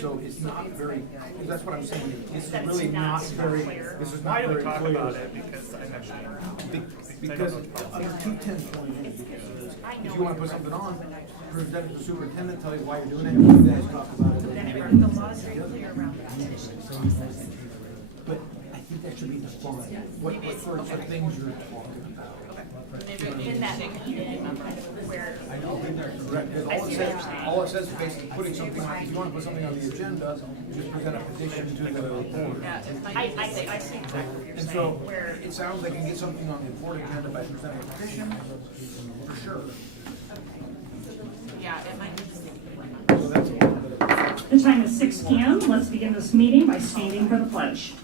So it's not very, that's what I'm saying, this is really not very, this is Why not do we very talk clear. about it? Because I'm actually. Because under 210.8, if you wanna put something on, present it to the superintendent, tell you why you're doing it, you guys talk about it. The law is very clear around that. But I think that should be defined, what sorts of things you're talking about. In that where. Correct, because all it says is basically putting something on, if you wanna put something on the agenda, you just present a petition to the board. I see exactly what you're And saying, so, where. it sounds like you can get something on the board agenda by presenting a petition, for sure. Yeah, it might be. So that's a little bit of. The time is 6 p.m. Let's begin this meeting by standing for the pledge.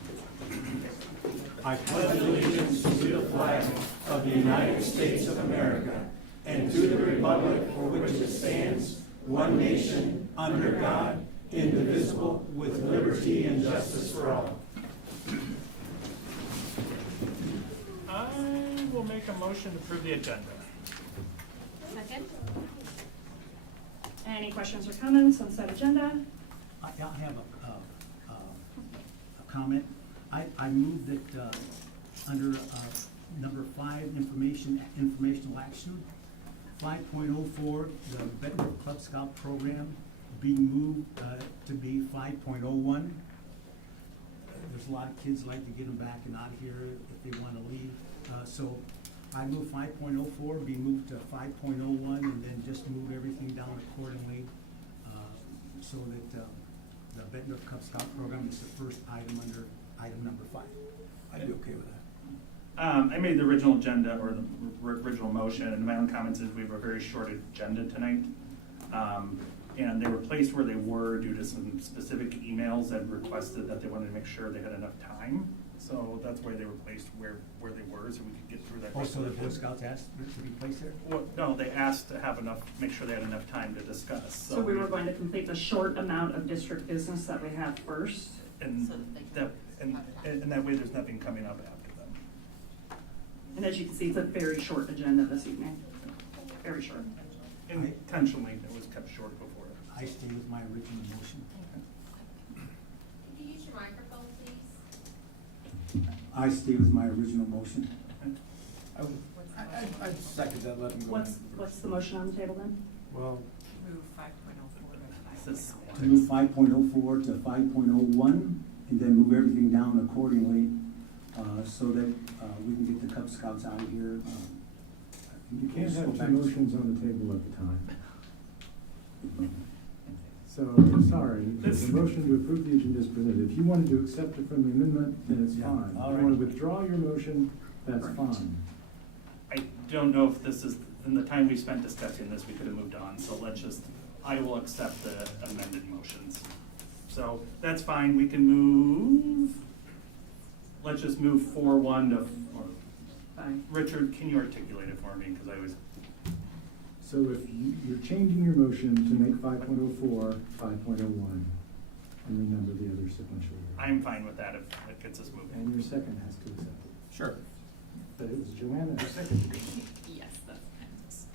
I pledge allegiance to the flag of the United States of America and to the republic for which it stands, one nation, under God, indivisible, with liberty and justice for all. I will make a motion to approve the agenda. Second? Any questions or comments on said agenda? I have a comment. I move that under number 5, informational action, 5.04, the Bett Club Scout program being moved to be 5.01. There's a lot of kids like to get them back and out of here if they want to leave. So I move 5.04 be moved to 5.01 and then just move everything down accordingly so that the Bett Club Scout program is the first item under item number 5. I'd be okay with that. I made the original agenda or the original motion, and my own comments is we have a very short agenda tonight. And they were placed where they were due to some specific emails that requested that they wanted to make sure they had enough time. So that's why they were placed where they were, so we could get through that. Also, the Boy Scouts asked to be placed there? Well, no, they asked to have enough, make sure they had enough time to discuss. So we were going to complete the short amount of district business that we have first. And that way there's nothing coming up after them. And as you can see, it's a very short agenda this evening. Very short. Intentionally, it was kept short before. I stay with my original motion. Could you use your microphone, please? I stay with my original motion. I'd second that, let them go. What's the motion on the table then? Well, Move 5.04 to 5. To move 5.04 to 5.01 and then move everything down accordingly so that we can get the Cub Scouts out of here. You can't have two motions on the table at the time. So, sorry, the motion to approve the agenda is presented. If you wanted to accept a friendly amendment, then it's Yeah, fine. If all you right. want to withdraw your motion, that's fine. I don't know if this is, in the time we spent discussing this, we could have moved on, so let's just, I will accept the amended motions. So that's fine, we can move, let's just move 4-1 to, Fine. Richard, can you articulate it for me, because I always, So if you're changing your motion to make 5.04, 5.01, and renumber the other sequentially. I'm fine with that if it gets us moving. And your second has to accept it. sure. But it was Joanna who seconded it. Yes, that's.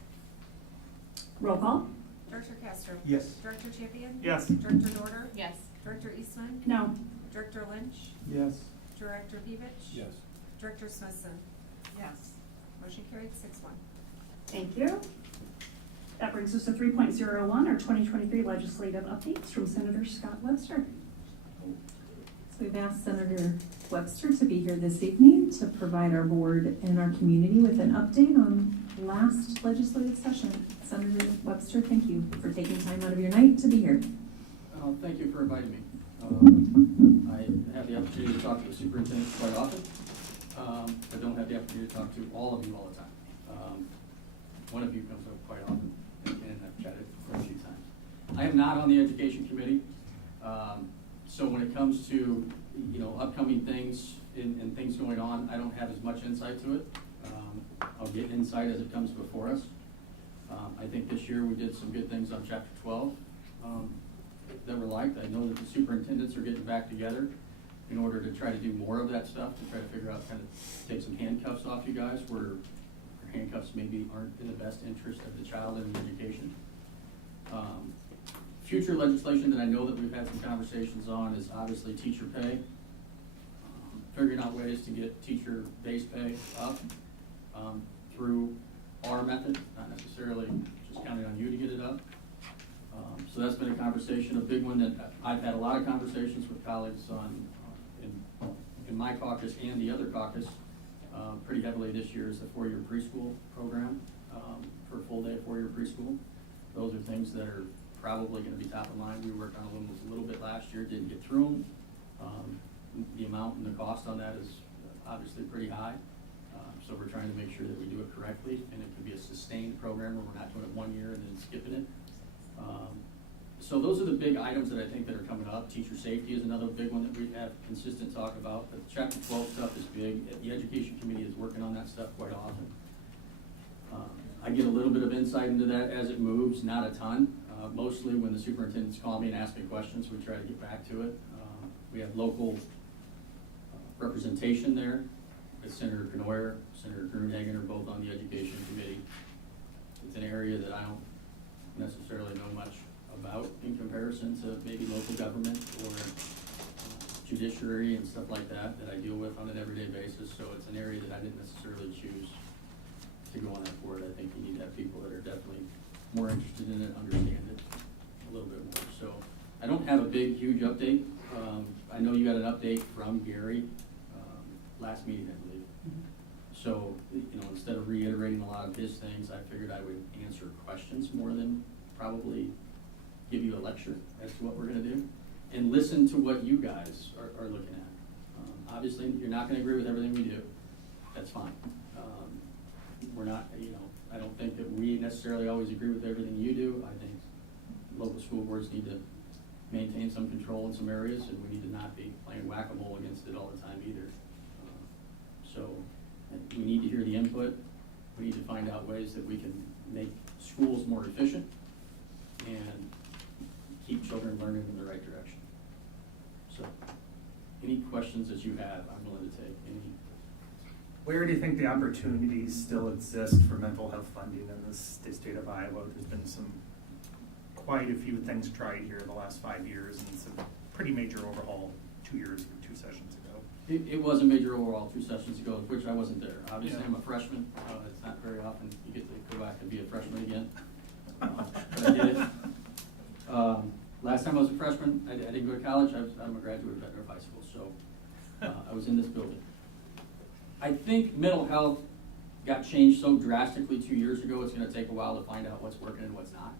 Roll call? Director Castro? Yes. Director Champion? Yes. Director Dorder? Yes. Director Eastman? No. Director Lynch? Yes. Director Pevich? Yes. Director Smithson? Yes. Motion carried 6-1. Thank you. That brings us to 3.01, our 2023 legislative updates from Senator Scott Webster. So we've asked Senator Webster to be here this evening to provide our board and our community with an update on last legislative session. Senator Webster, thank you for taking time out of your night to be here. Thank you for inviting me. I have the opportunity to talk to the superintendent quite often. I don't have the opportunity to talk to all of you all the time. One of you comes up quite often, and I've chatted for a few times. I am not on the education committee, so when it comes to upcoming things and things going on, I don't have as much insight to it. I'll get insight as it comes before us. I think this year we did some good things on Chapter 12 that were liked. I know that the superintendents are getting back together in order to try to do more of that stuff, to try to figure out, kind of take some handcuffs off you guys where your handcuffs maybe aren't in the best interest of the child and the education. A Future legislation that I know that we've had some conversations on is obviously teacher pay. Figuring out ways to get teacher base pay up through our method, not necessarily just counting on you to get it up. So that's been a conversation, a big one that I've had a lot of conversations with colleagues on in my caucus and the other caucus pretty heavily this year is the 4-year preschool program for a full day 4-year preschool. Those are things that are probably going to be top of mind. We worked on a little bit last year, didn't get through them. The amount and the cost on that is obviously pretty high. So we're trying to make sure that we do it correctly, and it can be a sustained program where we're not doing it 1 year and then skipping it. So those are the big items that I think that are coming up. Teacher safety is another big one that we have consistent talk about. The Chapter 12 stuff is big. The Education Committee is working on that stuff quite often. I get a little bit of insight into that as it moves, not a ton. Mostly when the superintendents call me and ask me questions, we try to get back to it. We have local representation there. Senator Knoyer, Senator Gruenhagen are both on the Education Committee. It's an area that I don't necessarily know much about in comparison to maybe local government or judiciary and stuff like that I deal with on an everyday basis. So it's an area that I didn't necessarily choose to go on that board. I think you need to have people that are definitely more interested in it, understand it a little bit more. So I don't have a big, huge update. I know you got an update from Gary last meeting, I believe. So, instead of reiterating a lot of his things, I figured I would answer questions more than probably give you a lecture as to what we're gonna do, and listen to what you guys are looking at. Obviously, you're not gonna agree with everything we do. That's fine. We're not, I don't think that we necessarily always agree with everything you do. I think local school boards need to maintain some control in some areas, and we need to not be playing whack-a-mole against it all the time either. So we need to hear the input. We need to find out ways that we can make schools more efficient and keep children learning in the right direction. So any questions that you have, I'm willing to take. Where do you think the opportunities still exist for mental health funding in the state of Iowa? There's been quite a few things tried here in the last 5 years, and it's a pretty major overhaul 2 sessions ago. It was a major overhaul 2 sessions ago, which I wasn't there. Obviously, Yeah. I'm a freshman. It's not very often you get to go back and be a freshman again. But I did it. Last time I was a freshman, I didn't go to college. I'm a graduate of Bett High School, so I was in this building. I think mental health got changed so drastically 2 years ago, it's going to take a while to find out what's working and what's not.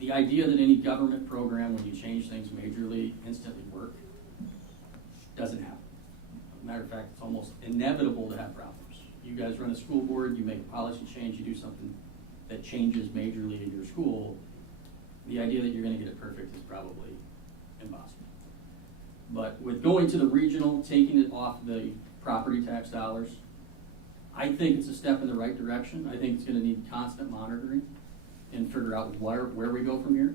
The idea that any government program, when you change things majorly, instantly work, doesn't happen. Matter of fact, it's almost inevitable to have problems. You guys run a school board, you make a policy change, you do something that changes majorly in your school, the idea that you're going to get it perfect is probably impossible. But with going to the regional, taking it off the property tax dollars, I think it's a step in the right direction. I think it's going to need constant monitoring and figure out where we go from here.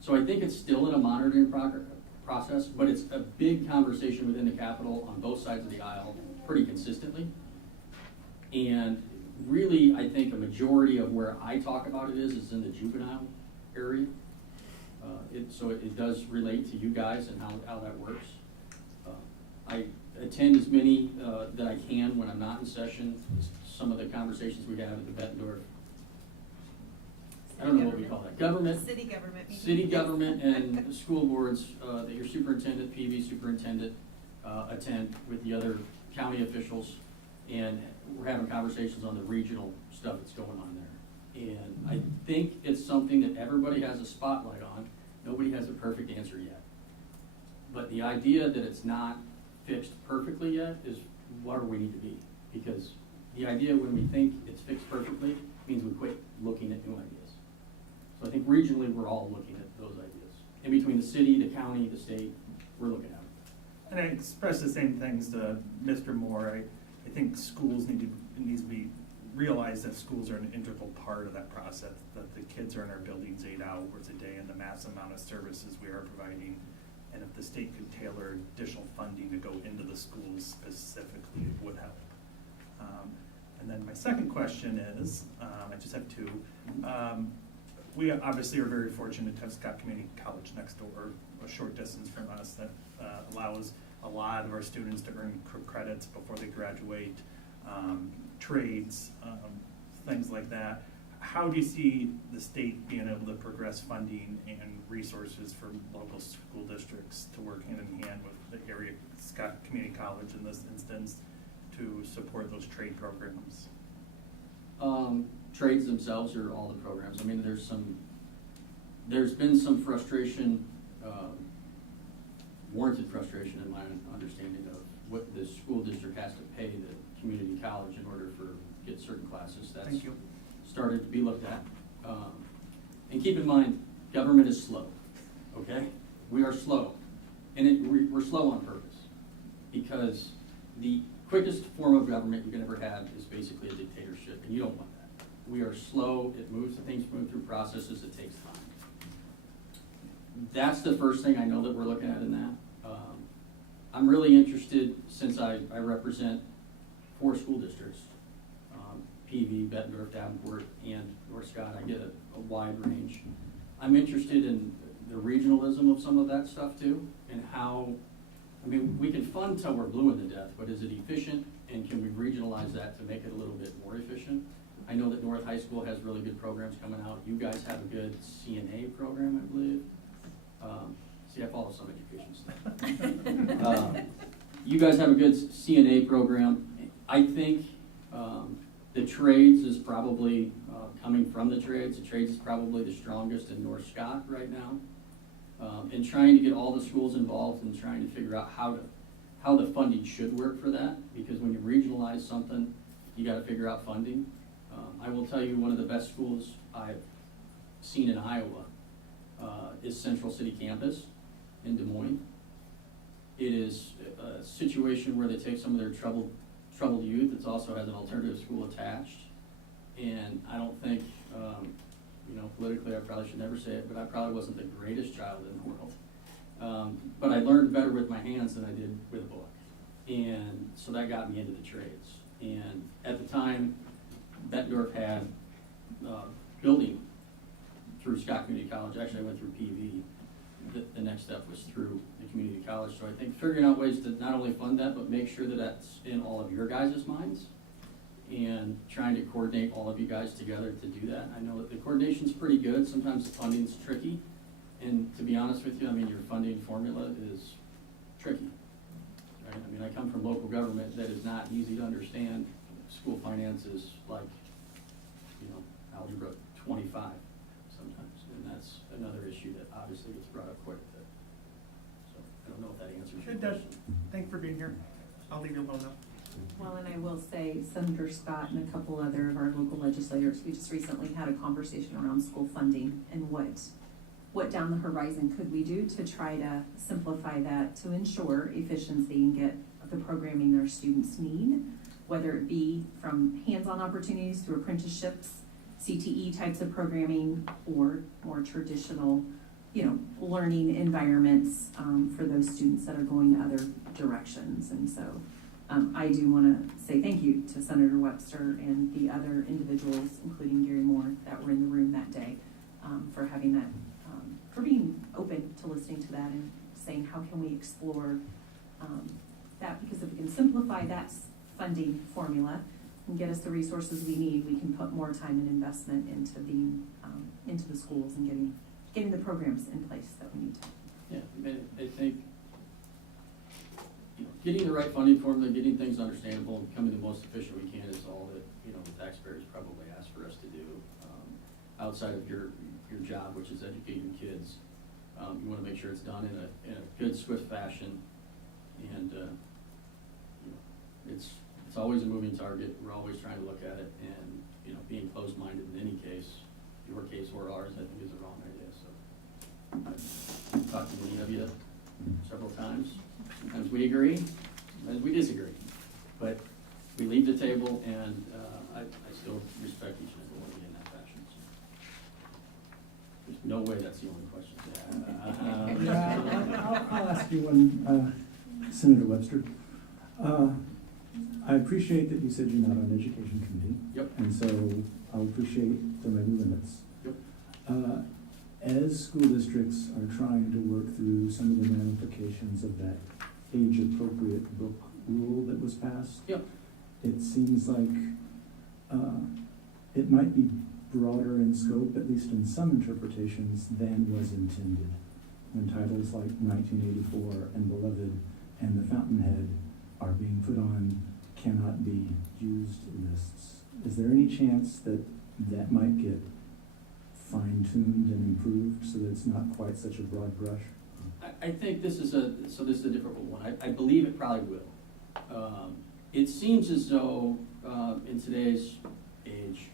So I think it's still in a monitoring process, but it's a big conversation within the Capitol on both sides of the aisle pretty consistently. And really, I think a majority of where I talk about it is in the juvenile area. So it does relate to you guys and how that works. I attend as many that I can when I'm not in session. Some of the conversations we have at the Bettendorf, I don't know what we call that, government? City government meeting. City government and school boards that your superintendent, PV superintendent attend with the other county officials, and we're having conversations on the regional stuff that's going on there. And I think it's something that everybody has a spotlight on. Nobody has a perfect answer yet. But the idea that it's not fixed perfectly yet is where we need to be. Because the idea when we think it's fixed perfectly means we quit looking at new ideas. So I think regionally we're all looking at those ideas. In between the city, the county, the state, we're looking at it. And I express the same things to Mr. Moore. I think schools needs to be realized that schools are an integral part of that process, that the kids are in our buildings 8 hours a day and the massive amount of services we are providing. And if the state could tailor additional funding to go into the schools specifically, it would help. And then my second question is, I just have two. we obviously are very fortunate to have Scott Community College next door, a short distance from us, that allows a lot of our students to earn credits before they graduate, trades, things like that. How do you see the state being able to progress funding and resources for local school districts to work hand in hand with the area, Scott Community College in this instance, to support those trade programs? Trades themselves are all the programs. I mean, there's been some frustration, warranted frustration in my understanding of what the school district has to pay the community college in order to get certain classes. That's Thank you. started to be looked at. And keep in mind, government is slow, okay? We are slow. And we're slow on purpose, because the quickest form of government you can ever have is basically a dictatorship, and you don't want that. We are slow, things move through processes, it takes time. That's the first thing I know that we're looking at in that. I'm really interested, since I represent 4 school districts, PV, Bettendorf, Davenport, and North Scott. I get a wide range. I'm interested in the regionalism of some of that stuff too, and how, I mean, we can fund till we're blue in the death, but is it efficient, and can we regionalize that to make it a little bit more efficient? I know that North High School has really good programs coming out. You guys have a good CNA program, I believe. See, I follow some education stuff. You guys have a good CNA program. I think the trades is probably, coming from the trades is probably the strongest in North Scott right now. And trying to get all the schools involved and trying to figure out how the funding should work for that, because when you regionalize something, you gotta figure out funding. I will tell you, one of the best schools I've seen in Iowa is Central City Campus in Des Moines. It is a situation where they take some of their troubled youth. It also has an alternative school attached. And I don't think, politically I probably should never say it, but I probably wasn't the greatest child in the world. But I learned better with my hands than I did with a book. And so that got me into the trades. And at the time, Bettendorf had building through Scott Community College. Actually, I went through PV. The next step was through the community college. So I think figuring out ways to not only fund that, but make sure that that's in all of your guys' minds, and trying to coordinate all of you guys together to do that. I know that the coordination's pretty good. Sometimes the funding's tricky. And to be honest with you, I mean, your funding formula is tricky, right? I mean, I come from local government that is not easy to understand. School finance is like, algebra 25 sometimes. And that's another issue that obviously gets brought up quite a bit. So I don't know if that answers your It does. question. Thanks for being here. I'll leave you alone now. Well, and I will say Senator Scott and a couple other of our local legislators, we just recently had a conversation around school funding and what down the horizon could we do to try to simplify that, to ensure efficiency and get the programming our students need, whether it be from hands-on opportunities through apprenticeships, CTE types of programming, or more traditional, learning environments for those students that are going other directions. And so I do want to say thank you to Senator Webster and the other individuals, including Gary Moore, that were in the room that day, for having that, for being open to listening to that and saying, how can we explore that? Because if we can simplify that funding formula and get us the resources we need, we can put more time and investment into the schools and getting the programs in place that we need to. Yeah, I think getting the right funding formula, getting things understandable, and becoming the most efficient we can is all that the taxpayers probably ask for us to do. Outside of your job, which is educating kids, you want to make sure it's done in a good, swift fashion, and it's always a moving target. We're always trying to look at it, and being closed-minded in any case, your case or ours, I think is a wrong idea. So I've talked to many of you several times. Sometimes we agree, sometimes we disagree, but we leave the table, and I still respect each and every one of you in that fashion. So there's no way that's the only question. I'll ask you one, Senator Webster. I appreciate that you said you're not on education committee. Yep. And so I'll appreciate there may be limits. Yep. As school districts are trying to work through some of the ramifications of that age-appropriate book rule that was passed, Yep. it seems like it might be broader in scope, at least in some interpretations, than was intended, when titles like 1984 and Beloved and The Fountainhead are being put on cannot be used lists. Is there any chance that that might get fine-tuned and improved so that it's not quite such a broad brush? I think this is a difficult one. I believe it probably will. It seems as though in today's age,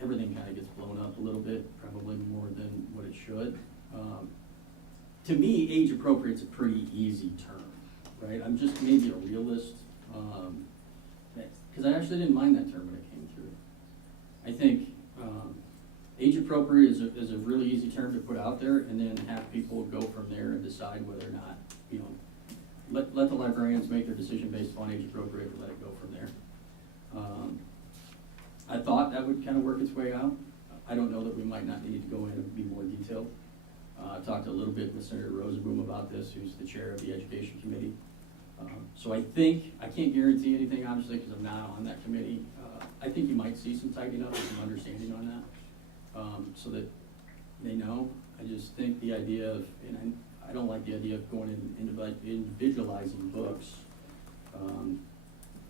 everything kind of gets blown up a little bit, probably more than what it should. To me, age appropriate is a pretty easy term, right? I'm just maybe a realist, because I actually didn't mind that term when it came through. I think age appropriate is a really easy term to put out there, and then have people go from there and decide whether or not, let the librarians make their decision based upon age appropriate, and let it go from there. I thought that would kind of work its way out. I don't know that we might not need to go in and be more detailed. I talked a little bit with Senator Rosenboom about this, who's the chair of the Education Committee. So I can't guarantee anything, obviously, because I'm not on that committee. I think you might see some tightening up and some understanding on that, so that they know. I just think the idea of, and I don't like the idea of going in individualizing books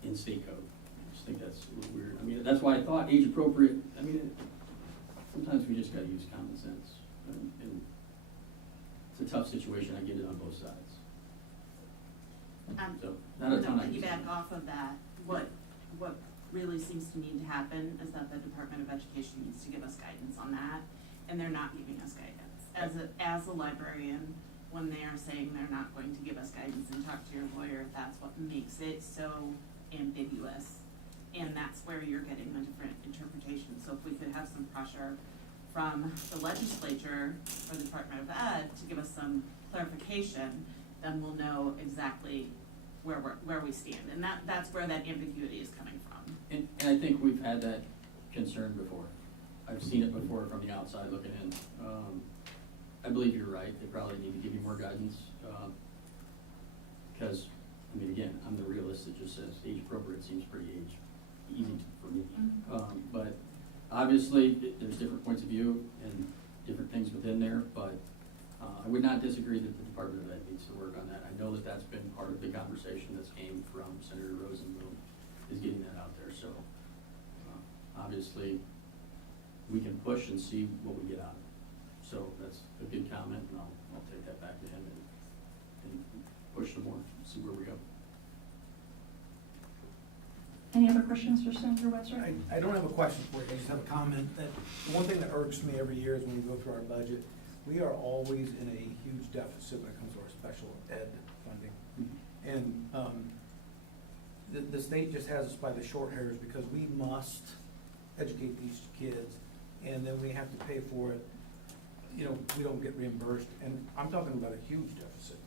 in state code. I just think that's a little weird. I mean, that's why I thought age appropriate. I mean, sometimes we just got to use common sense, and it's a tough situation. I get it on both sides. So not a ton I can say. Piggyback off of that, what really seems to need to happen is that the Department of Education needs to give us guidance on that, and they're not giving us guidance. As a librarian, when they are saying they're not going to give us guidance, and talk to your lawyer, that's what makes it so ambiguous. And that's where you're getting the different interpretations. So if we could have some pressure from the legislature or the Department of Ed to give us some clarification, then we'll know exactly where we stand. And that's where that ambiguity is coming from. And I think we've had that concern before. I've seen it before from the outside looking in. I believe you're right. They probably need to give you more guidance. Because, I mean, again, I'm the realist that just says age appropriate seems pretty easy for me. But obviously, there's different points of view and different things within there, but I would not disagree that the Department of Ed needs to work on that. I know that that's been part of the conversation that's came from Senator Rosenboom, is getting that out there. So obviously, we can push and see what we get out of it. So that's a good comment, and I'll take that back to him and push some more, see where we go. Any other questions for Senator Webster? I don't have a question for you, I just have a comment that the one thing that irks me every year is when we go through our budget, we are always in a huge deficit when it comes to our special ed funding. And the state just has us by the short hairs because we must educate these kids, and then we have to pay for it. We don't get reimbursed, and I'm talking about a huge deficit.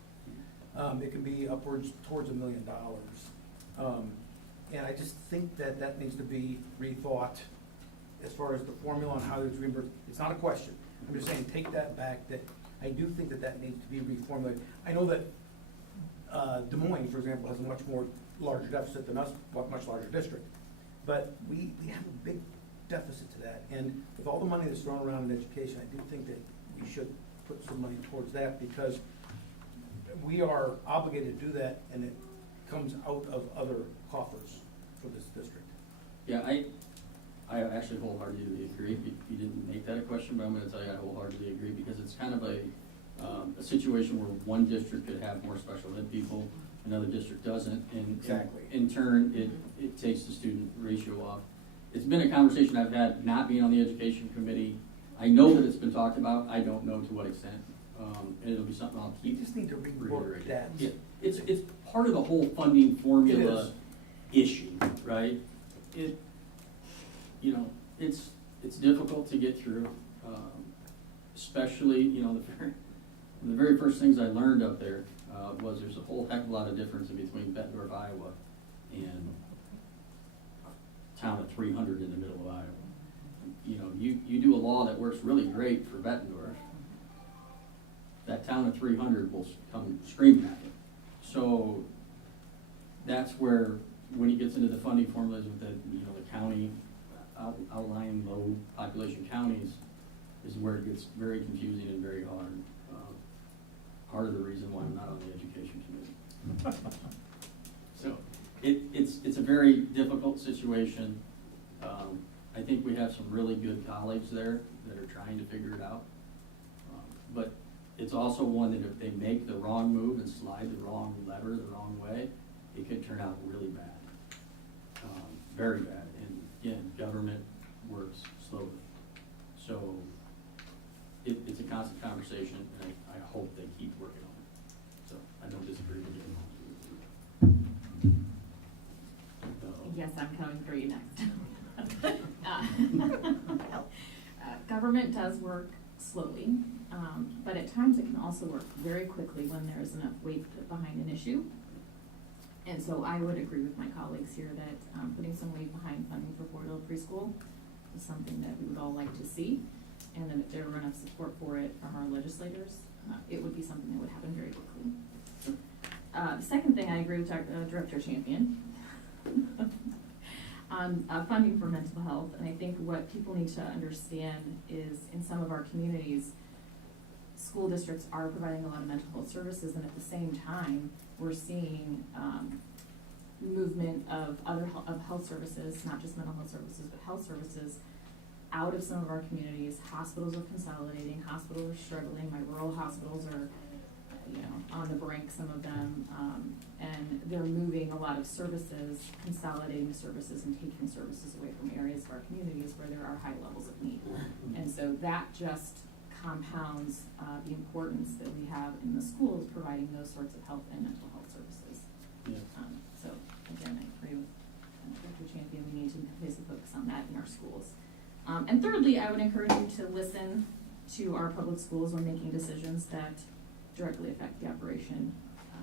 It can be upwards towards $1 million. And I just think that needs to be rethought as far as the formula on how it's reimbursed. It's not a question. I'm just saying, take that back, that I do think that needs to be reformulated. I know that Des Moines, for example, has a much more larger deficit than us, much larger district. But we have a big deficit to that. And with all the money that's thrown around in education, I do think that we should put some money towards that, because we are obligated to do that, and it comes out of other coffers for this district. Yeah, I actually wholeheartedly agree. You didn't make that a question, but I'm going to tell you I wholeheartedly agree, because it's kind of a situation where one district could have more special ed people, another district doesn't, and Exactly. in turn, it takes the student ratio off. It's been a conversation I've had not being on the education committee. I know that it's been talked about. I don't know to what extent, and it'll be something I'll You keep just need to rework reiterating. that. Yeah, it's part of the whole funding formula issue, right? It's difficult to get through, especially, the very first things I learned up there was there's a whole heck of a lot of difference in between Bettendorf, Iowa, and a town of 300 in the middle of Iowa. you know, you do a law that works really great for Bettendorf, that town of 300 will come screaming at it. So that's where, when he gets into the funding formulas with the, you know, the county, outlying low population counties, is where it gets very confusing and very hard. Part of the reason why I'm not on the education committee. So it's a very difficult situation. I think we have some really good colleagues there that are trying to figure it out. But it's also one that if they make the wrong move and slide the wrong lever the wrong way, it could turn out really bad, very bad. And again, government works slowly. So it's a constant conversation, and I hope they keep working on it. So I don't disagree with you. Yes, I'm coming for you next. Government does work slowly, but at times it can also work very quickly when there is enough weight behind an issue. And so I would agree with my colleagues here that putting some weight behind funding for Fort Hill Preschool is something that we would all like to see. And then if there were enough support for it from our legislators, it would be something that would happen very quickly. The second thing, I agree with Director Champion on funding for mental health. And I think what people need to understand is in some of our communities, school districts are providing a lot of mental health services, and at the same time, we're seeing movement of other health services, not just mental health services, but health services out of some of our communities. Hospitals are consolidating, hospitals are struggling, my rural hospitals are, you know, on the brink, some of them, and they're moving a lot of services, consolidating the services and taking services away from areas of our communities where there are high levels of need. And so that just compounds the importance that we have in the schools providing those sorts of health and mental health services. Yeah. So again, I agree with Dr. Champion, we need to place a focus on that in our schools. And thirdly, I would encourage you to listen to our public schools when making decisions that directly affect the operation,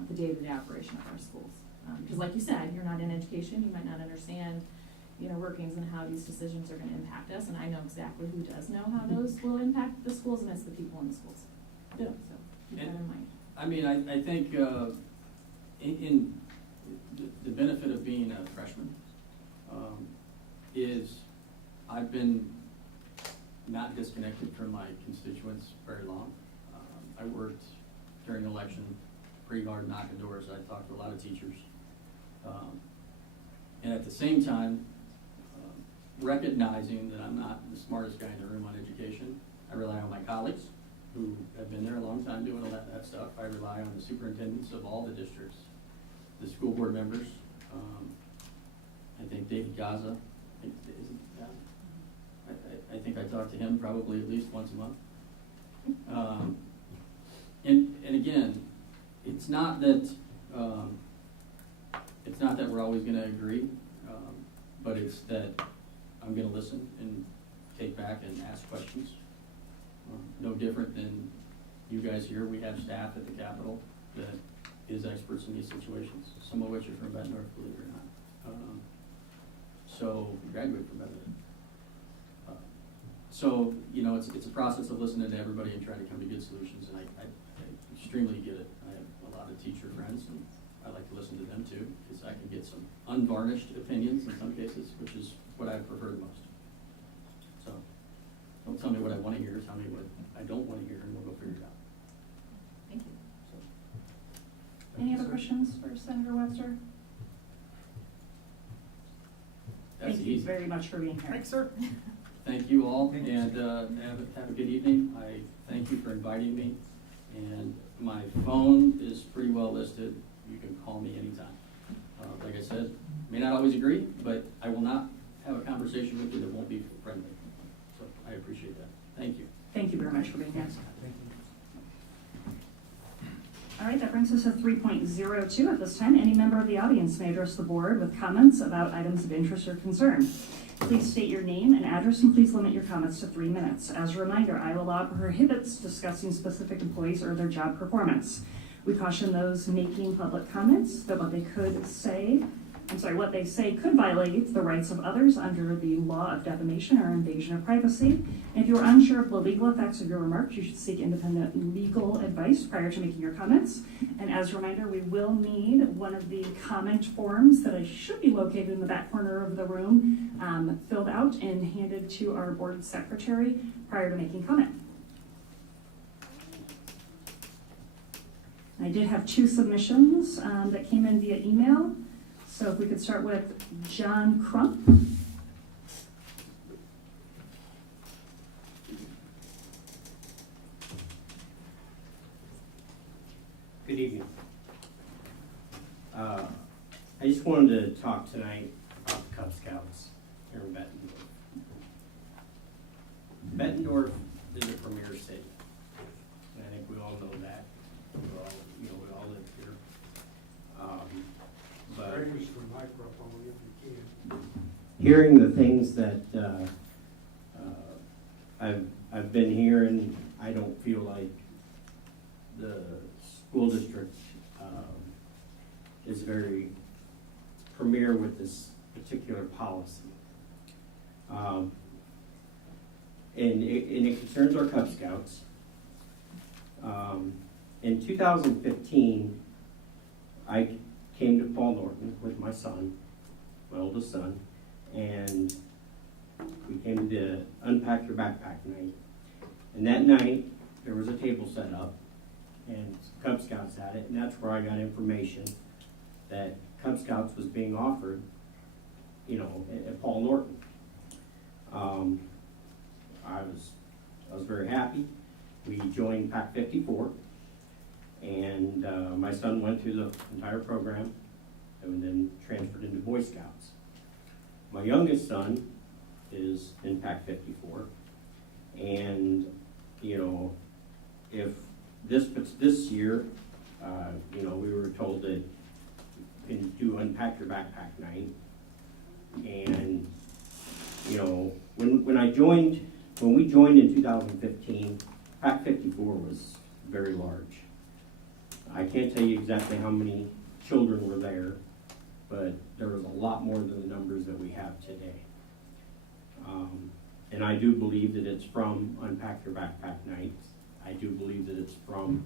the day-to-day operation of our schools. Because like you said, you're not in education, you might not understand, you know, workings and how these decisions are going to impact us, and I know exactly who does know how those will impact the schools, and it's the people in the schools. Yeah. So keep that in mind. I mean, I think in the benefit of being a freshman is I've been not disconnected from my constituents very long. I worked during the election pretty hard knocking doors. I talked to a lot of teachers. And at the same time, recognizing that I'm not the smartest guy in the room on education, I rely on my colleagues who have been there a long time doing all that stuff. I rely on the superintendents of all the districts, the school board members. I think David Gaza, I think I talk to him probably at least once a month. And again, it's not that we're always going to agree, but it's that I'm going to listen and take back and ask questions. No different than you guys here. We have staff at the Capitol that is experts in these situations, some of which are from Bettendorf, believe it or not. So graduate from Bettendorf. So, you know, it's a process of listening to everybody and trying to come to good solutions, and I extremely get it. I have a lot of teacher friends, and I like to listen to them too, because I can get some unvarnished opinions in some cases, which is what I prefer the most. So, don't tell me what I want to hear, tell me what I don't want to hear, and we'll go figure it out. Thank you. So, Any other questions for Senator Webster? that's Thank you easy. very much for being here. Thanks, sir. Thank you all, Thank you. and have a good evening. I thank you for inviting me, and my phone is pretty well listed. You can call me anytime. Like I said, may not always agree, but I will not have a conversation with you that won't be friendly. So I appreciate that. Thank you. Thank you very much for being here. Thank you. All right, that brings us to 3.02. At this time, any member of the audience may address the board with comments about items of interest or concern. Please state your name and address, and please limit your comments to 3 minutes. As a reminder, Iowa law prohibits discussing specific employees or their job performance. We caution those making public comments that what they could say what they say could violate the rights of others under the law of defamation or invasion of privacy. And if you are unsure of the legal effects of your remarks, you should seek independent legal advice prior to making your comments. And as a reminder, we will need one of the comment forms that should be located in the back corner of the room, filled out and handed to our board secretary prior to making comment. I did have 2 submissions that came in via email. So if we could start with John Crump. Good evening. I just wanted to talk tonight about the Cub Scouts here in Bettendorf. Bettendorf is a premier city, and I think we all know that. We all live here. But Raise the microphone if you can. hearing the things that I've been hearing, I don't feel like the school district is very premier with this particular policy. And it concerns our Cub Scouts. In 2015, I came to Paul Norton with my son, my oldest son, and we came to Unpack Your Backpack night. And that night, there was a table set up, and Cub Scouts had it, and that's where I got information that Cub Scouts was being offered, at Paul Norton. I was very happy. We joined Pack 54, and my son went through the entire program and then transferred into Boy Scouts. My youngest son is in Pack 54, and if this year, we were told that you can do Unpack Your Backpack night, and when we joined in 2015, Pack 54 was very large. I can't tell you exactly how many children were there, but there was a lot more than the numbers that we have today. And I do believe that it's from Unpack Your Backpack nights. I do believe that it's from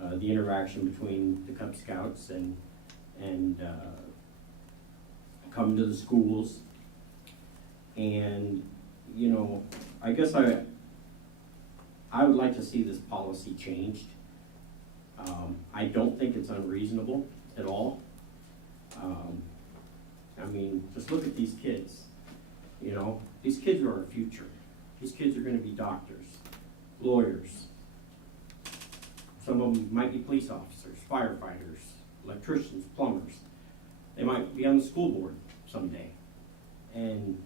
the interaction between the Cub Scouts and coming to the schools. And I guess I would like to see this policy changed. I don't think it's unreasonable at all. Just look at these kids. These kids are our future. These kids are going to be doctors, lawyers. Some of them might be police officers, firefighters, electricians, plumbers. They might be on the school board someday. And,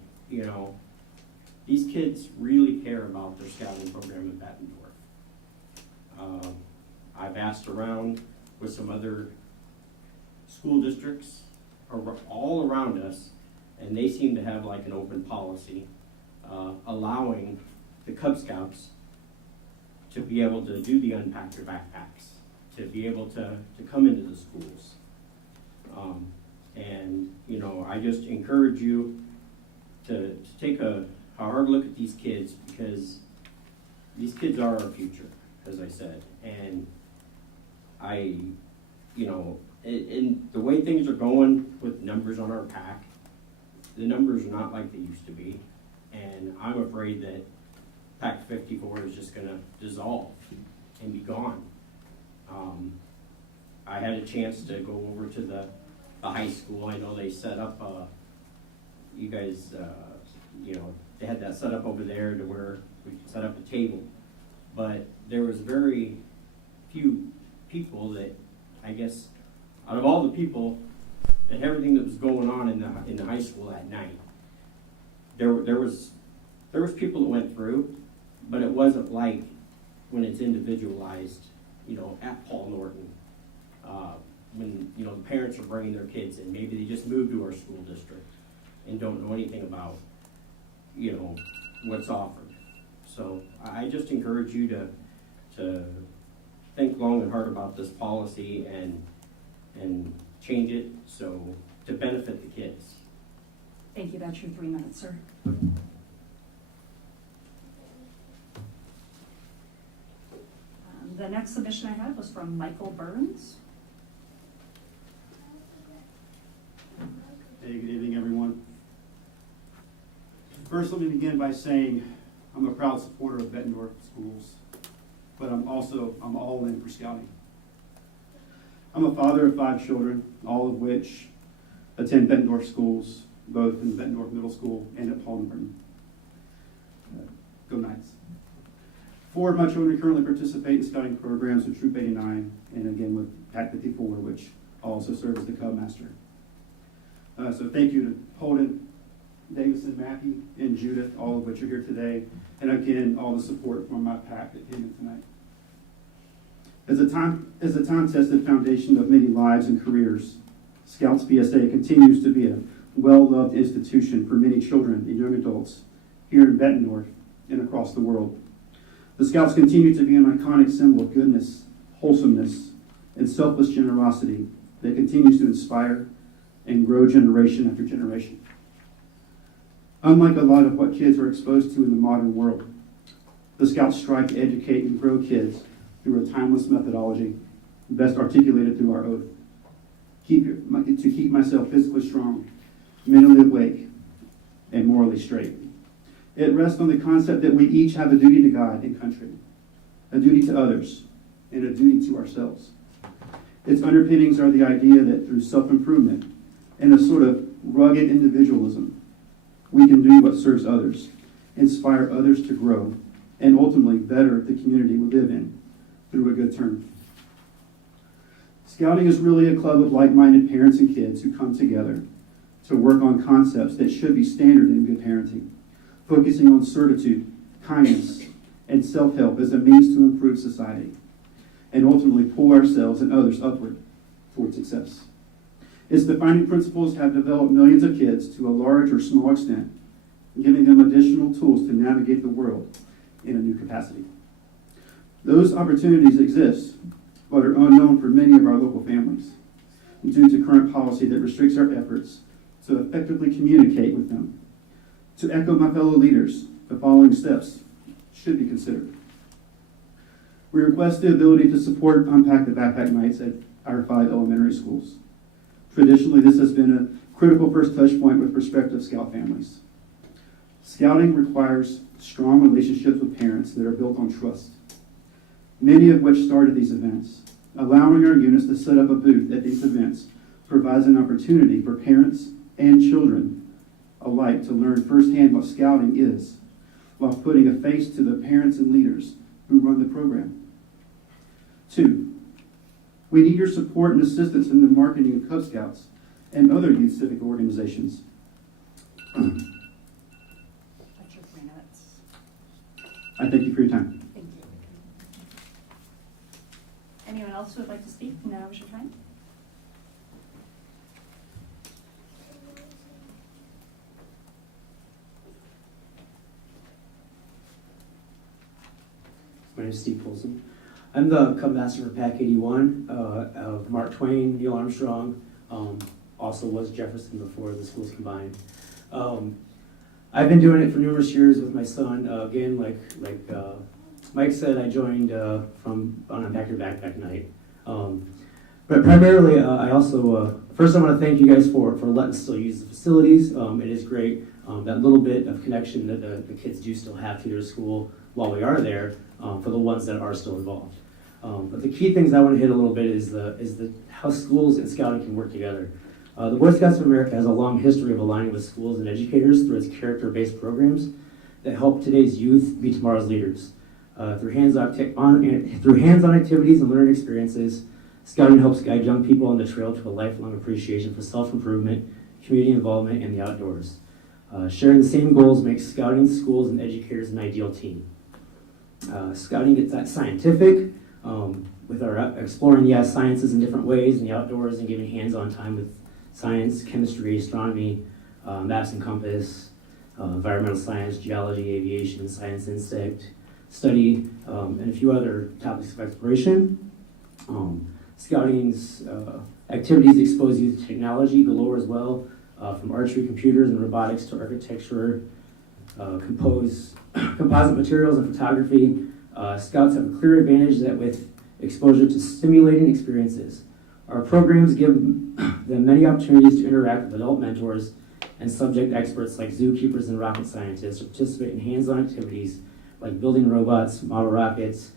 these kids really care about their scouting program in Bettendorf. I've asked around with some other school districts all around us, and they seem to have like an open policy allowing the Cub Scouts to be able to do the Unpack Your Backpacks, to be able to come into the schools. I just encourage you to take a hard look at these kids, because these kids are our future, as I said. And in the way things are going with numbers on our pack, the numbers are not like they used to be. And I'm afraid that Pack 54 is just going to dissolve and be gone. I had a chance to go over to the high school. I know they set up, they had that set up over there to where we could set up a table. But there was very few people that, I guess, out of all the people and everything that was going on in the high school that night, there was people that went through, but it wasn't like when it's individualized, at Paul Norton. When the parents are bringing their kids in, maybe they just moved to our school district and don't know anything about what's offered. So I just encourage you to think long and hard about this policy and change it so to benefit the kids. Thank you, that's your 3 minutes, sir. The next submission I had was from Michael Burns. Hey, good evening, everyone. First, let me begin by saying I'm a proud supporter of Bettendorf schools, but I'm all in for Scouting. I'm a father of 5 children, all of which attend Bettendorf schools, both in Bettendorf Middle School and at Paul Norton. Go Knights. 4 of my children currently participate in Scouting programs with Troop 89, and again with Pack 54, which also serves as the Cub Master. So thank you to Holden, Davison, Mackey, and Judith, all of which are here today, and again, all the support from my pack that came in tonight. As a time-tested foundation of many lives and careers, Scouts BSA continues to be a well-loved institution for many children and young adults here in Bettendorf and across the world. The Scouts continue to be an iconic symbol of goodness, wholesomeness, and selfless generosity that continues to inspire and grow generation after generation. Unlike a lot of what kids are exposed to in the modern world, the Scouts strive to educate and grow kids through a timeless methodology, best articulated through our oath. To keep myself physically strong, mentally awake, and morally straight. It rests on the concept that we each have a duty to God and country, a duty to others, and a duty to ourselves. Its underpinnings are the idea that through self-improvement and a sort of rugged individualism, we can do what serves others, inspire others to grow, and ultimately better the community we live in through a good turn. Scouting is really a club of like-minded parents and kids who come together to work on concepts that should be standard in good parenting, focusing on certitude, kindness, and self-help as a means to improve society, and ultimately pull ourselves and others upward toward success. Its defining principles have developed millions of kids to a large or small extent, giving them additional tools to navigate the world in a new capacity. Those opportunities exist, but are unknown for many of our local families due to current policy that restricts our efforts to effectively communicate with them. To echo my fellow leaders, the following steps should be considered. We request the ability to support Unpack the Backpack Nights at our 5 elementary schools. Traditionally, this has been a critical first touch point with prospective Scout families. Scouting requires strong relationships with parents that are built on trust, many of which start at these events. Allowing our units to set up a booth at these events provides an opportunity for parents and children alike to learn firsthand what Scouting is, while putting a face to the parents and leaders who run the program. 2, we need your support and assistance in the marketing of Cub Scouts and other youth civic organizations. That's your 3 minutes. I thank you for your time. Thank you. Anyone else who would like to speak? Now is your time. My name is Steve Polson. I'm the Cub Master for Pack 81 of Mark Twain, Neil Armstrong, also was Jefferson before the schools combined. I've been doing it for numerous years with my son. Again, like Mike said, I joined from on Unpack Your Backpack Night. But primarily, I also, first I want to thank you guys for letting us still use the facilities. It is great, that little bit of connection that the kids do still have to their school while we are there, for the ones that are still involved. But the key things I want to hit a little bit is how schools and Scouting can work together. The Boy Scouts of America has a long history of aligning with schools and educators through its character-based programs that help today's youth be tomorrow's leaders. Through hands-on activities and learning experiences, Scouting helps guide young people on the trail to a lifelong appreciation for self-improvement, community involvement, and the outdoors. Sharing the same goals makes Scouting, schools, and educators an ideal team. Scouting gets that scientific, with our exploring the sciences in different ways in the outdoors and giving hands-on time with science, chemistry, astronomy, maps and compass, environmental science, geology, aviation, science, insect study, and a few other topics of exploration. Scouting's activities expose youth to technology galore as well, from archery, computers, and robotics to architecture, composite materials, and photography. Scouts have a clear advantage that with exposure to stimulating experiences. Our programs give them many opportunities to interact with adult mentors and subject experts like zookeepers and rocket scientists, to participate in hands-on activities like building robots, model rockets,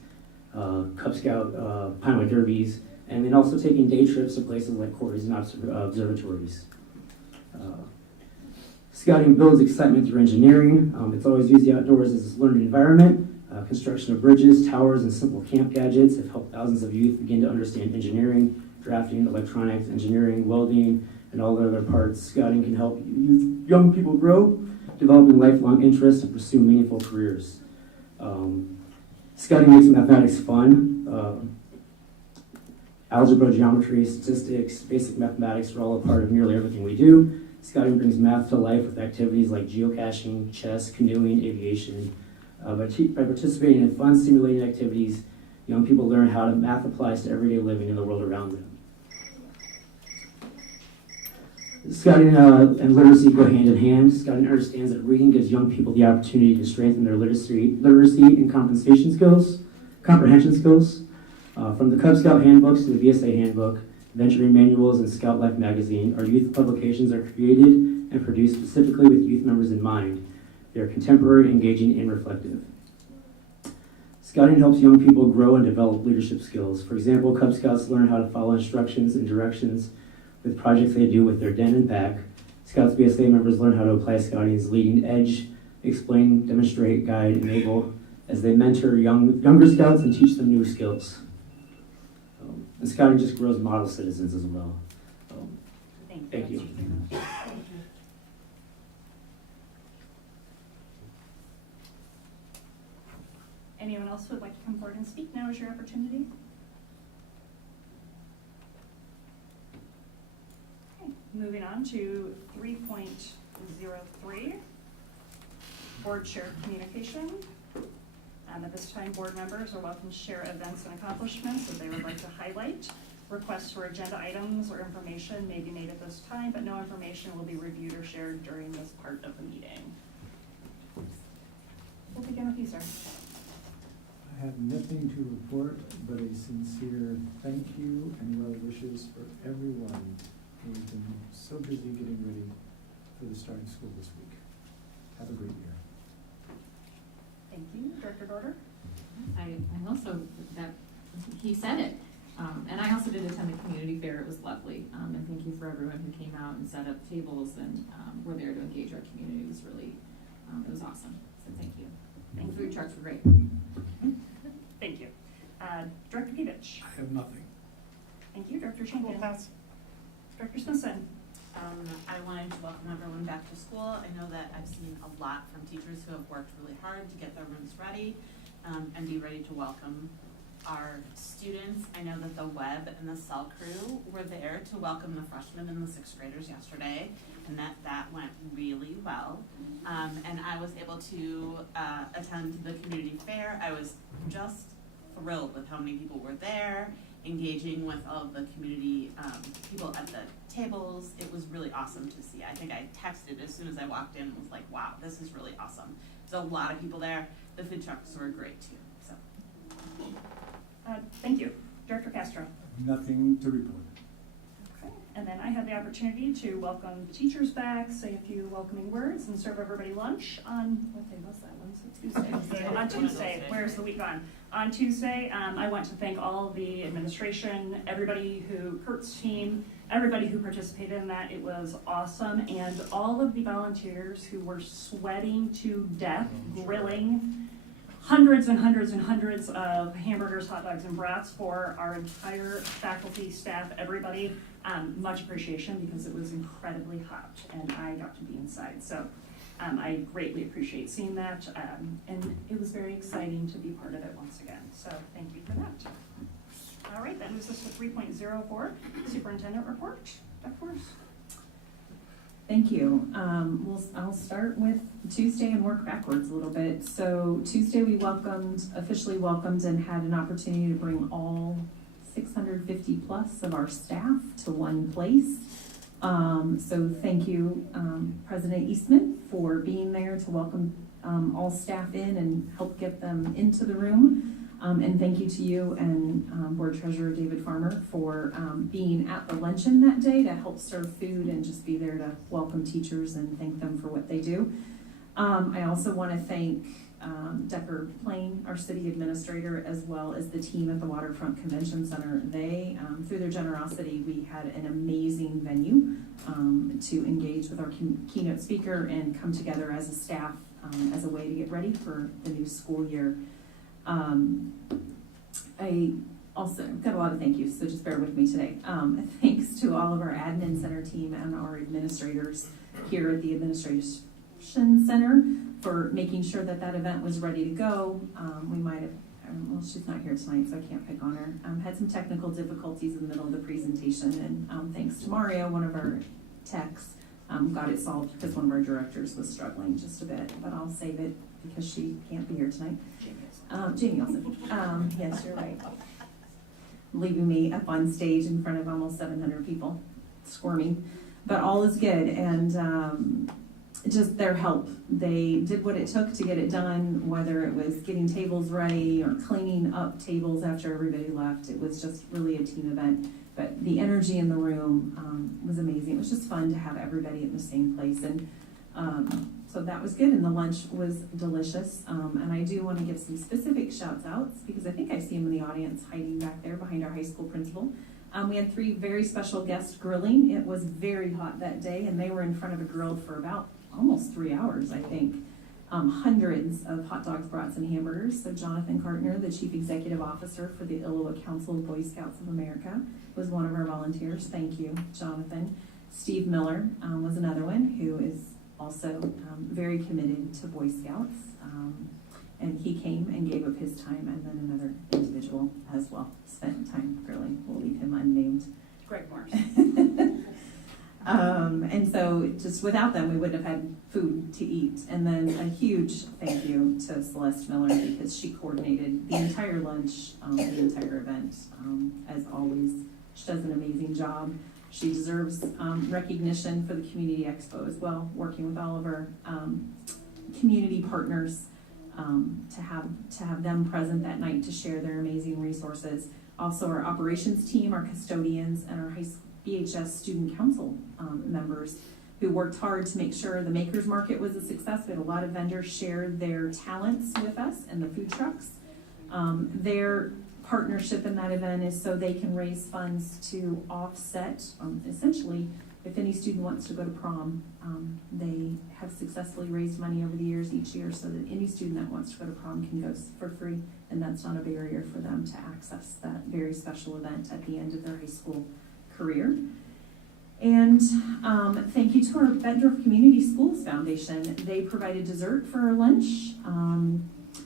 Cub Scout Pinewood derbies, and then also taking day trips to places like quarries and observatories. Scouting builds excitement through engineering. It's always used the outdoors as a learning environment. Construction of bridges, towers, and simple camp gadgets have helped thousands of youth begin to understand engineering, drafting, electronics, engineering, welding, and all the other parts. Scouting can help young people grow, developing lifelong interests, and pursue meaningful careers. Scouting makes mathematics fun. Algebra, geometry, statistics, basic mathematics are all a part of nearly everything we do. Scouting brings math to life with activities like geocaching, chess, canoeing, aviation. By participating in fun, stimulating activities, young people learn how math applies to everyday living in the world around them. Scouting and literacy go hand in hand. Scouting understands that reading gives young people the opportunity to strengthen their literacy and comprehension skills. From the Cub Scout handbooks to the BSA handbook, venturing manuals, and Scout Life magazine, our youth publications are created and produced specifically with youth members in mind. They are contemporary, engaging, and reflective. Scouting helps young people grow and develop leadership skills. For example, Cub Scouts learn how to follow instructions and directions with projects they do with their den and pack. Scouts BSA members learn how to apply Scouting's leading edge, explain, demonstrate, guide, enable, as they mentor younger Scouts and teach them new skills. And Scouting just grows model citizens as well. Thank you. Anyone else who would like to come forward and speak? Now is your opportunity. Okay, moving on to 3.03, board shared communication. At this time, board members are welcome to share events and accomplishments that they would like to highlight. Requests for agenda items or information may be made at this time, but no information will be reviewed or shared during this part of the meeting. We'll begin with you, sir. I have nothing to report, but a sincere thank you and well wishes for everyone who has been so busy getting ready for the start of school this week. Have a great year. Thank you. Director Dorder? I'm also, that, he said it. And I also did attend the community fair. It was lovely. And thank you for everyone who came out and set up tables and were there to engage our community. It was really, it was awesome. So thank you. And the food trucks were great. Thank you. Director Pevich? I have nothing. Thank you. Director Champion? Director Smithson? I wanted to welcome everyone back to school. I know that I've seen a lot from teachers who have worked really hard to get their rooms ready and be ready to welcome our students. I know that the web and the cell crew were there to welcome the freshmen and the sixth graders yesterday, and that went really well. And I was able to attend the community fair. I was just thrilled with how many people were there, engaging with all of the community people at the tables. It was really awesome to see. I think I texted as soon as I walked in and was like, wow, this is really awesome. There's a lot of people there. The food trucks were great too. So. Thank you. Director Castro? Nothing to report. Okay. And then I had the opportunity to welcome the teachers back, say a few welcoming words, and serve everybody lunch on, what day was that? Tuesday. On Tuesday. Where's the week gone? On Tuesday, I want to thank all the administration, everybody who, Kurt's team, everybody who participated in that. It was awesome. And all of the volunteers who were sweating to death, grilling hundreds and hundreds and hundreds of hamburgers, hot dogs, and brats for our entire faculty, staff, everybody. Much appreciation because it was incredibly hot and I got to be inside. So I greatly appreciate seeing that. And it was very exciting to be part of it once again. So thank you for that. All right, that moves us to 3.04, Superintendent Report. Dr. Force. Thank you. I'll start with Tuesday and work backwards a little bit. So Tuesday we officially welcomed and had an opportunity to bring all 650 plus of our staff to one place. So thank you, President Eastman, for being there to welcome all staff in and help get them into the room. And thank you to you and Board Treasurer David Farmer for being at the luncheon that day to help serve food and just be there to welcome teachers and thank them for what they do. I also want to thank Decker Plain, our city administrator, as well as the team at the Waterfront Convention Center. They, through their generosity, we had an amazing venue to engage with our keynote speaker and come together as a staff as a way to get ready for the new school year. I also got a lot of thank yous, so just bear with me today. Thanks to all of our admin center team and our administrators here at the administration center for making sure that that event was ready to go. We might have, well, she's not here tonight, so I can't pick on her. Had some technical difficulties in the middle of the presentation, and thanks to Mario, one of our techs, got it solved because one of our directors was struggling just a bit, but I'll save it because she can't be here tonight. Jamie Olsen. Yes, you're right. Leaving me up on stage in front of almost 700 people, squirming, but all is good. And just their help. They did what it took to get it done, whether it was getting tables ready or cleaning up tables after everybody left. It was just really a team event. But the energy in the room was amazing. It was just fun to have everybody in the same place. And so that was good, and the lunch was delicious. And I do want to give some specific shouts outs because I think I see them in the audience hiding back there behind our high school principal. We had 3 very special guests grilling. It was very hot that day, and they were in front of a grill for about almost 3 hours, I think. Hundreds of hot dogs, brats, and hamburgers. So Jonathan Cartner, the Chief Executive Officer for the Iowa Council of Boy Scouts of America, was one of our volunteers. Thank you, Jonathan. Steve Miller was another one who is also very committed to Boy Scouts. And he came and gave up his time, and then another individual as well spent time grilling. We'll leave him unnamed. Greg Morris. And so just without them, we wouldn't have had food to eat. And then a huge thank you to Celeste Miller because she coordinated the entire lunch, the entire event. As always, she does an amazing job. She deserves recognition for the Community Expo as well, working with all of our community partners to have them present that night to share their amazing resources. Also our operations team, our custodians, and our high school BHS Student Council members who worked hard to make sure the Makers Market was a success. We had a lot of vendors share their talents with us and the food trucks. Their partnership in that event is so they can raise funds to offset, essentially, if any student wants to go to prom, they have successfully raised money over the years each year so that any student that wants to go to prom can go for free, and that's not a barrier for them to access that very special event at the end of their high school career. And thank you to our Bettendorf Community Schools Foundation. They provided dessert for our lunch.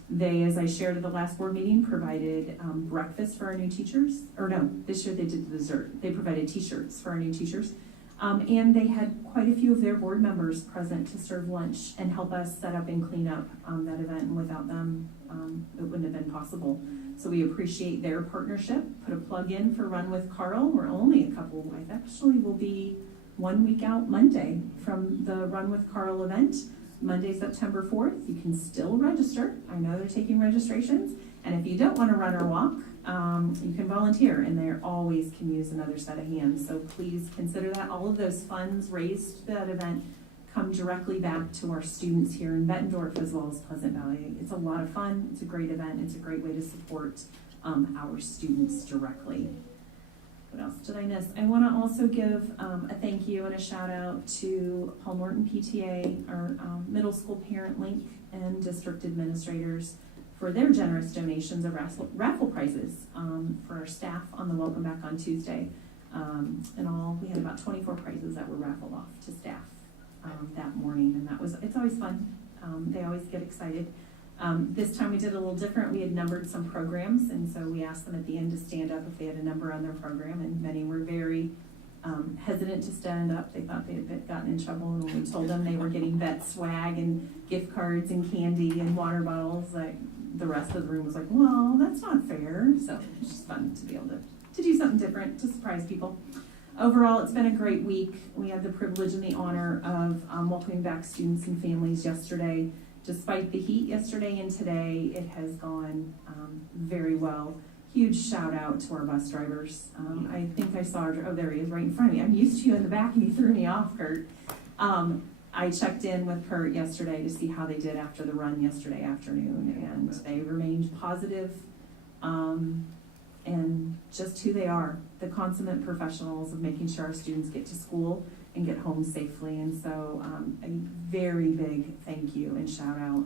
They, as I shared at the last board meeting, provided breakfast for our new teachers. Or no, this year they did the dessert. They provided t-shirts for our new teachers. And they had quite a few of their board members present to serve lunch and help us set up and clean up that event. And without them, it wouldn't have been possible. So we appreciate their partnership. Put a plug in for Run with Carl. We're only a couple, I actually will be 1 week out Monday from the Run with Carl event. Monday, September 4th. You can still register. I know they're taking registrations. And if you don't want to run or walk, you can volunteer, and they always can use another set of hands. So please consider that. All of those funds raised for that event come directly back to our students here in Bettendorf as well as Pleasant Valley. It's a lot of fun. It's a great event. It's a great way to support our students directly. What else did I miss? I want to also give a thank you and a shout out to Paul Norton PTA, our middle school parent link, and district administrators for their generous donations of raffle prizes for our staff on the Welcome Back on Tuesday. In all, we had about 24 prizes that were raffled off to staff that morning, and it's always fun. They always get excited. This time we did a little different. We had numbered some programs, and so we asked them at the end to stand up if they had a number on their program, and many were very hesitant to stand up. They thought they had gotten in trouble, and when we told them they were getting Bett swag and gift cards and candy and water bottles, like the rest of the room was like, well, that's not fair. So it's just fun to be able to to do something different, to surprise people. Overall, it's been a great week. We had the privilege and the honor of welcoming back students and families yesterday. Despite the heat yesterday and today, it has gone very well. Huge shout out to our bus drivers. I think I saw, oh, there he is right in front of me. I'm used to you in the back and you threw me off, Kurt. I checked in with Kurt yesterday to see how they did after the run yesterday afternoon, and they remained positive, and just who they are, the consummate professionals of making sure our students get to school and get home safely. And so a very big thank you and shout out.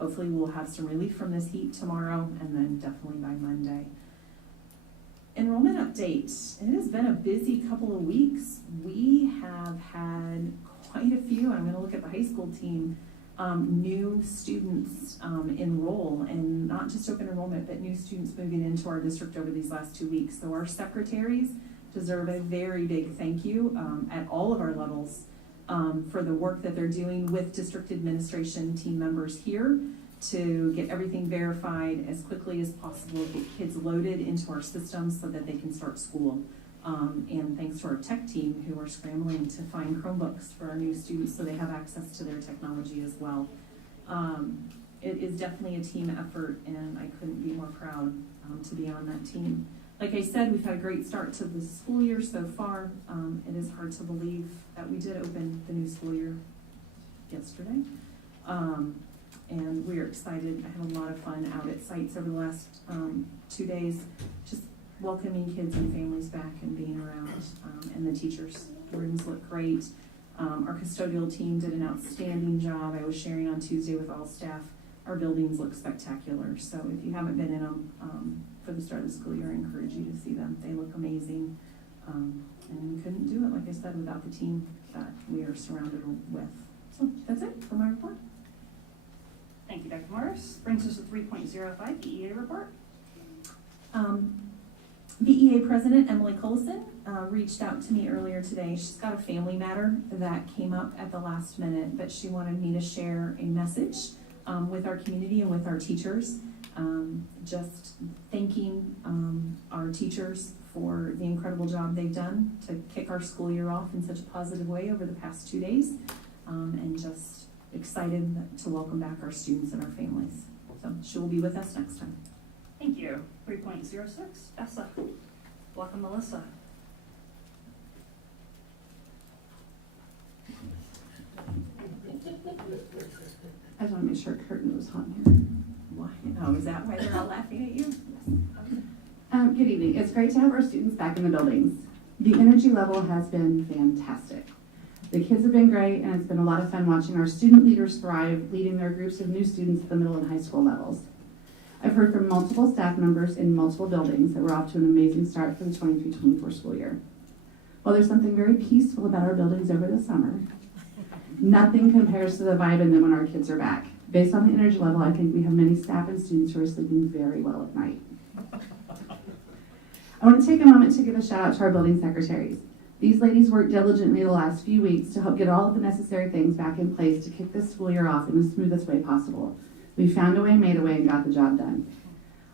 Hopefully we'll have some relief from this heat tomorrow, and then definitely by Monday. Enrollment update. It has been a busy couple of weeks. We have had quite a few, I'm going to look at the high school team, new students enroll, and not just open enrollment, but new students moving into our district over these last 2 weeks. So our secretaries deserve a very big thank you at all of our levels for the work that they're doing with district administration team members here to get everything verified as quickly as possible, get kids loaded into our systems so that they can start school. And thanks to our tech team who are scrambling to find Chromebooks for our new students so they have access to their technology as well. It is definitely a team effort, and I couldn't be more proud to be on that team. Like I said, we've had a great start to the school year so far. It is hard to believe that we did open the new school year yesterday. And we are excited. I had a lot of fun out at sites over the last 2 days, just welcoming kids and families back and being around, and the teachers. The rooms look great. Our custodial team did an outstanding job. I was sharing on Tuesday with all staff. Our buildings look spectacular. So if you haven't been in them for the start of the school year, I encourage you to see them. They look amazing. And we couldn't do it, like I said, without the team that we are surrounded with. So that's it for my report. Thank you, Dr. Morris. Brings us to 3.05, BEA report. BEA President Emily Colson reached out to me earlier today. She's got a family matter that came up at the last minute, but she wanted me to share a message with our community and with our teachers. Just thanking our teachers for the incredible job they've done to kick our school year off in such a positive way over the past 2 days, and just excited to welcome back our students and our families. So she will be with us next time. Thank you. 3.06, Essa. Welcome, Melissa. I just want to make sure Curtin was on here. Why? Oh, is that why they're all laughing at you? Yes. Good evening. It's great to have our students back in the buildings. The energy level has been fantastic. The kids have been great, and it's been a lot of fun watching our student leaders thrive, leading their groups of new students at the middle and high school levels. I've heard from multiple staff members in multiple buildings that we're off to an amazing start for the 23-24 school year. While there's something very peaceful about our buildings over the summer, nothing compares to the vibe in them when our kids are back. Based on the energy level, I think we have many staff and students who are sleeping very well at night. I want to take a moment to give a shout out to our building secretaries. These ladies worked diligently the last few weeks to help get all of the necessary things back in place to kick this school year off in the smoothest way possible. We found a way, made a way, and got the job done.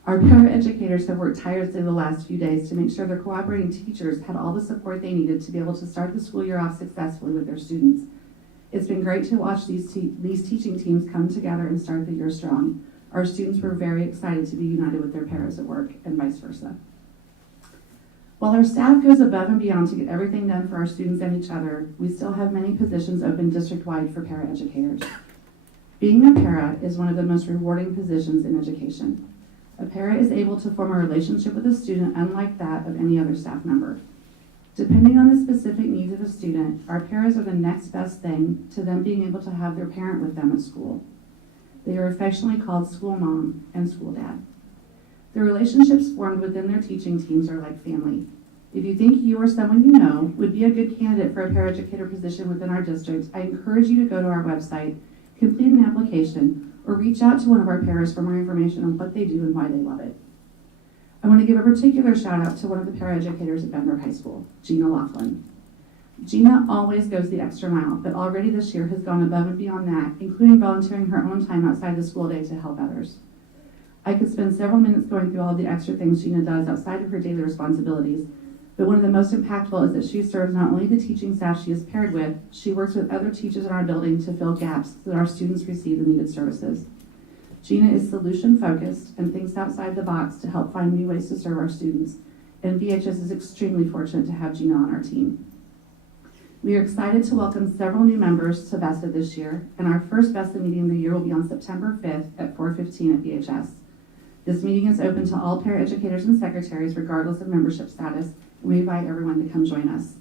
Our paraeducators have worked tirelessly the last few days to make sure their cooperating teachers had all the support they needed to be able to start the school year off successfully with their students. It's been great to watch these teaching teams come together and start the year strong. Our students were very excited to be united with their paras at work, and vice versa. While our staff goes above and beyond to get everything done for our students and each other, we still have many positions open district-wide for paraeducators. Being a para is one of the most rewarding positions in education. A para is able to form a relationship with a student unlike that of any other staff member. Depending on the specific needs of a student, our paras are the next best thing to them being able to have their parent with them at school. They are affectionately called school mom and school dad. The relationships formed within their teaching teams are like family. If you think you or someone you know would be a good candidate for a paraeducator position within our district, I encourage you to go to our website, complete an application, or reach out to one of our paras for more information on what they do and why they love it. I want to give a particular shout out to one of the paraeducators at Bender High School, Gina Laughlin. Gina always goes the extra mile, but already this year has gone above and beyond that, including volunteering her own time outside the school day to help others. I could spend several minutes going through all the extra things Gina does outside of her daily responsibilities, but one of the most impactful is that she serves not only the teaching staff she is paired with, she works with other teachers in our building to fill gaps so that our students receive the needed services. Gina is solution-focused and thinks outside the box to help find new ways to serve our students, and VHS is extremely fortunate to have Gina on our team. We are excited to welcome several new members to VESTA this year, and our first VESTA meeting of the year will be on September 5th at 4:15 at VHS. This meeting is open to all paraeducators and secretaries regardless of membership status, and we invite everyone to come join us.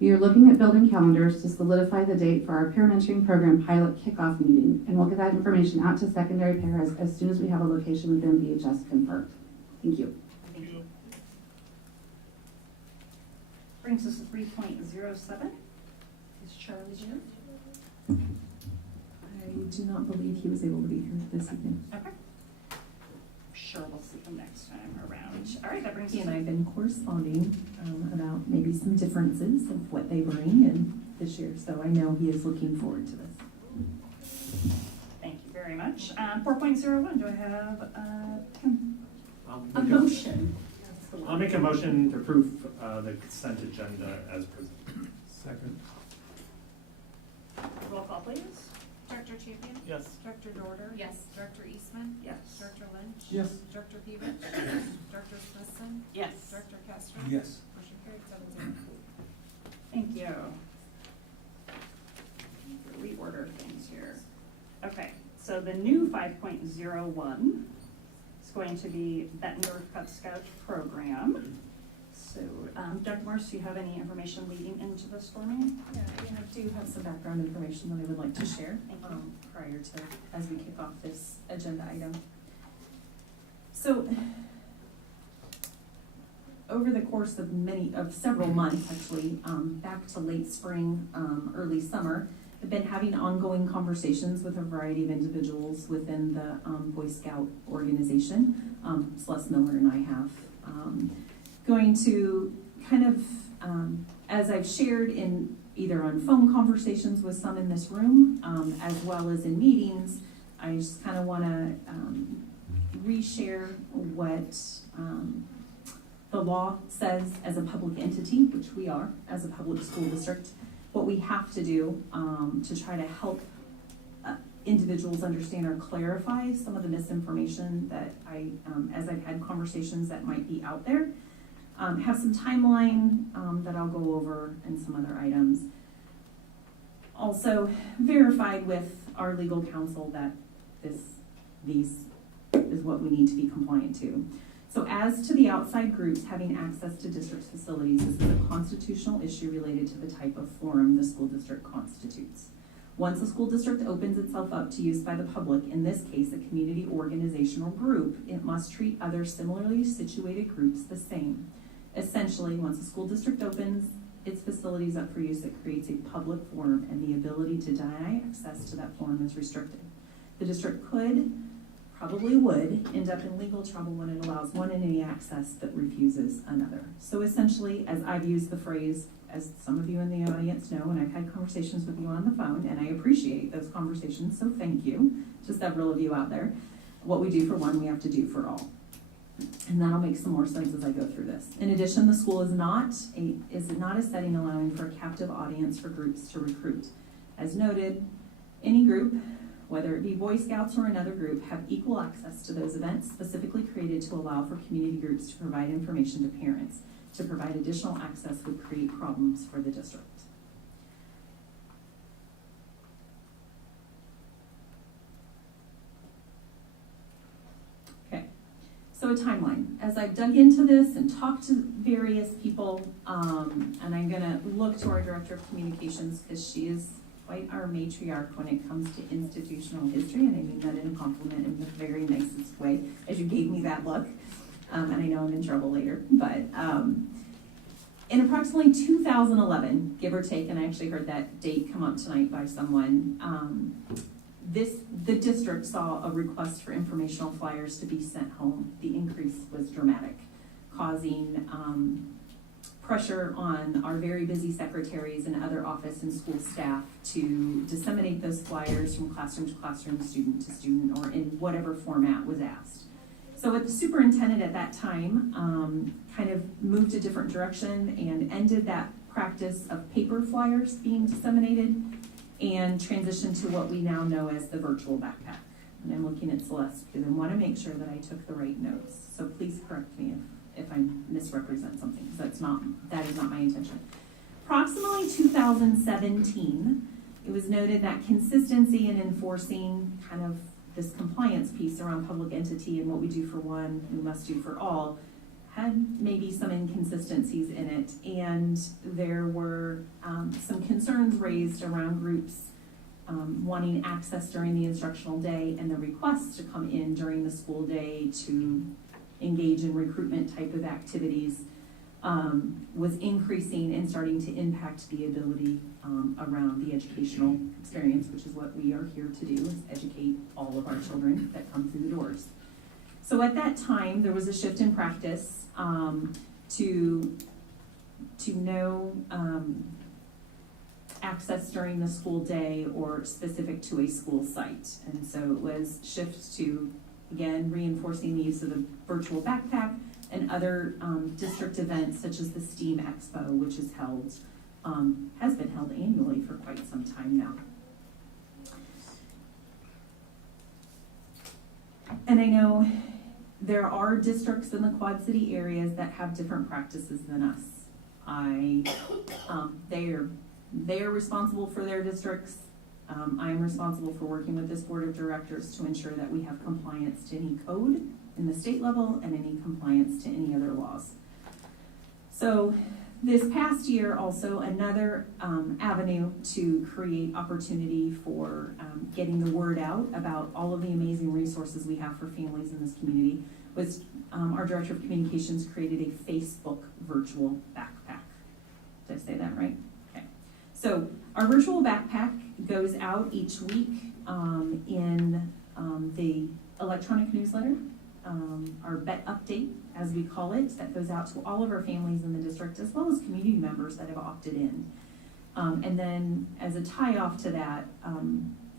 We are looking at building calendars to solidify the date for our parenting program pilot kickoff meeting, and we'll get that information out to secondary paras as soon as we have a location within VHS confirmed. Thank you. Thank you. Brings us to 3.07. Is Charlie here? I do not believe he was able to be here this evening. Okay. Sure, we'll see him next time around. All right, that brings He us and I have been corresponding about maybe some differences of what they bring in this year, so I know he is looking forward to this. Thank you very much. 4.01, do I have a motion? I'll make a motion to approve the consent agenda as presented. Second. Roll call, please. Director Champion? Yes. Director Dorder? Yes. Director Eastman? Yes. Director Lynch? Yes. Director Peters? Director Smithson? Yes. Director Castro? Yes. Motion carried 7-0. Thank you. Reorder things here. Okay, so the new 5.01 is going to be Bettendorf Cub Scout program. So, Dr. Morse, do you have any information leading into this for me? Yeah, I do have some background information that I would like to share Thank you. prior to, as we kick off this agenda item. So, over the course of several months, actually, back to late spring, early summer, I've been having ongoing conversations with a variety of individuals within the Boy Scout organization. Celeste Miller and I have. Going to kind of, as I've shared in either on phone conversations with some in this room, as well as in meetings, I just kind of want to reshare what the law says as a public entity, which we are as a public school district, what we have to do to try to help individuals understand or clarify some of the misinformation that as I've had conversations that might be out there. Have some timeline that I'll go over and some other items. Also verified with our legal counsel that these is what we need to be compliant to. So as to the outside groups having access to district facilities, this is a constitutional issue related to the type of forum the school district constitutes. Once a school district opens itself up to use by the public, in this case a community organization or group, it must treat other similarly situated groups the same. Essentially, once a school district opens its facilities up for use, it creates a public forum, and the ability to deny access to that forum is restricted. The district probably would end up in legal trouble when it allows one entity access but refuses another. So essentially, as I've used the phrase, as some of you in the audience know, and I've had conversations with you on the phone, and I appreciate those conversations, so thank you to several of you out there. What we do for one, we have to do for all. And that'll make some more sense as I go through this. In addition, the school is not a setting allowing for a captive audience for groups to recruit. As noted, any group, whether it be Boy Scouts or another group, have equal access to those events specifically created to allow for community groups to provide information to parents. To provide additional access would create problems for the district. Okay, so a timeline. As I've dug into this and talked to various people, and I'm gonna look to our Director of Communications because she is quite our matriarch when it comes to institutional history, and I mean that in a compliment in the very nicest way, as you gave me that look. And I know I'm in trouble later, but in approximately 2011, give or take, and I actually heard that date come up tonight by someone, the district saw a request for informational flyers to be sent home. The increase was dramatic, causing pressure on our very busy secretaries and other office and school staff to disseminate those flyers from classroom to classroom, student to student, or in whatever format was asked. So what the superintendent at that time kind of moved a different direction and ended that practice of paper flyers being disseminated and transitioned to what we now know as the virtual backpack. And I'm looking at Celeste because I want to make sure that I took the right notes. So please correct me if I misrepresent something, because that is not my intention. Approximately 2017, it was noted that consistency in enforcing kind of this compliance piece around public entity and what we do for one, we must do for all, had maybe some inconsistencies in it. And there were some concerns raised around groups wanting access during the instructional day and the requests to come in during the school day to engage in recruitment type of activities was increasing and starting to impact the ability around the educational experience, which is what we are here to do, is educate all of our children that come through the doors. So at that time, there was a shift in practice to no access during the school day or specific to a school site. And so it was shift to, again, reinforcing the use of the virtual backpack and other district events such as the STEAM Expo, which is has been held annually for quite some time now. And I know there are districts in the Quad City areas that have different practices than us. They are responsible for their districts. I am responsible for working with this board of directors to ensure that we have compliance to any code in the state level and any compliance to any other laws. So this past year, also another avenue to create opportunity for getting the word out about all of the amazing resources we have for families in this community was our Director of Communications created a Facebook virtual backpack. Did I say that right? Okay. So our virtual backpack goes out each week in the electronic newsletter, our Bett update, as we call it, that goes out to all of our families in the district, as well as community members that have opted in. And then as a tie-off to that,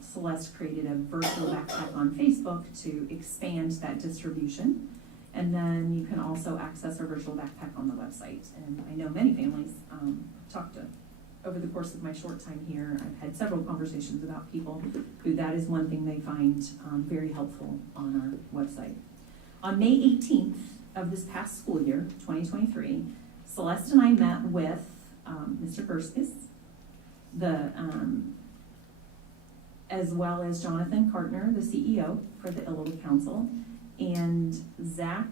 Celeste created a virtual backpack on Facebook to expand that distribution. And then you can also access our virtual backpack on the website. And I know many families talked to, over the course of my short time here, I've had several conversations about people who that is one thing they find very helpful on our website. On May 18th of this past school year, 2023, Celeste and I met with Mr. Gerskis, as well as Jonathan Cartner, the CEO for the Illinois Council, and Zach,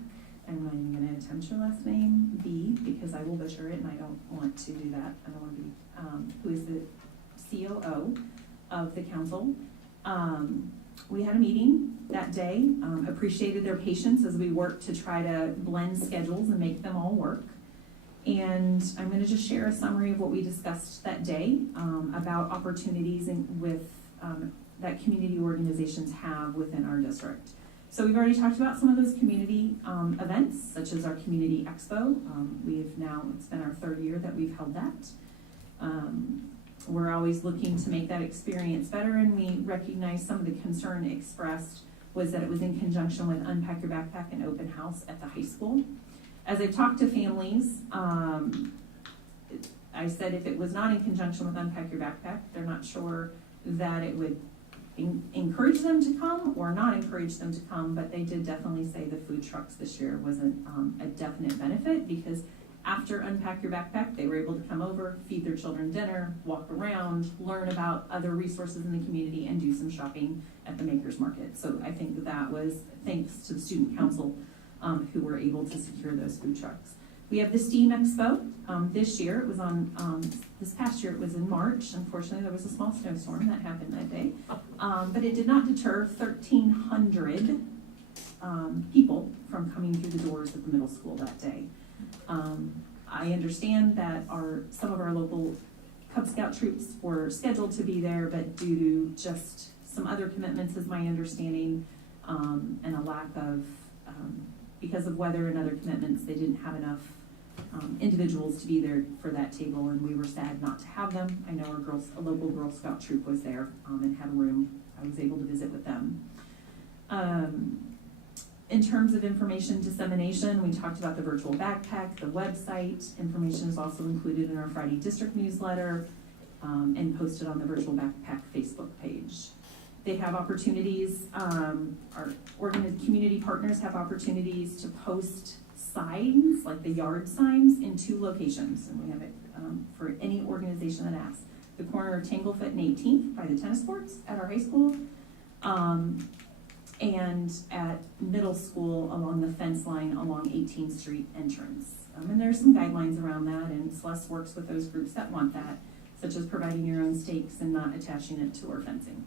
I'm not even going to attempt your last name, B, because I will butcher it and I don't want to do that. I don't want to be, who is the COO of the council. We had a meeting that day, appreciated their patience as we worked to try to blend schedules and make them all work. And I'm going to just share a summary of what we discussed that day about opportunities that community organizations have within our district. So we've already talked about some of those community events, such as our Community Expo. It's been our third year that we've held that. We're always looking to make that experience better, and we recognize some of the concern expressed was that it was in conjunction with Unpack Your Backpack and Open House at the high school. As I've talked to families, I said if it was not in conjunction with Unpack Your Backpack, they're not sure that it would encourage them to come or not encourage them to come, but they did definitely say the food trucks this year was a definite benefit, because after Unpack Your Backpack, they were able to come over, feed their children dinner, walk around, learn about other resources in the community, and do some shopping at the Makers Market. So I think that was thanks to the student council who were able to secure those food trucks. We have the STEAM Expo. This year, it was this past year it was in March. Unfortunately, there was a small snowstorm that happened that day. But it did not deter 1,300 people from coming through the doors of the middle school that day. I understand that some of our local Cub Scout troops were scheduled to be there, but due to just some other commitments, is my understanding, and a lack of, because of weather and other commitments, they didn't have enough individuals to be there for that table, and we were sad not to have them. I know a local Girl Scout troop was there and had a room. I was able to visit with them. In terms of information dissemination, we talked about the virtual backpack, the website. Information is also included in our Friday district newsletter and posted on the virtual backpack Facebook page. They have opportunities, our community partners have opportunities to post signs, like the yard signs, in 2 locations. And we have it for any organization that asks. The corner of Tanglefoot and 18th by the tennis courts at our high school. And at middle school along the fence line along 18th Street entrance. And there's some guidelines around that, and Celeste works with those groups that want that, such as providing your own stakes and not attaching it to our fencing.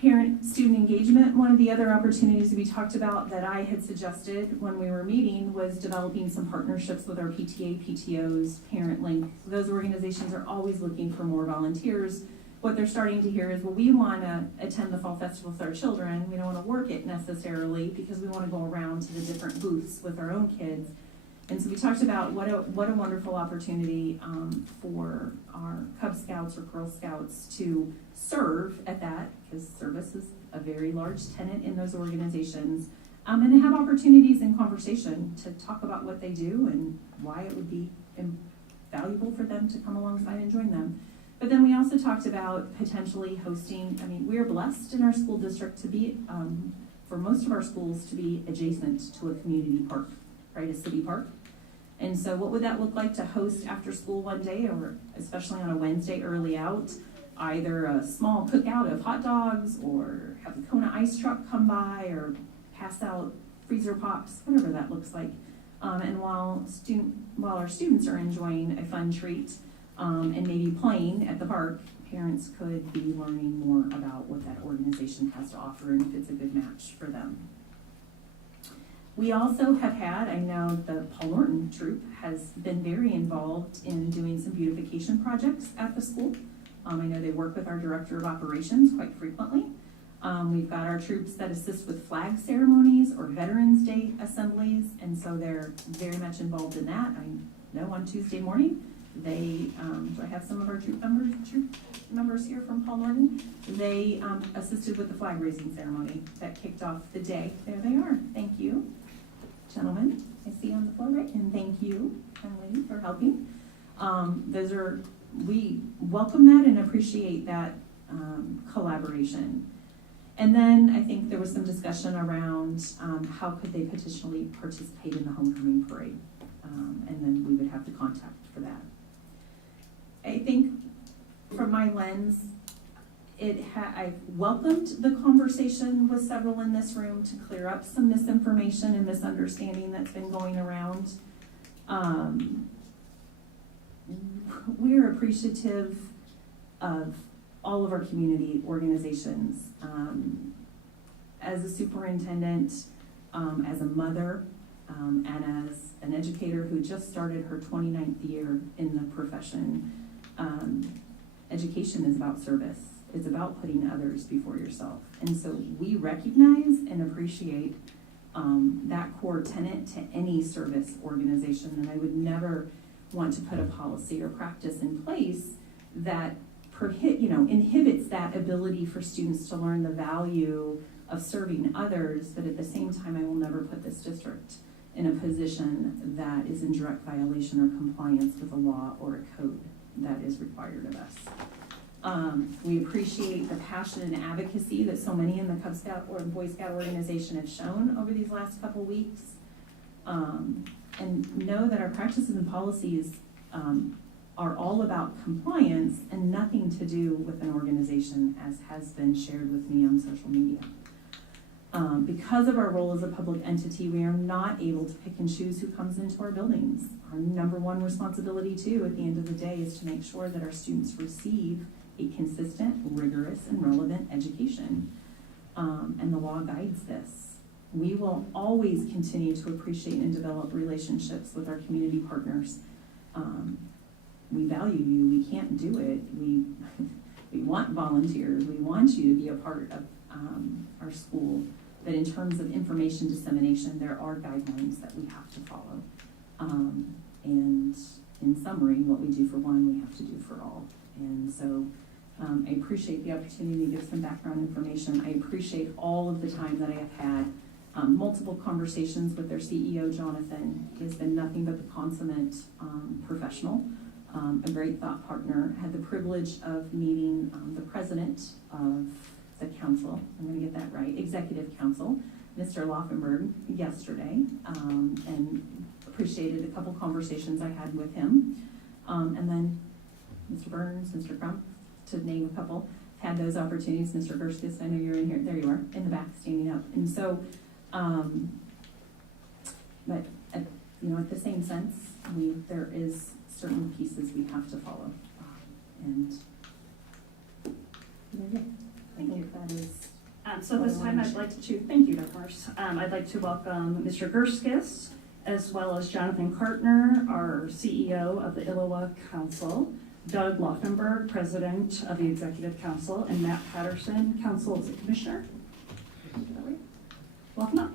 Parent-student engagement, one of the other opportunities we talked about that I had suggested when we were meeting was developing some partnerships with our PTA, PTOs, Parent Link. Those organizations are always looking for more volunteers. What they're starting to hear is, well, we want to attend the fall festival with our children. We don't want to work it necessarily because we want to go around to the different booths with our own kids. And so we talked about what a wonderful opportunity for our Cub Scouts or Girl Scouts to serve at that, because service is a very large tenet in those organizations, and to have opportunities in conversation to talk about what they do and why it would be valuable for them to come alongside and join them. But then we also talked about potentially hosting, we are blessed in our school district to be, for most of our schools, to be adjacent to a community park, right, a city park. And so what would that look like to host after school one day, or especially on a Wednesday early out, either a small cookout of hot dogs, or have the Kona ice truck come by, or pass out freezer pops, whatever that looks like. And while our students are enjoying a fun treat, and maybe playing at the park, parents could be learning more about what that organization has to offer and if it's a good match for them. We also have had, I know the Paul Norton troop has been very involved in doing some beautification projects at the school. I know they work with our director of operations quite frequently. We've got our troops that assist with flag ceremonies or Veterans Day assemblies, and so they're very much involved in that. I know on Tuesday morning, they, do I have some of our troop members here from Paul Norton? They assisted with the flag raising ceremony that kicked off the day. There they are. Thank you, gentlemen. I see on the floor, right? And thank you, young lady, for helping. We welcome that and appreciate that collaboration. And then I think there was some discussion around how could they potentially participate in the homecoming parade. And then we would have the contact for that. I think from my lens, I welcomed the conversation with several in this room to clear up some misinformation and misunderstanding that's been going around. We're appreciative of all of our community organizations. As a superintendent, as a mother, and as an educator who just started her 29th year in the profession, education is about service. It's about putting others before yourself. And so we recognize and appreciate that core tenet to any service organization. And I would never want to put a policy or practice in place that inhibits that ability for students to learn the value of serving others, but at the same time, I will never put this district in a position that is in direct violation or compliance with a law or a code that is required of us. We appreciate the passion and advocacy that so many in the Cub Scout or Boy Scout organization have shown over these last couple weeks. And know that our practices and policies are all about compliance and nothing to do with an organization, as has been shared with me on social media. Because of our role as a public entity, we are not able to pick and choose who comes into our buildings. Our number one responsibility, too, at the end of the day, is to make sure that our students receive a consistent, rigorous, and relevant education. And the law guides this. We will always continue to appreciate and develop relationships with our community partners. We value you. We can't do it. We want volunteers. We want you to be a part of our school. But in terms of information dissemination, there are guidelines that we have to follow. And in summary, what we do for one, we have to do for all. And so I appreciate the opportunity to give some background information. I appreciate all of the time that I have had multiple conversations with their CEO, Jonathan. He has been nothing but the consummate professional, a great thought partner. Had the privilege of meeting the president of the council, I'm going to get that right, executive council, Mr. Laufenberg, yesterday, and appreciated a couple conversations I had with him. And then Mr. Burns, Mr. Crump, to name a couple, had those opportunities. Mr. Gerskis, I know you're in here, there you are, in the back, standing up. And so, but at the same sense, there is certain pieces we have to follow. And there you go. I think that is. So this time I'd like to, thank you, Dr. Morse. I'd like to welcome Mr. Gerskis, as well as Jonathan Kartner, our CEO of the Iowa Council, Doug Laufenberg, President of the Executive Council, and Matt Patterson, Council as a Commissioner. Welcome up.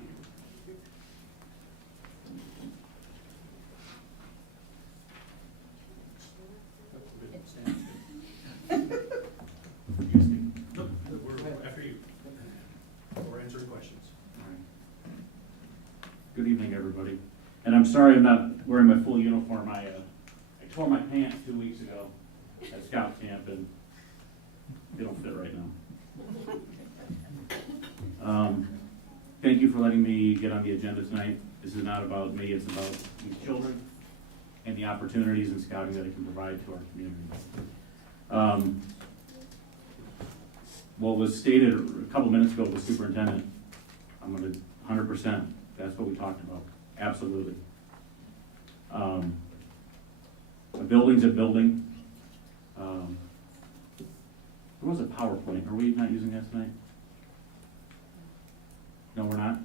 After you. We're answering questions. Good evening, everybody. And I'm sorry I'm not wearing my full uniform. I tore my pants 2 weeks ago at scout camp, and they don't fit right now. Thank you for letting me get on the agenda tonight. This is not about me, it's about these children and the opportunities in scouting that it can provide to our community. What was stated a couple minutes ago with the superintendent, I'm going to 100%, that's what we talked about, absolutely. A building's a building. There was a PowerPoint, are we not using that tonight? No, we're not?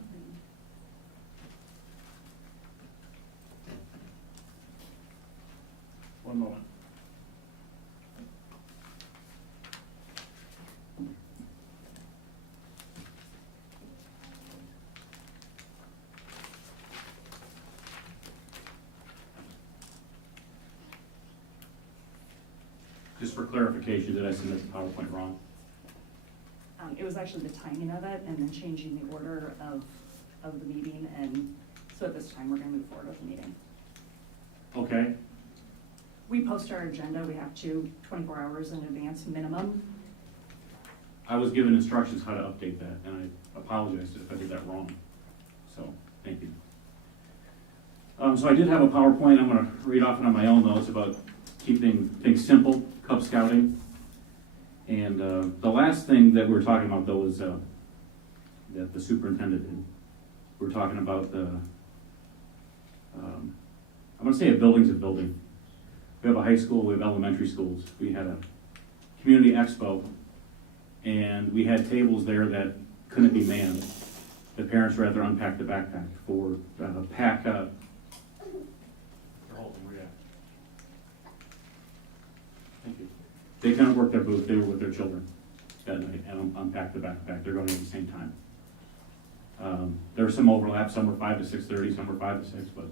One moment. Just for clarification, did I submit the PowerPoint wrong? It was actually the timing of it and then changing the order of the meeting. And so at this time, we're going to move forward with the meeting. Okay. We post our agenda. We have to 24 hours in advance minimum. I was given instructions how to update that, and I apologize if I did that wrong. So, thank you. So I did have a PowerPoint. I'm going to read off it on my own, though. It's about keeping things simple, Cub Scouting. And the last thing that we were talking about, though, is that the superintendent did. We were talking about I'm going to say a building's a building. We have a high school, we have elementary schools. We had a community expo, and we had tables there that couldn't be manned. The parents rather unpack the backpack for pack up. Thank you. They couldn't work their booth, they were with their children that night and unpacked the backpack. They're going at the same time. There was some overlap, some were 5 to 6:30, some were 5 to 6, but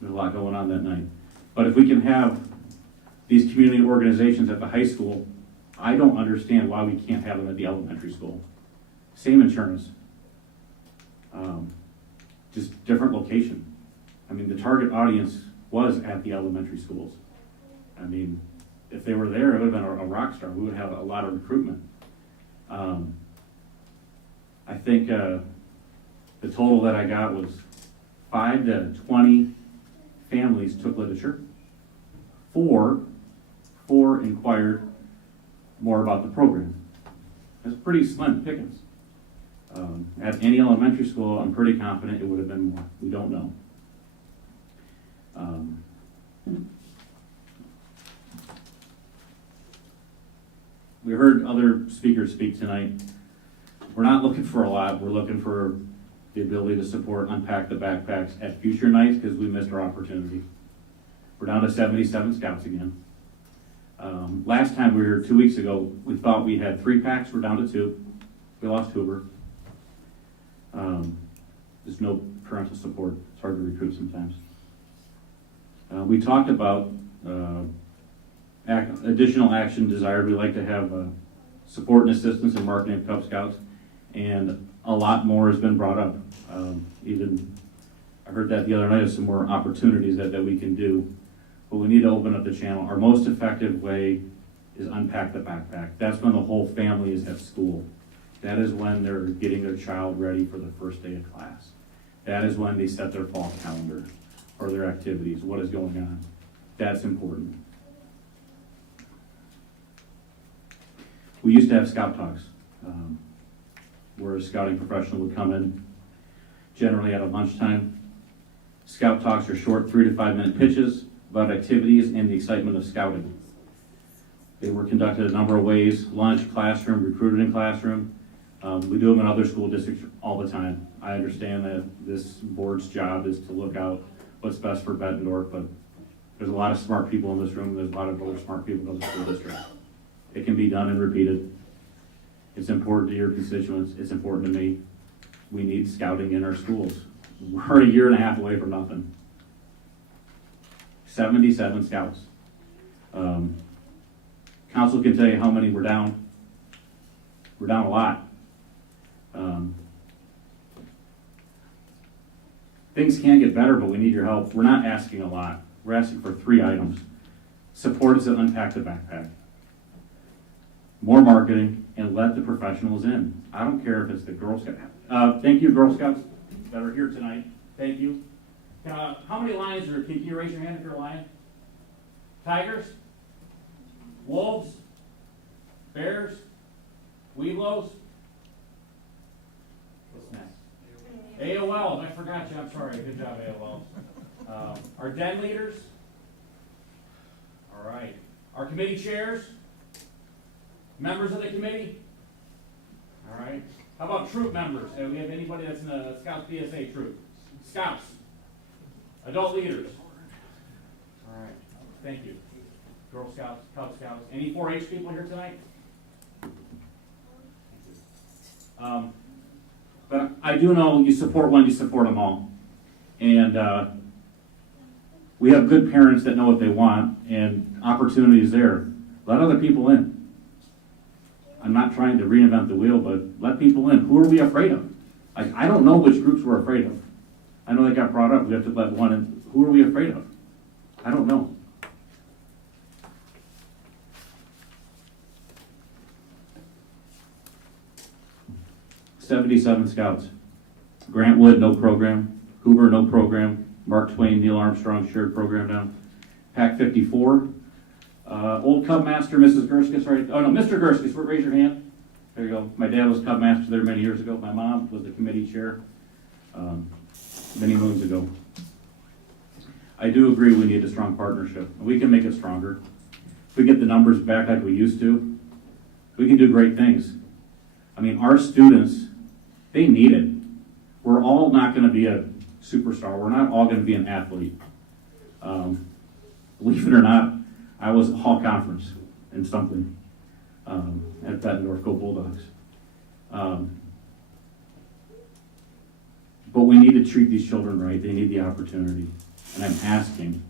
there's a lot going on that night. But if we can have these community organizations at the high school, I don't understand why we can't have them at the elementary school. Same insurance, just different location. I mean, the target audience was at the elementary schools. I mean, if they were there, it would have been a rock star. We would have a lot of recruitment. I think the total that I got was 5 to 20 families took literature. Four inquired more about the program. That's pretty slim pickings. At any elementary school, I'm pretty confident it would have been more. We don't know. We heard other speakers speak tonight. We're not looking for a lot. We're looking for the ability to support unpack the backpacks at future nights because we missed our opportunity. We're down to 77 scouts again. Last time we were 2 weeks ago, we thought we had 3 packs. We're down to 2. We lost Hoover. There's no parental support. It's hard to recruit sometimes. We talked about additional action desired. We like to have support and assistance in marketing of Cub Scouts and a lot more has been brought up. Even, I heard that the other night of some more opportunities that we can do, but we need to open up the channel. Our most effective way is unpack the backpack. That's when the whole family is at school. That is when they're getting their child ready for the first day of class. That is when they set their fall calendar or their activities, what is going on. That's important. We used to have scout talks, where a scouting professional would come in, generally at a lunchtime. Scout talks are short 3 to 5 minute pitches about activities and the excitement of scouting. They were conducted a number of ways: lunch, classroom, recruited in classroom. We do them in other school districts all the time. I understand that this board's job is to look out what's best for Bettendorf, but there's a lot of smart people in this room. There's a lot of other smart people in the school district. It can be done and repeated. It's important to your constituents. It's important to me. We need scouting in our schools. We're a year and a half away from nothing. 77 scouts. Council can tell you how many we're down. We're down a lot. Things can get better, but we need your help. We're not asking a lot. We're asking for 3 items. Support us to unpack the backpack. More marketing, and let the professionals in. I don't care if it's the Girl Scouts. Thank you, Girl Scouts that are here tonight. Thank you. How many lions are, can you raise your hand if you're a lion? Tigers? Wolves? Bears? Weeblos? What's next? AOL, I forgot you, I'm sorry. Good job, AOL. Our den leaders? All right. Our committee chairs? Members of the committee? All right. How about troop members? Do we have anybody that's in the Scouts BSA troop? Scouts? Adult leaders? All right. Thank you. Girl Scouts, Cub Scouts. Any 4-H people here tonight? But I do know you support one, you support them all. And we have good parents that know what they want, and opportunity is there. Let other people in. I'm not trying to reinvent the wheel, but let people in. Who are we afraid of? Like, I don't know which groups we're afraid of. I know that got brought up. We have to let one in. Who are we afraid of? I don't know. $77 scouts. Grant Wood, no program. Hoover, no program. Mark Twain, Neil Armstrong, shared program now. Pack 54. Old Cub Master, Mrs. Gerskis, right? Oh no, Mr. Gerskis, raise your hand. There you go. My dad was Cub Master there many years ago. My mom was the committee chair many moons ago. I do agree we need a strong partnership. We can make it stronger. If we get the numbers back like we used to, we can do great things. I mean, our students, they need it. We're all not going to be a superstar. We're not all going to be an athlete. Believe it or not, I was at Hall Conference in something at Bettendorf, go Bulldogs. But we need to treat these children right. They need the opportunity. And I'm asking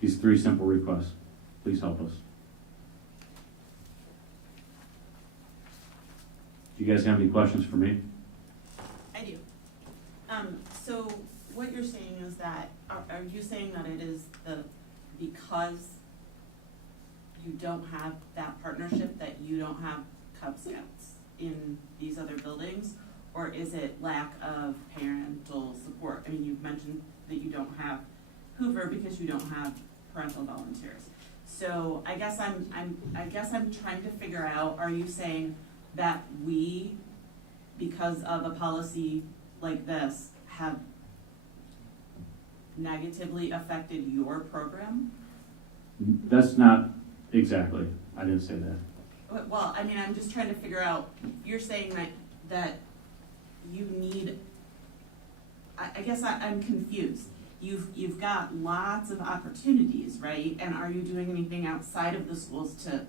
these 3 simple requests. Please help us. Do you guys have any questions for me? I do. So what you're saying is that, are you saying that it is because you don't have that partnership, that you don't have Cub Scouts in these other buildings? Or is it lack of parental support? I mean, you've mentioned that you don't have Hoover because you don't have parental volunteers. So I guess I'm trying to figure out, are you saying that we, because of a policy like this, have negatively affected your program? That's not exactly. I didn't say that. Well, I mean, I'm just trying to figure out, you're saying that you need, I guess I'm confused. You've got lots of opportunities, right? And are you doing anything outside of the schools to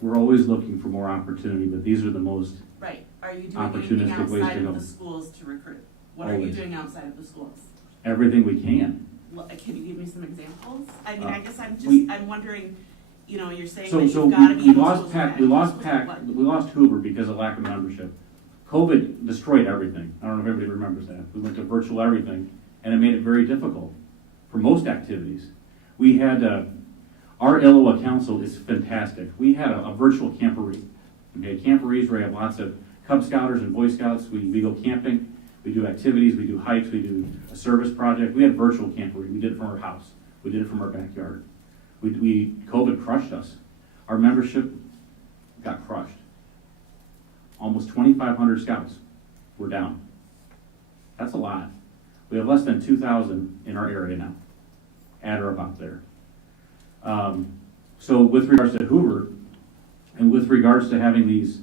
We're always looking for more opportunity, but these are the most right. Are you doing anything opportunistic ways outside to go. of the schools to recruit? What are you Always. doing outside of the schools? Everything we can. Can you give me some examples? I mean, I guess I'm wondering, you're saying that So you've got to be we able lost to Pack. We lost Hoover because of lack of membership. COVID destroyed everything. I don't know if everybody remembers that. We went to virtual everything, and it made it very difficult for most activities. We had, our Iowa Council is fantastic. We had a virtual camporee. Okay, camporees where we have lots of Cub Scouters and Boy Scouts. We go camping, we do activities, we do hikes, we do a service project. We had virtual camporee. We did it from our house. We did it from our backyard. COVID crushed us. Our membership got crushed. Almost 2,500 scouts were down. That's a lot. We have less than 2,000 in our area now, at or about there. So with regards to Hoover, and with regards to having these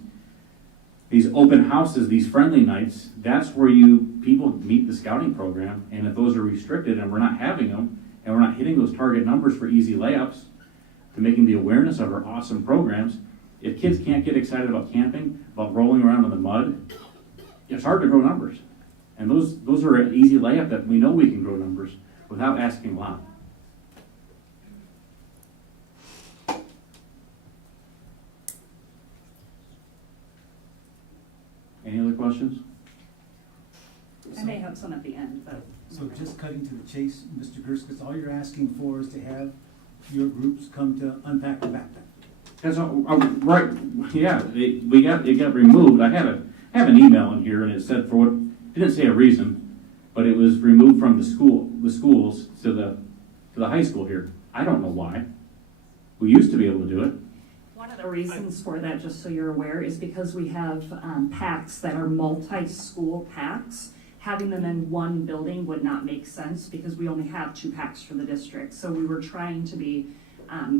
open houses, these friendly nights, that's where people meet the scouting program. And if those are restricted and we're not having them, and we're not hitting those target numbers for easy layups, to making the awareness of our awesome programs, if kids can't get excited about camping, about rolling around in the mud, it's hard to grow numbers. And those are an easy layup that we know we can grow numbers without asking a lot. Any other questions? I may have some at the end, but. So just cutting to the chase, Mr. Gerskis, all you're asking for is to have your groups come to unpack the backpack. That's right. Yeah, it got removed. I have an email in here, and it said for what it didn't say a reason, but it was removed from the schools to the high school here. I don't know why. We used to be able to do it. One of the reasons for that, just so you're aware, is because we have packs that are multi-school packs. Having them in one building would not make sense because we only have 2 packs for the district. So we were trying to be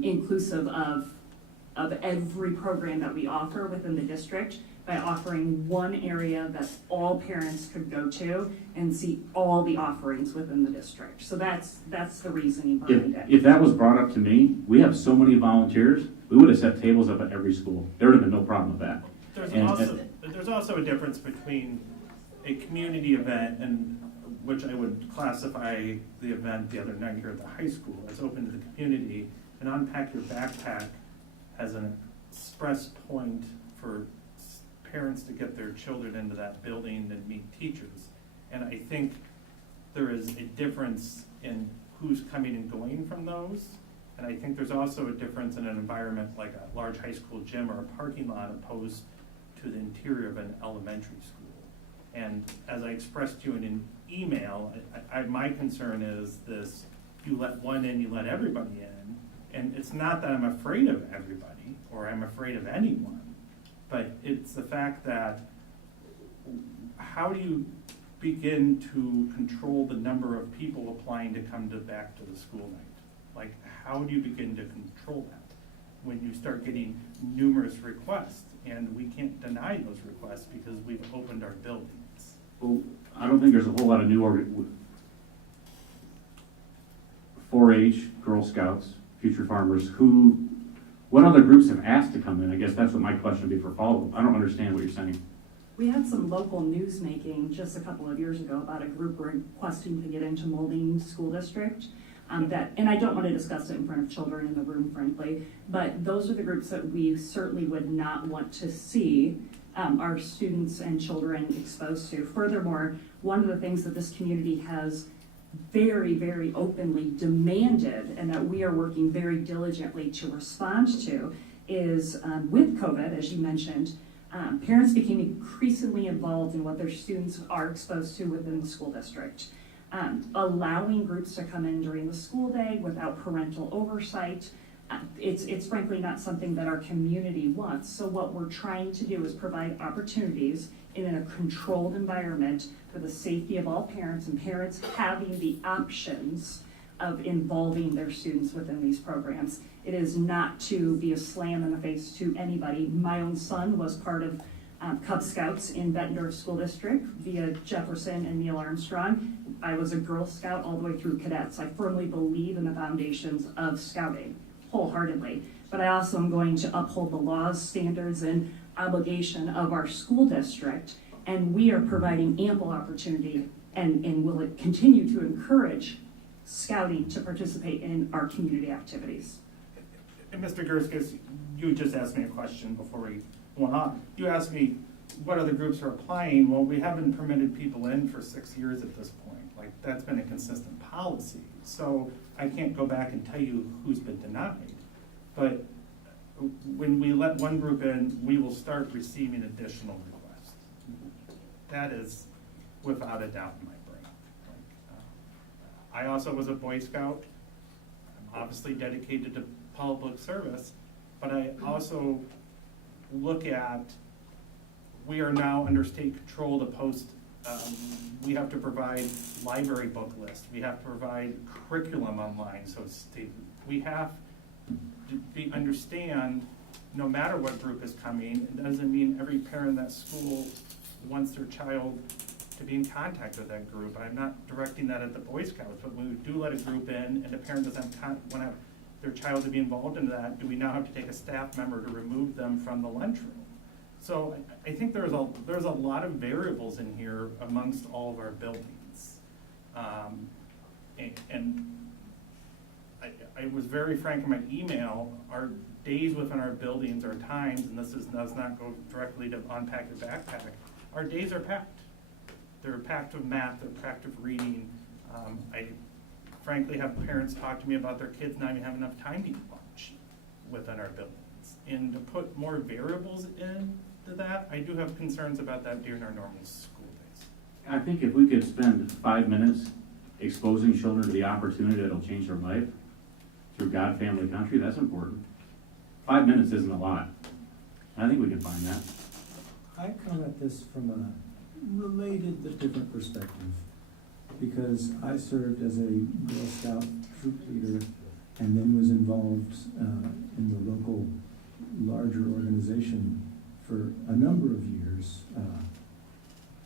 inclusive of every program that we offer within the district by offering one area that all parents could go to and see all the offerings within the district. So that's the reasoning behind it. If that was brought up to me, we have so many volunteers, we would have set tables up at every school. There would have been no problem with that. There's also a difference between a community event, and which I would classify the event the other night here at the high school as open to the community, and Unpack Your Backpack has an express point for parents to get their children into that building and meet teachers. And I think there is a difference in who's coming and going from those. And I think there's also a difference in an environment like a large high school gym or a parking lot opposed to the interior of an elementary school. And as I expressed to you in an email, my concern is this: you let one in, you let everybody in. And it's not that I'm afraid of everybody or I'm afraid of anyone, but it's the fact that how do you begin to control the number of people applying to come back to the school night? Like, how do you begin to control that when you start getting numerous requests? And we can't deny those requests because we've opened our buildings. Well, I don't think there's a whole lot of new 4-H, Girl Scouts, Future Farmers, what other groups have asked to come in? I guess that's what my question would be for follow-up. I don't understand what you're saying. We had some local news making just a couple of years ago about a group requesting to get into Molding School District. And I don't want to discuss it in front of children in the room, frankly, but those are the groups that we certainly would not want to see our students and children exposed to. Furthermore, one of the things that this community has very, very openly demanded and that we are working very diligently to respond to is with COVID, as you mentioned, parents became increasingly involved in what their students are exposed to within the school district. Allowing groups to come in during the school day without parental oversight, it's frankly not something that our community wants. So what we're trying to do is provide opportunities in a controlled environment for the safety of all parents, and parents having the options of involving their students within these programs. It is not to be a slam in the face to anybody. My own son was part of Cub Scouts in Bettendorf School District via Jefferson and Neil Armstrong. I was a Girl Scout all the way through cadets. I firmly believe in the foundations of scouting wholeheartedly, but I also am going to uphold the laws, standards, and obligation of our school district, and we are providing ample opportunity and will continue to encourage scouting to participate in our community activities. And Mr. Gerskis, you just asked me a question before we went on. You asked me, what other groups are applying, well, we haven't permitted people in for 6 years at this point. Like, that's been a consistent policy. So I can't go back and tell you who's been denied. But when we let one group in, we will start receiving additional requests. That is without a doubt in my brain. I also was a Boy Scout. I'm obviously dedicated to public service, but I also look at, we are now under state control to post, we have to provide library book lists, we have to provide curriculum online, so we have to understand, no matter what group is coming, it doesn't mean every parent in that school wants their child to be in contact with that group. I'm not directing that at the Boy Scouts, but when we do let a group in and the parent doesn't want their child to be involved in that, do we now have to take a staff member to remove them from the lunchroom? So I think there's a lot of variables in here amongst all of our buildings. And I was very frank in my email, our days within our buildings are times, and this does not go directly to unpack your backpack, our days are packed. They're packed with math, they're packed with reading. I frankly have parents talk to me about their kids not even having enough time to eat lunch within our buildings. And to put more variables into that, I do have concerns about that during our normal school days. I think if we could spend 5 minutes exposing children to the opportunity that'll change their life through God, family, country, that's important. 5 minutes isn't a lot. I think we can find that. I come at this from a related but different perspective, because I served as a Girl Scout troop leader and then was involved in the local larger organization for a number of years,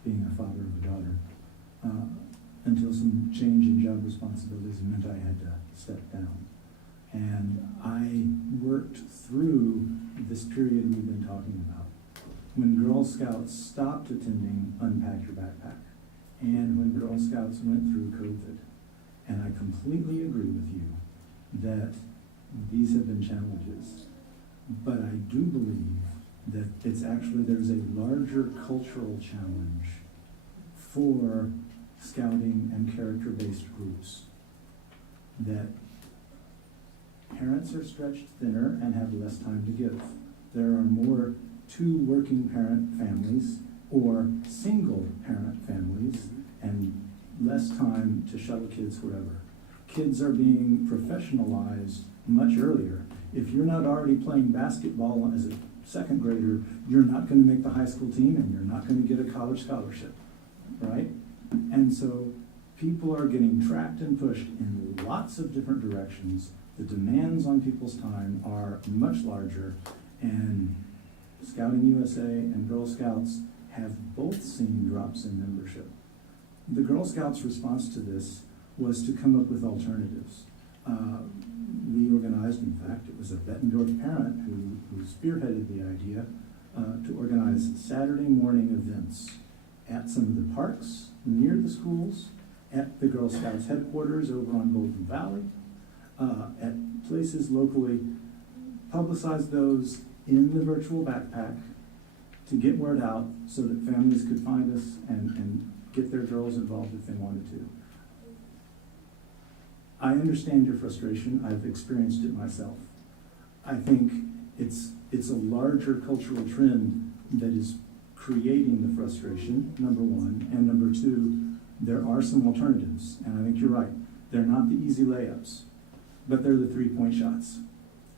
being a father of a daughter, until some change in job responsibilities meant I had to step down. And I worked through this period we've been talking about, when Girl Scouts stopped attending Unpack Your Backpack, and when Girl Scouts went through COVID. And I completely agree with you that these have been challenges. But I do believe that there's a larger cultural challenge for scouting and character-based groups, that parents are stretched thinner and have less time to give. There are more 2 working parent families or single parent families and less time to shuttle kids wherever. Kids are being professionalized much earlier. If you're not already playing basketball as a 2nd grader, you're not going to make the high school team and you're not going to get a college scholarship, right? And so people are getting tracked and pushed in lots of different directions. The demands on people's time are much larger, and Scouting USA and Girl Scouts have both seen drops in membership. The Girl Scouts' response to this was to come up with alternatives. We organized, in fact, it was a Bettendorf parent who spearheaded the idea to organize Saturday morning events at some of the parks near the schools, at the Girl Scouts headquarters over on Golden Valley, at places locally, publicize those in the virtual backpack to get word out so that families could find us and get their girls involved if they wanted to. I understand your frustration. I've experienced it myself. I think it's a larger cultural trend that is creating the frustration, number one, and number two, there are some alternatives, and I think you're right. They're not the easy layups, but they're the 3-point shots.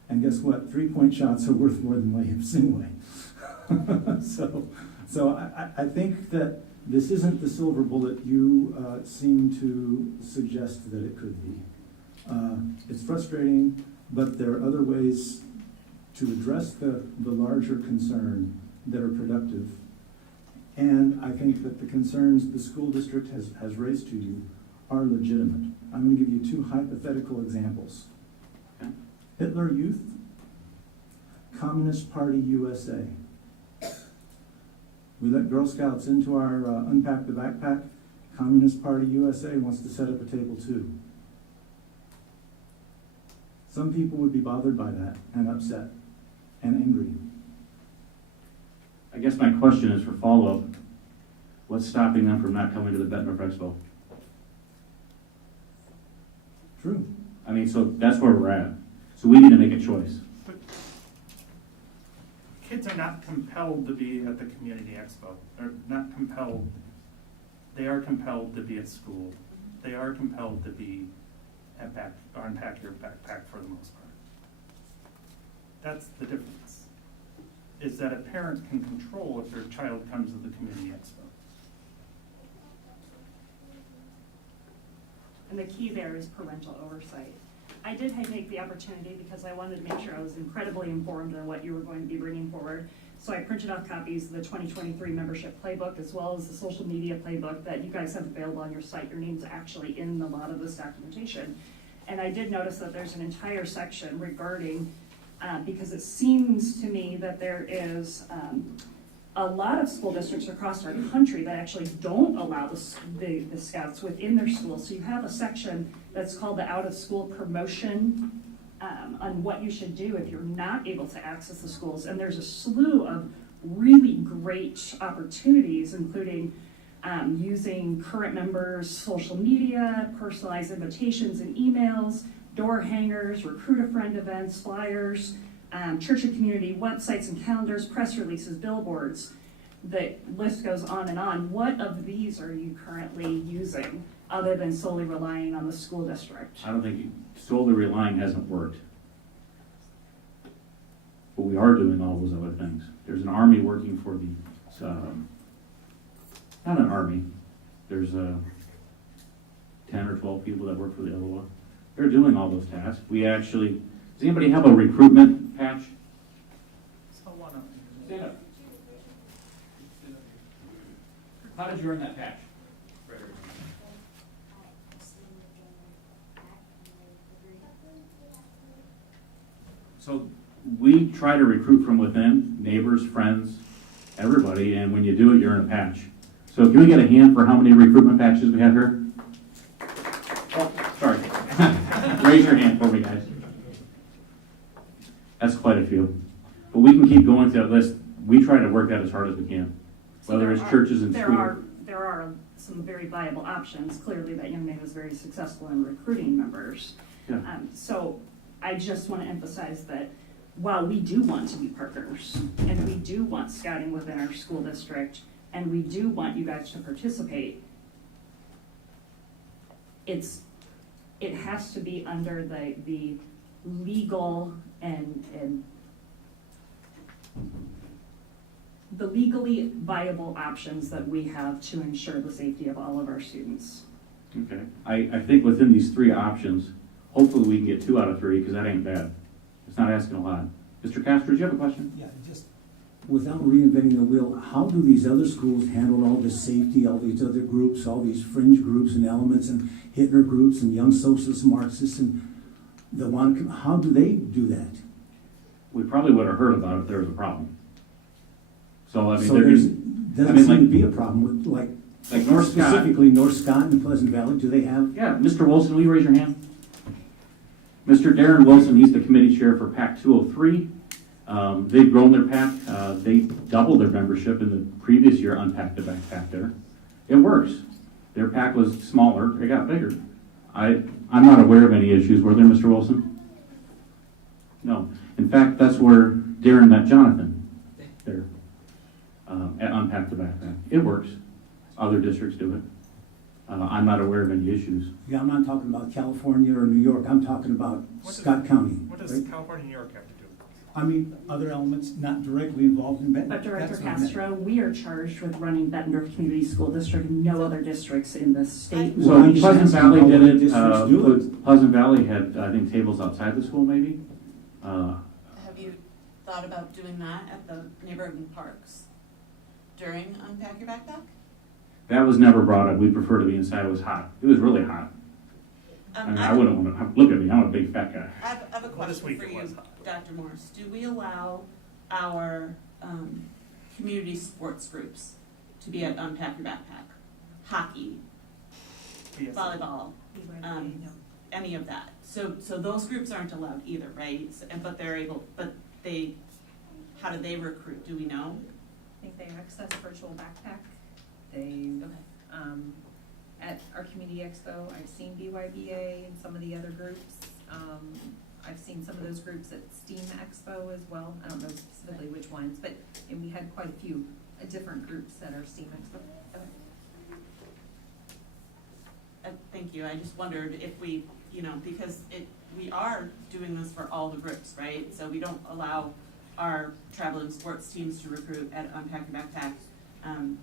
And guess what? 3-point shots are worth more than layups anyway. So I think that this isn't the silver bullet you seem to suggest that it could be. It's frustrating, but there are other ways to address the larger concern that are productive. And I think that the concerns the school district has raised to you are legitimate. I'm going to give you 2 hypothetical examples. Hitler Youth, Communist Party USA. We let Girl Scouts into our Unpack the Backpack. Communist Party USA wants to set up a table too. Some people would be bothered by that and upset and angry. guess my question is for follow-up, what's stopping them from not coming to the Bettendorf Expo? True. I mean, so that's where we're at. So we need to make a choice. But kids are not compelled to be at the community expo. They're not compelled. They are compelled to be at school. They are compelled to be at unpack your backpack for the most part. That's the difference. Is that a parent can control if their child comes to the community expo. And the key there is parental oversight. I did take the opportunity because I wanted to make sure I was incredibly informed on what you were going to be bringing forward. So I printed off copies of the 2023 membership playbook as well as the social media playbook that you guys have available on your site. Your name's actually in a lot of this documentation. And I did notice that there's an entire section regarding, because it seems to me that there is a lot of school districts across our country that actually don't allow the scouts within their schools. So you have a section that's called the out-of-school promotion on what you should do if you're not able to access the schools. And there's a slew of really great opportunities, including using current members' social media, personalized invitations and emails, door hangers, recruit-a-friend events, flyers, church and community websites and calendars, press releases, billboards. The list goes on and on. What of these are you currently using other than solely relying on the school district? I don't think solely relying hasn't worked. But we are doing all those other things. There's an army working for the, not an army, there's 10 or 12 people that work for the LOA. They're doing all those tasks. We actually, does anybody have a recruitment patch? Stand up. How did you earn that patch? So we try to recruit from within, neighbors, friends, everybody, and when you do it, you earn a patch. So can we get a hand for how many recruitment patches we have here? Oh, sorry. Raise your hand for me, guys. That's quite a few. But we can keep going through that list. We try to work that as hard as we can, whether it's churches and schools. There are some very viable options. Clearly, that young man was very successful in recruiting members. Yeah. So I just want to emphasize that while we do want to be partners, and we do want scouting within our school district, and we do want you guys to participate, it has to be under the legal and the legally viable options that we have to ensure the safety of all of our students. Okay. I think within these three options, hopefully we can get 2 out of 3, because that ain't bad. It's not asking a lot. Mr. Castro, do you have a question? Yeah, just, Without reinventing the wheel, how do these other schools handle all this safety, all these other groups, all these fringe groups and elements and Hitler groups and young socialists, Marxists, and how do they do that? We probably would have heard about it if there was a problem. So, I mean, So there there is, doesn't seem to be a problem with, like North Scott. specifically North Scott and Pleasant Valley, do they have? Yeah, Mr. Wilson, will you raise your hand? Mr. Darren Wilson, he's the committee chair for PAC 203. They've grown their PAC. They doubled their membership in the previous year, unpacked the backpack there. It works. Their PAC was smaller, it got bigger. I'm not aware of any issues, were there, Mr. Wilson? No. In fact, that's where Darren met Jonathan there, at Unpack the Backpack. It works. Other districts do it. I'm not aware of any issues. Yeah, I'm not talking about California or New York, I'm talking about Scott County. What does right? California and New York have to do? I mean, other elements not directly involved in Benton. But Director That's what I meant. Castro, we are charged with running Bettendorf Community School District, and no other districts in the state. Well, So I'm just Pleasant asking Valley how did other it. districts do it. Pleasant Valley had, I think, tables outside the school maybe. Have you thought about doing that at the neighborhood parks during Unpack Your Backpack? That was never brought up. We prefer to be inside. It was hot. It was really hot. I mean, I wouldn't want to, look at me, I'm a big fat guy. I have a question for you, Dr. Morris. Do we allow our community sports groups to be at Unpack Your Backpack? Hockey, Yes. volleyball, any of that? So those groups aren't allowed either, right? But they're able, how do they recruit? Do we know? think they access virtual backpack. They, at our community expo, I've seen BYBA and some of the other groups. I've seen some of those groups at STEAM Expo as well. I don't know specifically which ones, but, and we had quite a few different groups at our STEAM Expo. Thank you. I just wondered if we, because we are doing this for all the groups, right? So we don't allow our travel and sports teams to recruit at Unpack Your Backpack.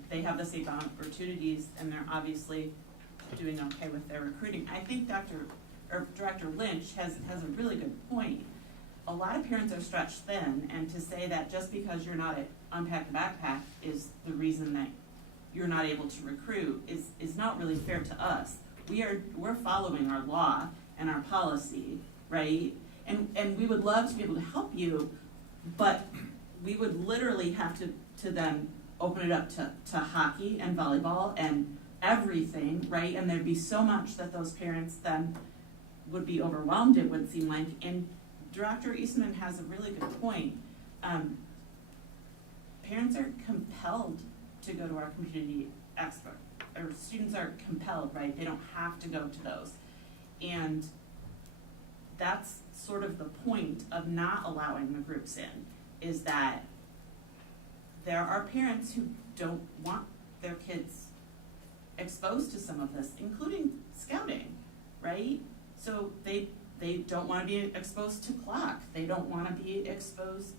They have the same opportunities, and they're obviously doing okay with their recruiting. I think Director Lynch has a really good point. A lot of parents are stretched thin, and to say that just because you're not at Unpack the Backpack is the reason that you're not able to recruit is not really fair to us. We're following our law and our policy, right? And we would love to be able to help you, but we would literally have to then open it up to hockey and volleyball and everything, right? And there'd be so much that those parents then would be overwhelmed, it would seem like. And Director Eastman has a really good point. Parents are compelled to go to our community expo, or students are compelled, right? They don't have to go to those. And that's sort of the point of not allowing the groups in, is that there are parents who don't want their kids exposed to some of this, including scouting, right? So they don't want to be exposed to clock. They don't want to be exposed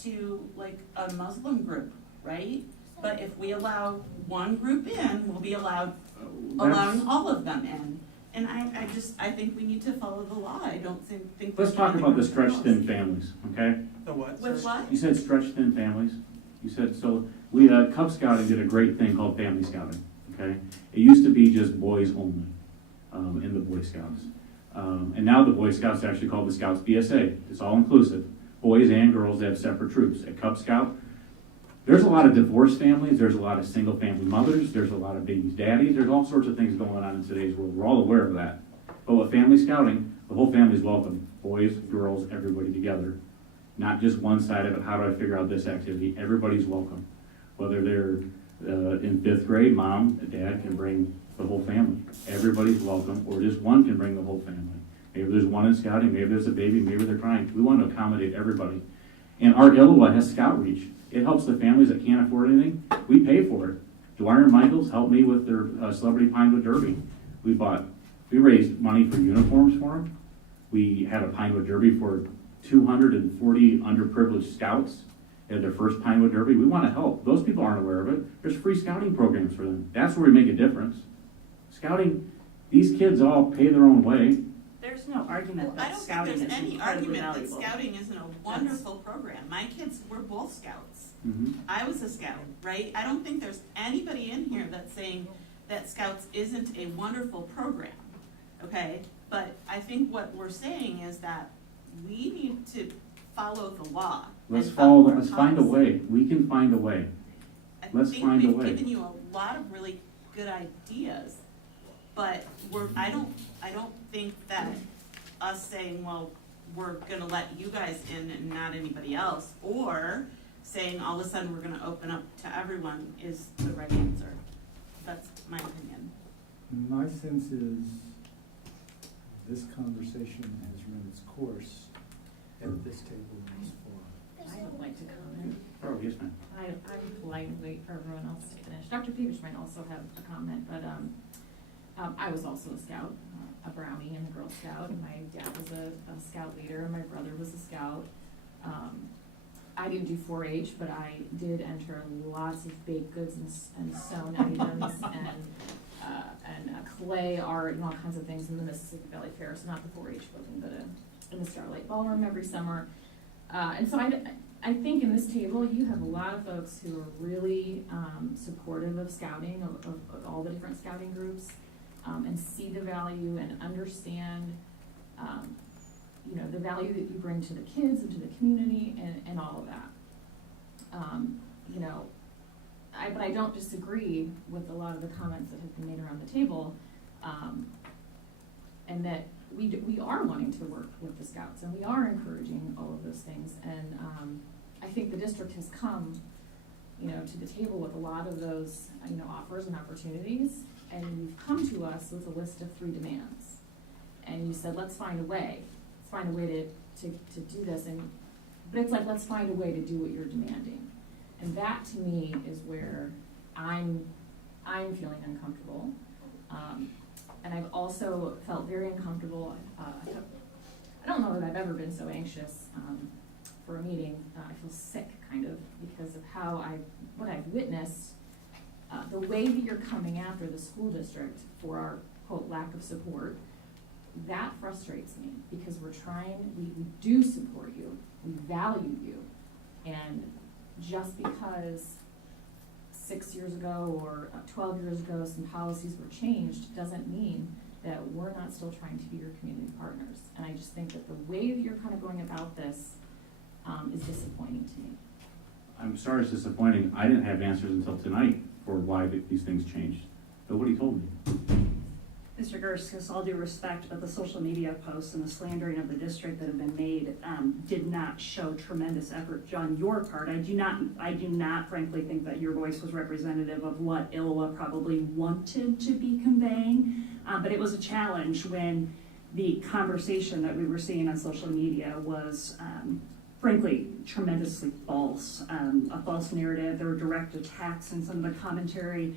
to like a Muslim group, right? But if we allow one group in, we'll be allowing all of them in. And I think we need to follow the law. I don't think. Let's talk about the stretched thin families, okay? The what? With what? You said stretched thin families. You said, so Cub Scouting did a great thing called family scouting, okay? It used to be just boys only in the Boy Scouts. And now the Boy Scouts are actually called the Scouts BSA. It's all inclusive. Boys and girls, they have separate troops. At Cub Scout, there's a lot of divorced families, there's a lot of single family mothers, there's a lot of babies' daddies, there's all sorts of things going on in today's world. We're all aware of that. But with family scouting, the whole family's welcome. Boys, girls, everybody together. Not just one side of it, how do I figure out this activity? Everybody's welcome. Whether they're in 5th grade, mom and dad can bring the whole family. Everybody's welcome, or just one can bring the whole family. Maybe there's one in scouting, maybe there's a baby, maybe they're crying. We want to accommodate everybody. And our Iowa has Scout Reach. It helps the families that can't afford anything. We pay for it. Dwyer and Michaels helped me with their Celebrity Pinewood Derby. We raised money for uniforms for them. We had a Pinewood Derby for 240 underprivileged scouts. They had their first Pinewood Derby. We want to help. Those people aren't aware of it. There's free scouting programs for them. That's where we make a difference. Scouting, these kids all pay their own way. There's no argument I that don't think scouting there's is any incredibly argument that valuable. scouting isn't a wonderful program. My kids were both scouts. Mm-hmm. I was a scout, right? I don't think there's anybody in here that's saying that scouts isn't a wonderful program, okay? But I think what we're saying is that we need to follow the law. Let's and follow our let's find a policy. way. We can find a way. Let's find a way. I think we've given you a lot of really good ideas, but I don't think that us saying, well, we're gonna let you guys in and not anybody else, or saying all of a sudden we're gonna open up to everyone is the right answer. That's my opinion. My sense is this conversation has run its course at this table in this forum. I would like to comment. Oh, yes, ma'am. I'm polite and wait for everyone else to finish. Dr. Peters might also have a comment, but I was also a scout, a Brownie and a Girl Scout, and my dad was a scout leader, and my brother was a scout. I didn't do 4-H, but I did enter lots of baked goods and sewn items and clay art and all kinds of things in the Mississippi Valley Fair. So not the 4-H building, but in the Starlight Ballroom every summer. And so I think in this table you have a lot of folks who are really supportive of scouting, of all the different scouting groups, and see the value and understand the value that you bring to the kids and to the community and all of that. But I don't disagree with a lot of the comments that have been made around the table, and that we are wanting to work with the scouts and we are encouraging all of those things. And I think the district has come, to the table with a lot of those, offers and opportunities, and you've come to us with a list of 3 demands. And you said, let's find a way to do this, but it's like, let's find a way to do what you're demanding. And that, to me, is where I'm feeling uncomfortable. And I've also felt very uncomfortable. I don't know that I've ever been so anxious for a meeting. I feel sick, kind of, because of what I've witnessed, the way that you're coming after the school district for our, quote, lack of support. That frustrates me, because we do support you, we value you, and just because 6 years ago or 12 years ago some policies were changed doesn't mean that we're not still trying to be your community partners. And I just think that the way that you're kind of going about this is disappointing to me. I'm sorry it's disappointing. I didn't have answers until tonight for why these things changed. Nobody told me. Mr. Gerskus, all due respect, but the social media posts and the slandering of the district that have been made did not show tremendous effort on your part. I do not frankly think that your voice was representative of what Iowa probably wanted to be conveying, but it was a challenge when the conversation that we were seeing on social media was frankly tremendously false, a false narrative. There were direct attacks in some of the commentary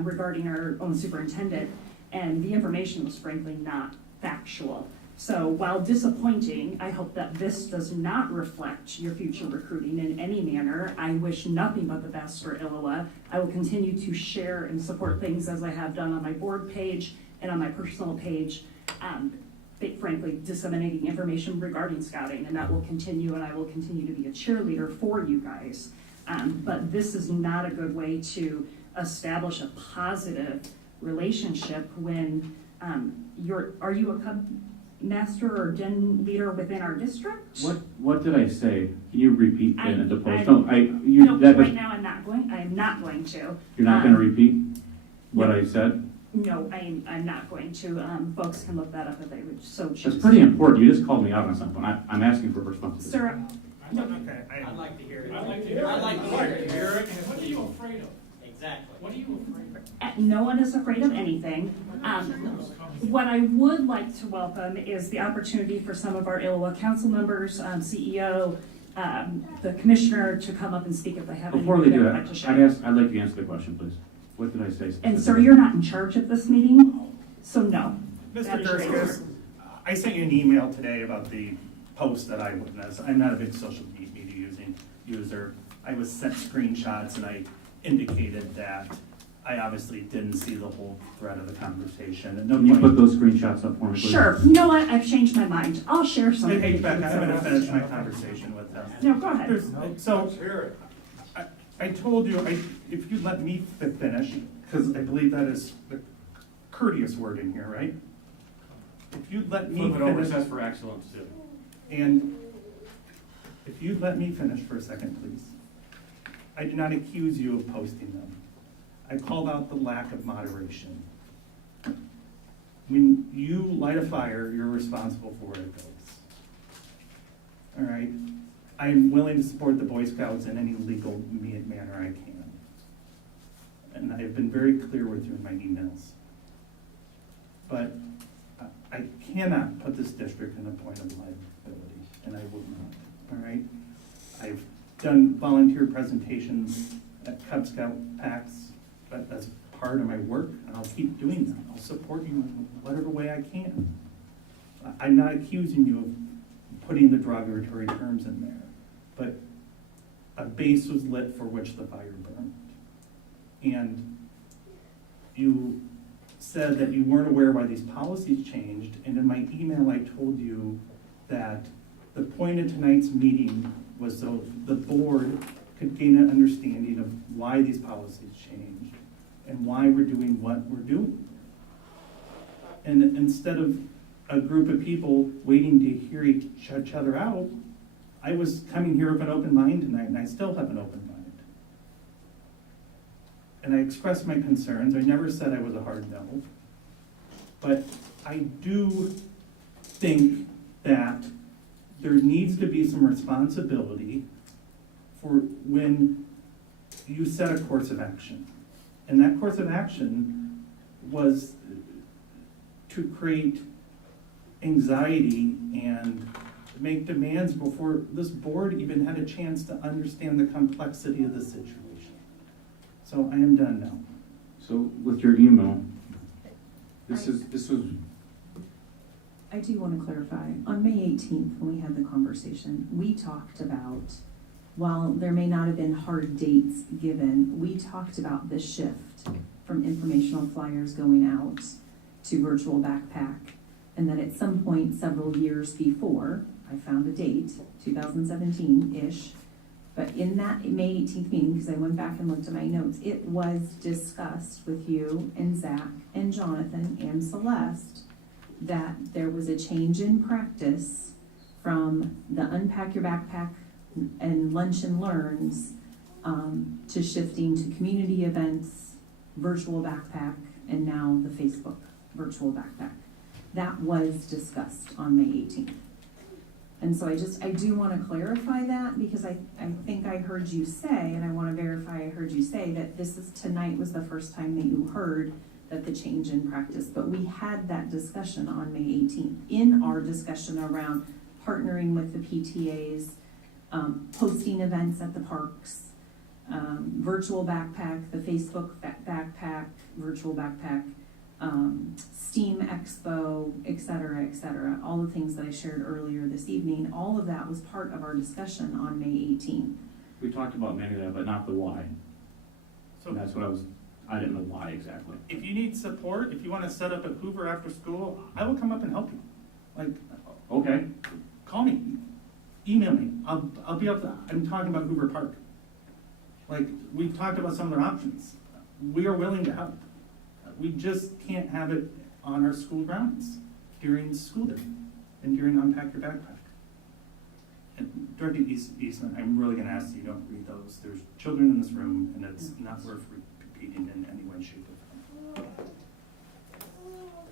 regarding our own superintendent. And the information was frankly not factual. So while disappointing, I hope that this does not reflect your future recruiting in any manner. I wish nothing but the best for Iowa. I will continue to share and support things as I have done on my board page and on my personal page, frankly, disseminating information regarding scouting, and that will continue, and I will continue to be a cheerleader for you guys. But this is not a good way to establish a positive relationship when are you a Cub master or den leader within our district? What did I say? Can you repeat that at the post? Right now I'm not going to. You're not going to repeat what I said? No, I'm not going to. Folks can look that up if they would so choose. That's pretty important. You just called me out on something. I'm asking for responsibility. Sir, Okay. I'd like to hear it. I'd like to hear it. What are you afraid of? Exactly. What are you afraid of? no one is afraid of anything. What I would like to welcome is the opportunity for some of our Iowa council members, CEO, the commissioner to come up and speak if they have Before anything they do they'd that, like to share. I'd like you to answer the question, please. What did I say? And sir, you're not in charge of this meeting, so no. Mr. That's your Gerskus, answer. I sent you an email today about the post that I witnessed. I'm not a big social media user. I was sent screenshots and I indicated that I obviously didn't see the whole thread of the conversation. And no Can you point- put those screenshots up for me, please? Sure, you know what, I've changed my mind. I'll share something. Hey, Beck, I'm gonna finish my conversation with them. No, go ahead. So, I told you, if you let me finish, because I believe that is the courteous word in here, right? If you let me Flip it over, finish, says for excellence too. and if you let me finish for a second, please. I do not accuse you of posting them. I called out the lack of moderation. When you light a fire, you're responsible for where it goes. All right? I am willing to support the Boy Scouts in any legal manner I can. And I have been very clear with you in my emails. But I cannot put this district in a point of liability, and I will not, all right? I've done volunteer presentations at Cub Scout packs, but that's part of my work, and I'll keep doing that. I'll support you in whatever way I can. I'm not accusing you of putting the derogatory terms in there, but a base was lit for which the fire burned. And you said that you weren't aware why these policies changed, and in my email I told you that the point of tonight's meeting was so the board could gain an understanding of why these policies changed and why we're doing what we're doing. And instead of a group of people waiting to hear each other out, I was coming here with an open mind tonight, and I still have an open mind. And I expressed my concerns. I never said I was a hard no. But I do think that there needs to be some responsibility for when you set a course of action. And that course of action was to create anxiety and make demands before this board even had a chance to understand the complexity of the situation. So I am done now. So with your email, this was, I do want to clarify, on May 18th, when we had the conversation, we talked about, while there may not have been hard dates given, we talked about this shift from informational flyers going out to virtual backpack, and that at some point several years before, I found a date, 2017-ish, but in that May 18th meeting, because I went back and looked at my notes, it was discussed with you and Zach and Jonathan and Celeste that there was a change in practice from the unpack your backpack and lunch and learns to shifting to community events, virtual backpack, and now the Facebook virtual backpack. That was discussed on May 18th. And so I do want to clarify that, because I think I heard you say, and I want to verify I heard you say, that tonight was the first time that you heard that the change in practice, but we had that discussion on May 18th in our discussion around partnering with the PTAs, hosting events at the parks, virtual backpack, the Facebook backpack, virtual backpack, STEAM Expo, et cetera, all the things that I shared earlier this evening, all of that was part of our discussion on May 18th. we talked about many of that, but not the why. So And that's what I didn't know why exactly. if you need support, if you want to set up a Hoover after school, I will come up and help you. Like, Okay, call me, email me. I'll be up to, I'm talking about Hoover Park. Like, we've talked about some of their options. We are willing to help. We just can't have it on our school grounds during school day and during Unpack Your Backpack. And Director Eastman, I'm really gonna ask that you don't read those. There's children in this room, and it's not worth repeating in any way, shape, or form.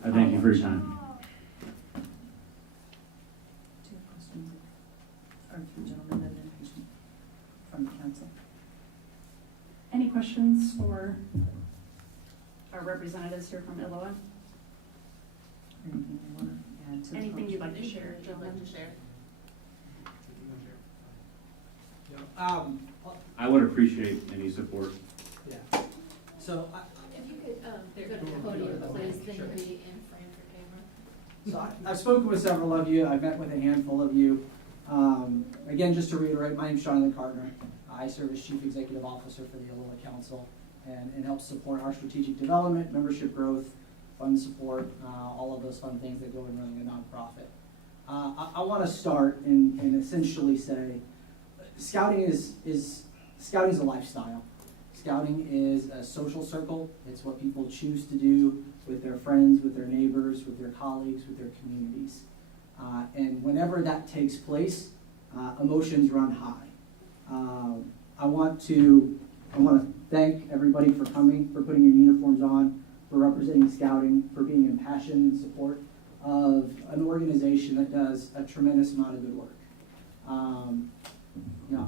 I thank you for your time. Do you have questions? Or two gentlemen that have been from the council? Any questions for our representatives here from Illoa? Anything you want to add to the Anything you'd like to conversation? share, gentlemen? I would appreciate any support. Yeah. So, If you could, go to the podium, please, then you'll be in frame for camera. So I've spoken with several of you, I've met with a handful of you. Again, just to reiterate, my name's Jonathan Cartner. I serve as Chief Executive Officer for the Illinois Council and help support our strategic development, membership growth, fund support, all of those fun things that go in running a nonprofit. I want to start and essentially say, Scouting is a lifestyle. Scouting is a social circle. It's what people choose to do with their friends, with their neighbors, with their colleagues, with their communities. And whenever that takes place, emotions run high. I want to thank everybody for coming, for putting your uniforms on, for representing Scouting, for being impassioned in support of an organization that does a tremendous amount of good work.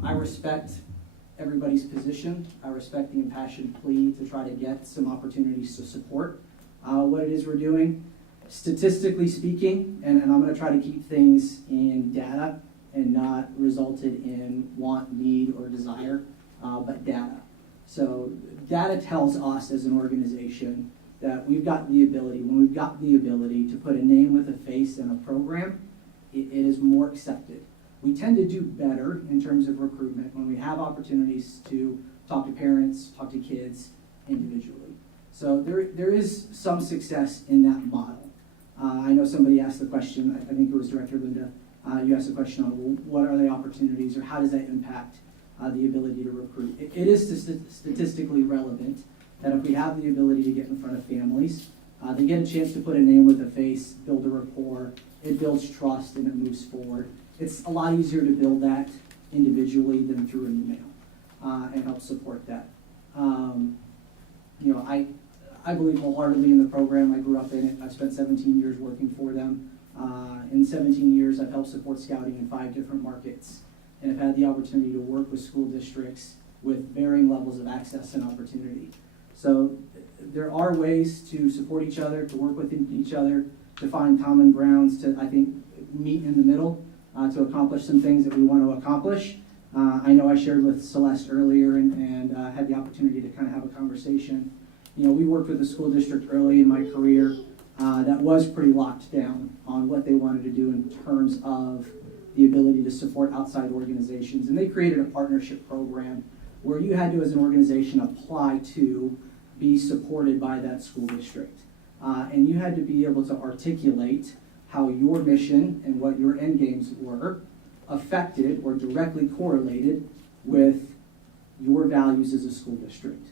I respect everybody's position. I respect the impassioned plea to try to get some opportunities to support what it is we're doing. Statistically speaking, and I'm going to try to keep things in data and not resulted in want, need, or desire, but data. So data tells us as an organization that we've got the ability, when we've got the ability to put a name with a face in a program, it is more accepted. We tend to do better in terms of recruitment when we have opportunities to talk to parents, talk to kids individually. So there is some success in that model. I know somebody asked the question, I think it was Director Linda, you asked the question on, well, what are the opportunities or how does that impact the ability to recruit? It is statistically relevant that if we have the ability to get in front of families, they get a chance to put a name with a face, build a rapport, it builds trust and it moves forward. It's a lot easier to build that individually than through an email and help support that. I believe wholeheartedly in the program. I grew up in it. I've spent 17 years working for them. In 17 years, I've helped support Scouting in 5 different markets and have had the opportunity to work with school districts with varying levels of access and opportunity. So there are ways to support each other, to work with each other, to find common grounds, to, I think, meet in the middle, to accomplish some things that we want to accomplish. I know I shared with Celeste earlier and had the opportunity to kind of have a conversation. You know, we worked with a school district early in my career that was pretty locked down on what they wanted to do in terms of the ability to support outside organizations. And they created a partnership program where you had to, as an organization, apply to be supported by that school district. And you had to be able to articulate how your mission and what your end games were affected or directly correlated with your values as a school district.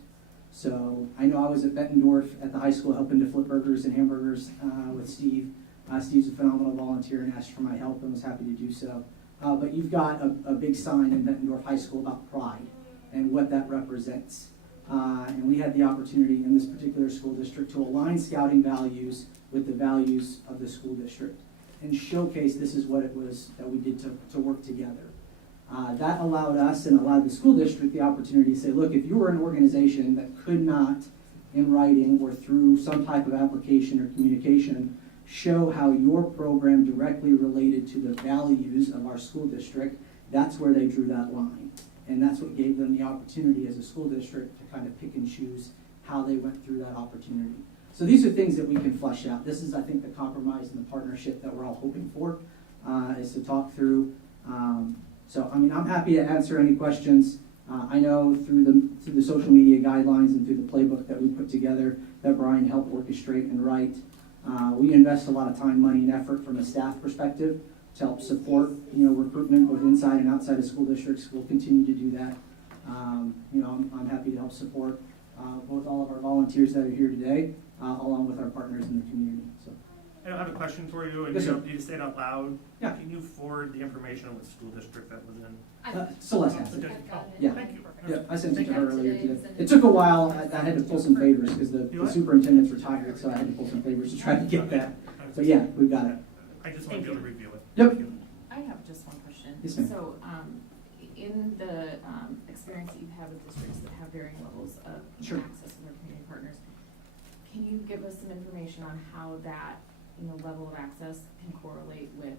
So I know I was at Bettendorf at the high school helping to flip burgers and hamburgers with Steve. Steve's a phenomenal volunteer and asked for my help and was happy to do so. But you've got a big sign in Bettendorf High School about pride and what that represents. And we had the opportunity in this particular school district to align scouting values with the values of the school district and showcase this is what it was that we did to work together. That allowed us and allowed the school district the opportunity to say, look, if you were an organization that could not, in writing or through some type of application or communication, show how your program directly related to the values of our school district, that's where they drew that line. And that's what gave them the opportunity as a school district to kind of pick and choose how they went through that opportunity. So these are things that we can flesh out. This is, I think, the compromise and the partnership that we're all hoping for, is to talk through. So, I mean, I'm happy to answer any questions. I know through the social media guidelines and through the playbook that we put together that Brian helped orchestrate and write, we invest a lot of time, money, and effort from a staff perspective to help support, recruitment both inside and outside of school districts. We'll continue to do that. I'm happy to help support both all of our volunteers that are here today, along with our partners in the community. So, I have a question for you, and yes, you sir. don't need to say it out loud. Yeah. Can you forward the information on what school district that was in? Celeste has it. Oh, Yeah. Thank you. Yeah, I sent it to her earlier today. Today. It took a while. I had to pull some favors because the superintendent's retired, so I had to pull some favors to try to get that. But yeah, we got it. I just want to be able to review it. Yep. Thank you. I have just one question. Yes, ma'am. So, in the experience that you've had with districts that have varying levels of Sure. access to their community partners, can you give us some information on how that, level of access can correlate with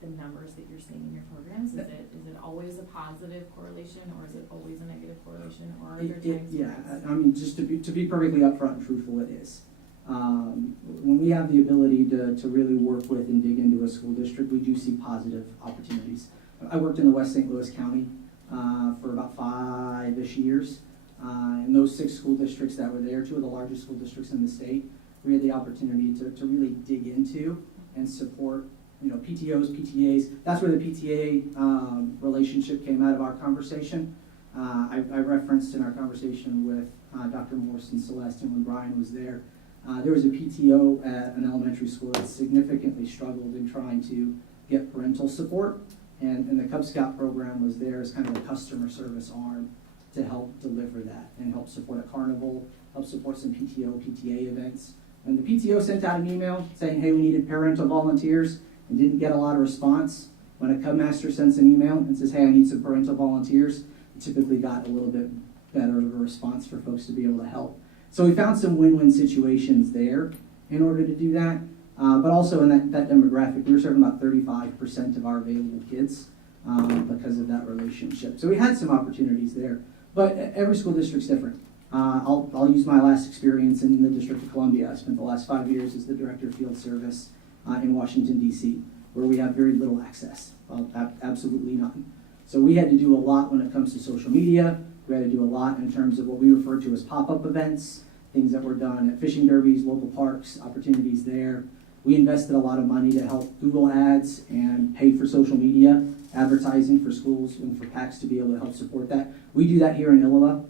the numbers that you're seeing in your programs? Is it always a positive correlation, or is it always a negative correlation, or are there times Yeah, where it's... I mean, just to be perfectly upfront and truthful, it is. When we have the ability to really work with and dig into a school district, we do see positive opportunities. I worked in the West St. Louis County for about 5-ish years. In those 6 school districts that were there, 2 of the largest school districts in the state, we had the opportunity to really dig into and support, PTOs, PTAs. That's where the PTA relationship came out of our conversation. I referenced in our conversation with Dr. Morse and Celeste, and when Brian was there, there was a PTO at an elementary school that significantly struggled in trying to get parental support, and the Cub Scout program was there as kind of a customer service arm to help deliver that and help support a carnival, help support some PTO, PTA events. When the PTO sent out an email saying, hey, we needed parental volunteers, and didn't get a lot of response, when a Cub Master sends an email and says, hey, I need some parental volunteers, it typically got a little bit better of a response for folks to be able to help. So we found some win-win situations there in order to do that. But also in that demographic, we were serving about 35% of our available kids because of that relationship. So we had some opportunities there. But every school district's different. I'll use my last experience in the District of Columbia. I spent the last 5 years as the Director of Field Service in Washington, D.C., where we have very little access. Well, absolutely none. So we had to do a lot when it comes to social media. We had to do a lot in terms of what we refer to as pop-up events, things that were done at fishing derbies, local parks, opportunities there. We invested a lot of money to help Google Ads and pay for social media advertising for schools and for PACs to be able to help support that. We do that here in Iowa.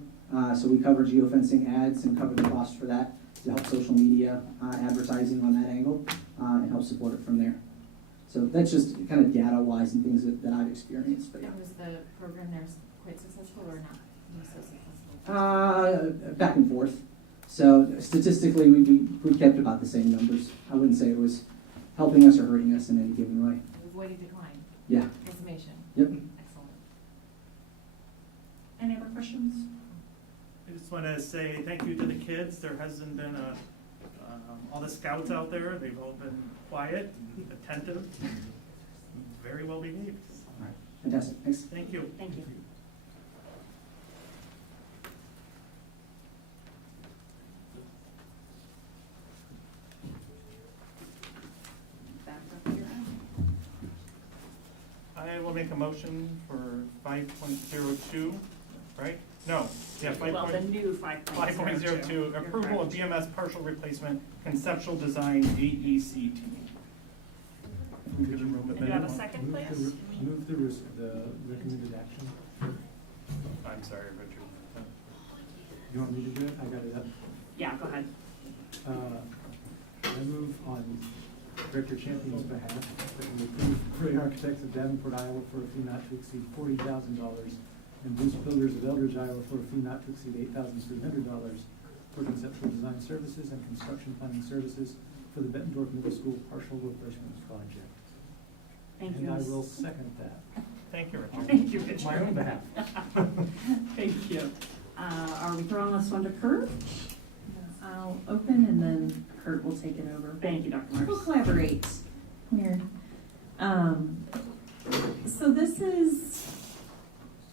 So we cover geofencing ads and cover the cost for that to help social media advertising on that angle and help support it from there. So that's just kind of data-wise and things that I've experienced. But yeah. Was the program there quite successful or not so successful? Back and forth. So statistically, we kept about the same numbers. I wouldn't say it was helping us or hurting us in any given way. Avoiding decline. Yeah. Decimation. Yep. Excellent. Any other questions? Just want to say thank you to the kids. There hasn't been all the scouts out there. They've all been quiet, and attentive, and very well behaved. All right, fantastic, thanks. Thank you. Thank you. Back up here. I will make a motion for 5.02, right? No, yeah, 5. Well, the new 5.02. 5.02, approval of BMS partial replacement conceptual design AECT. Do you have a second, please? Move the recommended action. I'm sorry, Richard. You want me to do it? I got it up. Yeah, go ahead. I move on Director Champion's behalf that we approve Gray Architects of Davenport, Iowa for a fee not to exceed $40,000 and Bruce Builders of Eldridge, Iowa for a fee not to exceed $8,300 for conceptual design services and construction planning services for the Bettendorf Middle School partial replacement project. Thank you. And I will second that. Thank you, Richard. Thank you, Richard. On my own behalf. Thank you. Are we throwing this one to Kurt? I'll open and then Kurt will take it over. Thank you, Dr. We'll Morris. collaborate. Weird. So this is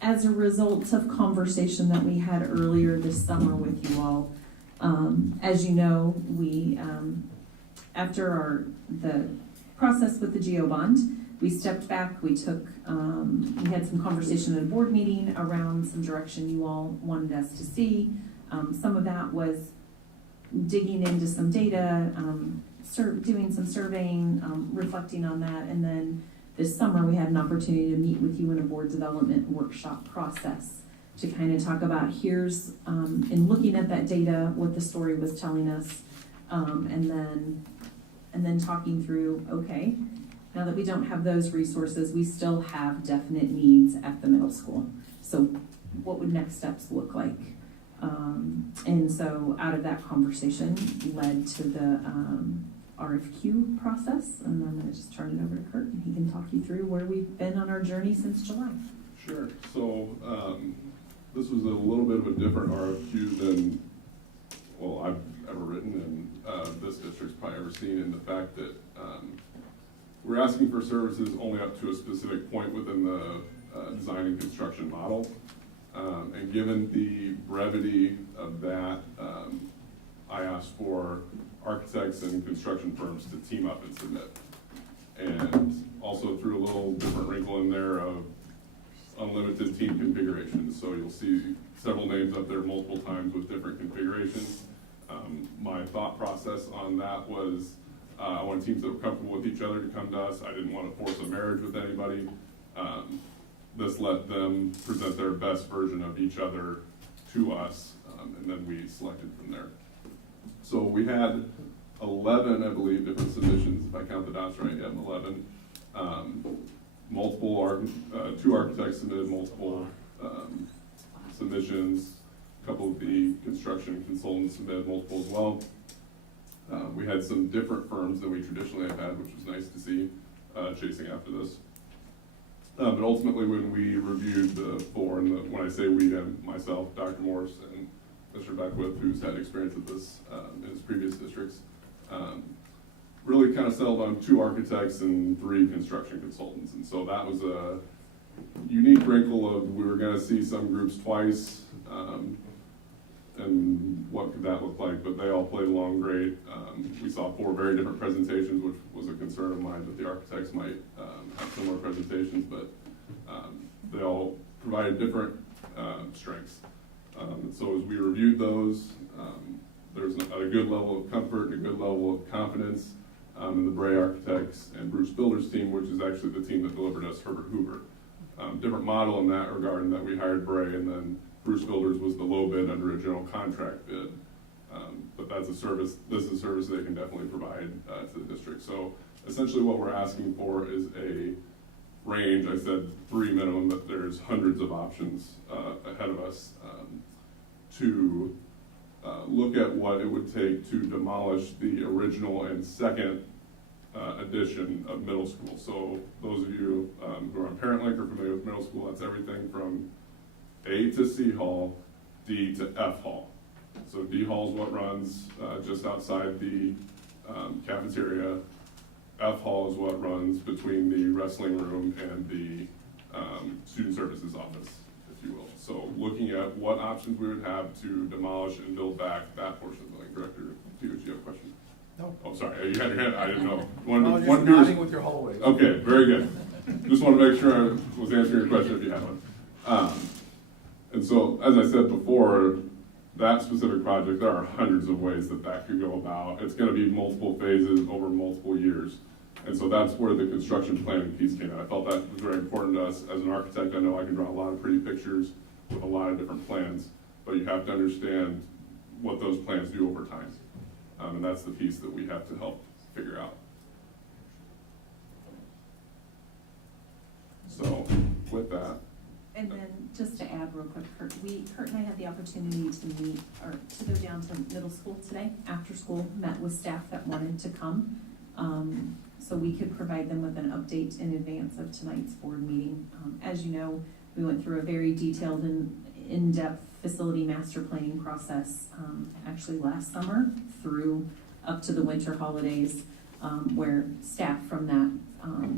as a result of conversation that we had earlier this summer with you all. As you know, we, after the process with the GO bond, we stepped back, we took, we had some conversation at a board meeting around some direction you all wanted us to see. Some of that was digging into some data, doing some surveying, reflecting on that, and then this summer we had an opportunity to meet with you in a board development workshop process to kind of talk about here's, in looking at that data, what the story was telling us, and then talking through, okay, now that we don't have those resources, we still have definite needs at the middle school. So what would next steps look like? And so out of that conversation led to the RFQ process, and I'm going to just turn it over to Kurt, and he can talk you through where we've been on our journey since July. Sure. So this was a little bit of a different RFQ than, well, I've ever written, and this district's probably ever seen, in the fact that we're asking for services only up to a specific point within the design and construction model. And given the brevity of that, I asked for architects and construction firms to team up and submit. And also threw a little different wrinkle in there of unlimited team configurations. So you'll see several names up there multiple times with different configurations. My thought process on that was I wanted teams that were comfortable with each other to come to us. I didn't want to force a marriage with anybody. This let them present their best version of each other to us, and then we selected from there. So we had 11, I believe, different submissions, if I count the dots right, yeah, 11. Two architects submitted multiple submissions. A couple of the construction consultants submitted multiple as well. We had some different firms than we traditionally have had, which was nice to see, chasing after this. But ultimately, when we reviewed the four, and when I say we, myself, Dr. Morris, and Mr. Beckwith, who's had experience with this in his previous districts, really kind of settled on 2 architects and 3 construction consultants. And so that was a unique wrinkle of we were going to see some groups twice, and what could that look like, but they all played along great. We saw 4 very different presentations, which was a concern of mine that the architects might have similar presentations, but they all provided different strengths. And so as we reviewed those, there's a good level of comfort and a good level of confidence in the Bray Architects and Bruce Builders team, which is actually the team that delivered us Herbert Hoover. Different model in that regard, in that we hired Bray, and then Bruce Builders was the low bid under a general contract bid. But that's a service, this is a service they can definitely provide to the district. So essentially what we're asking for is a range. I said 3 minimum, but there's hundreds of options ahead of us to look at what it would take to demolish the original and second edition of middle school. So those of you who are on Parent Link or familiar with middle school, that's everything from A to C Hall D to F Hall. So D Hall is what runs just outside the cafeteria. F Hall is what runs between the wrestling room and the student services office, if you will. So looking at what options we would have to demolish and build back that portion of the building. Director, do you have a question? No. Oh, sorry, you had your hand, I didn't know. No, just nodding with your hallways. Okay, very good. Just want to make sure I was answering your question if you had one. And so, as I said before, that specific project, there are hundreds of ways that that could go about. It's going to be multiple phases over multiple years. And so that's where the construction planning piece came in. I felt that was very important to us. As an architect, I know I can draw a lot of pretty pictures with a lot of different plans, but you have to understand what those plans do over time. And that's the piece that we have to help figure out. So with that. And then, just to add real quick, Kurt and I had the opportunity to meet, or to go down to middle school today, after school, met with staff that wanted to come. So we could provide them with an update in advance of tonight's board meeting. As you know, we went through a very detailed and in-depth facility master planning process, actually last summer through up to the winter holidays, where staff from that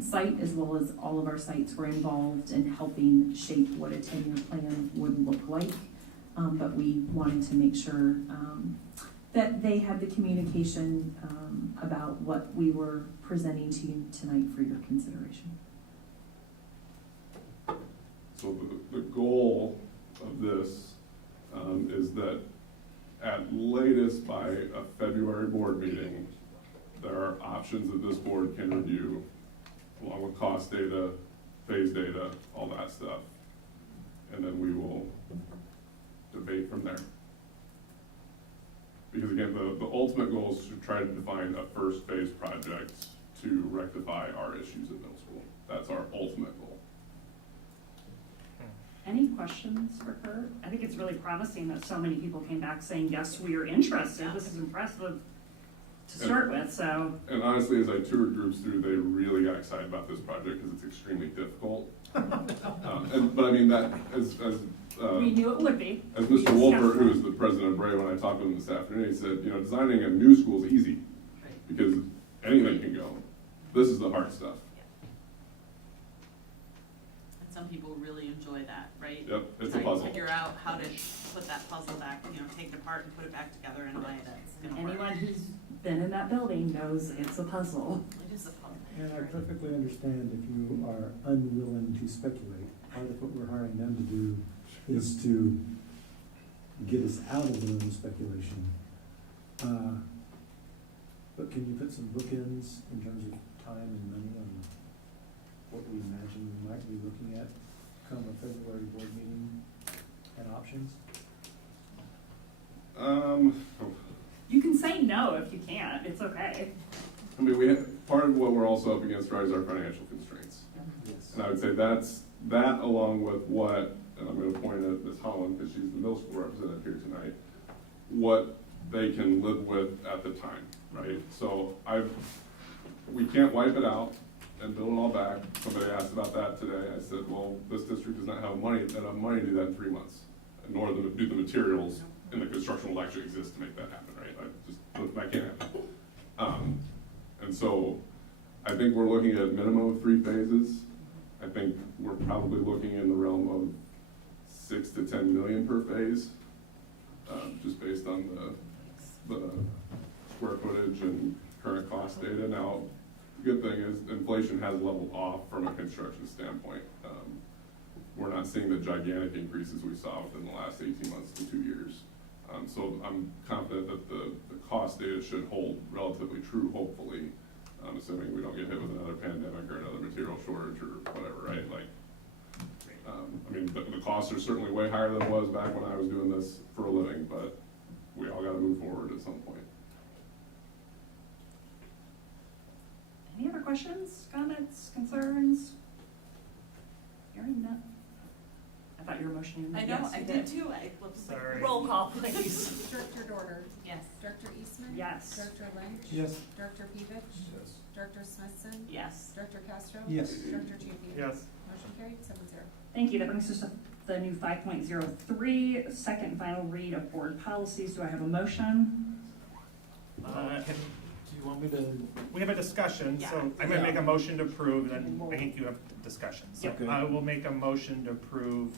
site, as well as all of our sites, were involved in helping shape what a 10-year plan would look like. But we wanted to make sure that they had the communication about what we were presenting to you tonight for your consideration. So the goal of this is that at latest by a February board meeting, there are options that this board can review, along with cost data, phase data, all that stuff. And then we will debate from there. Because again, the ultimate goal is to try to define a first phase project to rectify our issues at middle school. That's our ultimate goal. Any questions for Kurt? I think it's really promising that so many people came back saying, yes, we are interested. This is impressive to start with, so. And honestly, as I toured groups through, they really got excited about this project because it's extremely difficult. But I mean, that, We knew it would be. As Mr. Wolfert, who is the president of Bray, when I talked to him this afternoon, he said, you know, designing a new school is easy because anything can go. This is the hard stuff. And some people really enjoy that, right? Yep, it's a Trying puzzle. to figure out how to put that puzzle back, you know, take it apart and put it back together in a way that's gonna work. Anyone who's been in that building knows it's a puzzle. It is a puzzle. And I perfectly understand if you are unwilling to speculate. Part of what we're hiring them to do is to get us out of the realm of speculation. But can you put some bookends in terms of time and money on what we imagine we might be looking at come a February board meeting and options? You can say no if you can't, it's okay. I mean, part of what we're also up against, right, is our financial constraints. Yes. And I would say that along with what, and I'm gonna point at Ms. Holland, because she's the middle school representative here tonight, what they can live with at the time, right? So we can't wipe it out and build it all back. Somebody asked about that today. I said, well, this district does not have enough money to do that in 3 months, nor do the materials and the construction will actually exist to make that happen, right? That can't happen. And so I think we're looking at a minimum of 3 phases. I think we're probably looking in the realm of 6 to 10 million per phase, just based on the square footage and current cost data. Now, the good thing is inflation has leveled off from a construction standpoint. We're not seeing the gigantic increases we saw within the last 18 months to 2 years. So I'm confident that the cost data should hold relatively true, hopefully, assuming we don't get hit with another pandemic or another material shortage or whatever, right? Like, I mean, the costs are certainly way higher than it was back when I was doing this for a living, but we all gotta move forward at some point. Any other questions, comments, concerns? Hearing none. I thought you were motioning. I know, Yes, I you did too. Sorry. Roll call, please. Director Dorner? Yes. Director Eastman? Yes. Director Lynch? Yes. Director Pevich? Yes. Director Smithson? Yes. Director Castro? Yes. Director Champion? Yes. Motion carried, 7-0. Thank you. That brings us to the new 5.03, second and final read of board policies. Do I have a motion? Do you want me to? We have a discussion, so Yeah. I'm gonna make a motion to approve, and then I think you have discussion. So Okay. I will make a motion to approve,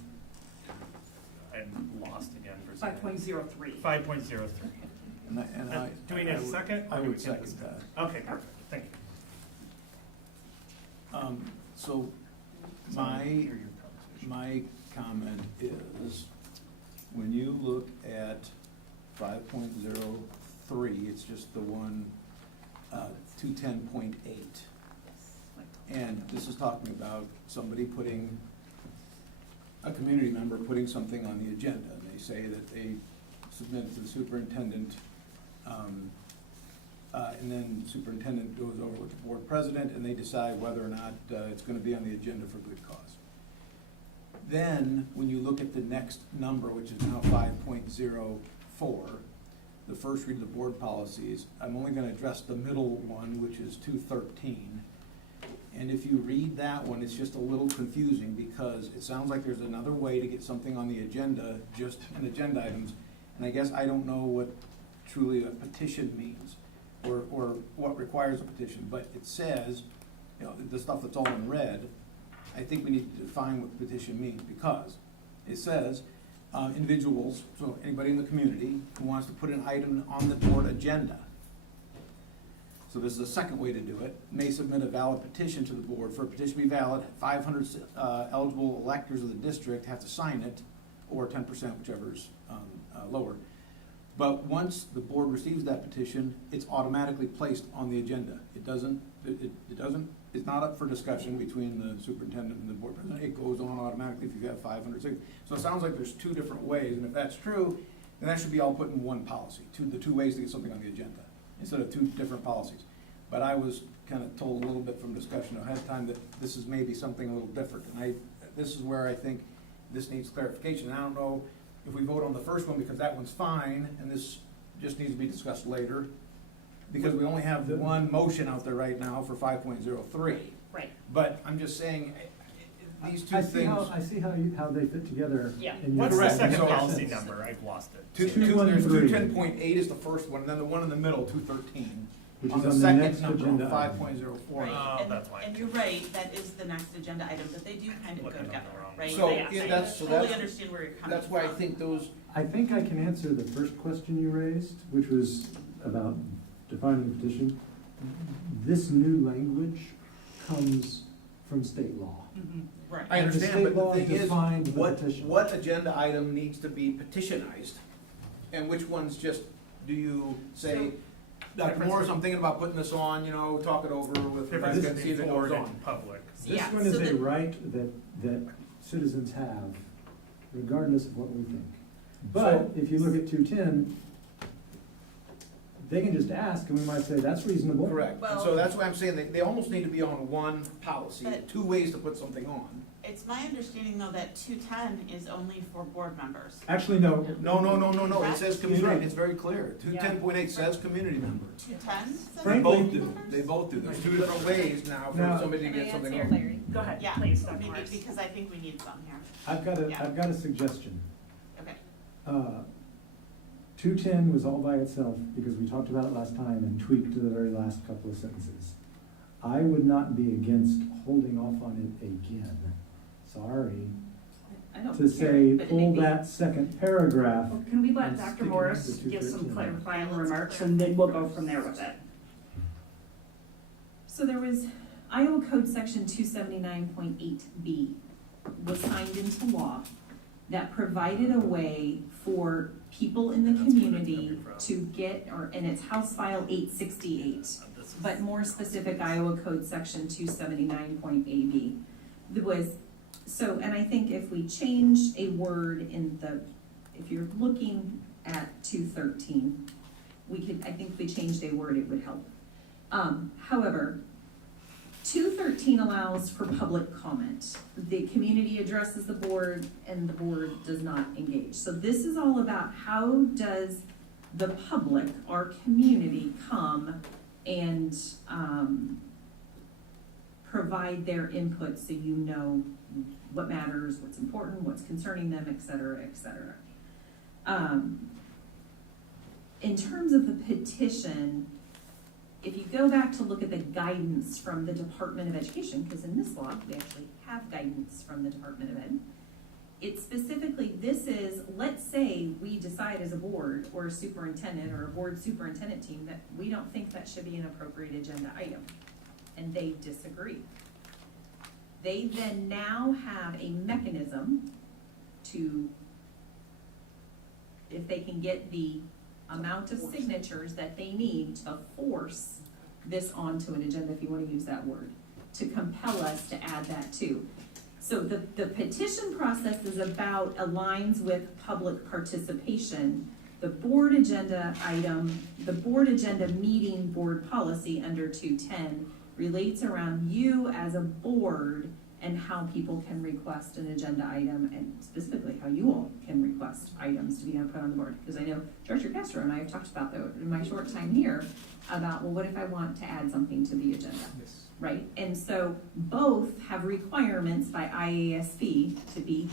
I'm lost again for a second. 5.03. 5.03. Do we need a second? I or do would we second just- that. Okay, perfect, thank you. So my, Hear your conversation. my comment is, when you look at 5.03, it's just the one, 210.8. And this is talking about somebody putting, a community member putting something on the agenda, and they say that they submit it to the superintendent, and then the superintendent goes over with the board president, and they decide whether or not it's gonna be on the agenda for good cause. Then, when you look at the next number, which is now 5.04, the first read of the board policies, I'm only gonna address the middle one, which is 213. And if you read that one, it's just a little confusing, because it sounds like there's another way to get something on the agenda, just in agenda items. And I guess I don't know what truly a petition means, or what requires a petition, but it says, you know, the stuff that's all in red, I think we need to define what petition means, because it says, individuals, so anybody in the community who wants to put an item on the board agenda. So this is a second way to do it, may submit a valid petition to the board. For a petition to be valid, 500 eligible electors of the district have to sign it, or 10%, whichever's lower. But once the board receives that petition, it's automatically placed on the agenda. It doesn't, it's not up for discussion between the superintendent and the board president. It goes on automatically if you have 500 signatures. So it sounds like there's two different ways, and if that's true, then that should be all put in one policy, the two ways to get something on the agenda, instead of two different policies. But I was kind of told a little bit from discussion ahead of time that this is maybe something a little different. And this is where I think this needs clarification. And I don't know if we vote on the first one, because that one's fine, and this just needs to be discussed later, because we only have one motion out there right now for 5.03. Right. But I'm just saying, these two I see things. how they fit together. Yeah. in your What's the Correct. second So- policy number? I've lost it. There's 210.8 is the first one, and then the one in the middle, 213. Which On is the on the second next number, agenda item. 5.04. Right, Oh, and, that's why. and you're right, that is the next agenda item, but they do kind of go Looking at the together, wrong- right? So, They- yeah, I that's- so totally that's- understand where you're coming from. That's why I think those, I think I can answer the first question you raised, which was about defining the petition. This new language comes from state law. Right. I And the understand, state but the law thing is, defined the what petition. agenda item needs to be petitionized? And which ones just, do you say, Dr. Morris, I'm thinking about putting this on, you know, talk it over with Difference Rebecca and see if it between goes forward on. and public. This Yeah, one is so a the- right that citizens have, regardless of what we think. But if you look at 210, they can just ask, and we might say, that's reasonable. Correct, and Well- so that's why I'm saying they almost need to be on one policy, But- two ways to put something on. It's my understanding though that 210 is only for board members. Actually, no. No, it says community, right. it's very clear. 210.8 says community member. 210 says They Frankly- both do, they both do. There's two different ways now for Now- somebody to Can I get something answer, on. Larry? Go ahead, Yeah, please, Dr. maybe, Morris. because I think we need some here. I've got a suggestion. Okay. 210 was all by itself because we talked about it last time and tweaked to the very last couple of sentences. I would not be against holding off on it again. Sorry. I don't To care, say, but it pull may be- that second paragraph. Well, can we let and Dr. stick it Morris into give some 213. clarifying Yeah, let's remarks, clarify. and then we'll go from there with it? So there was Iowa Code Section 279.8B was signed into law that provided a way for people in the That's where it's community coming from. to get, and it's House File 868, This is- but more specific Iowa Code Section 279.8B. There was, so, and I think if we change a word in the, if you're looking at 213, I think if we changed a word, it would help. However, 213 allows for public comment. The community addresses the board and the board does not engage. So this is all about how does the public, our community, come and provide their input so you know what matters, what's important, what's concerning them, et cetera, et cetera. In terms of the petition, if you go back to look at the guidance from the Department of Education, because in this law, we actually have guidance from the Department of Ed, it specifically, this is, let's say we decide as a board or a superintendent or a board superintendent team that we don't think that should be an appropriate agenda item, and they disagree. They then now have a mechanism to, if they can get the amount of signatures that they need to force this onto an agenda, if you want to use that word, to compel us to add that too. So the petition process is about, aligns with public participation. The board agenda item, the board agenda meeting board policy under 210 relates around you as a board and how people can request an agenda item, and specifically how you all can request items to be put on the board. Because I know Director Castro and I have talked about that in my short time here about, well, what if I want to add something to the agenda? Yes. Right? And so both have requirements by IASB to be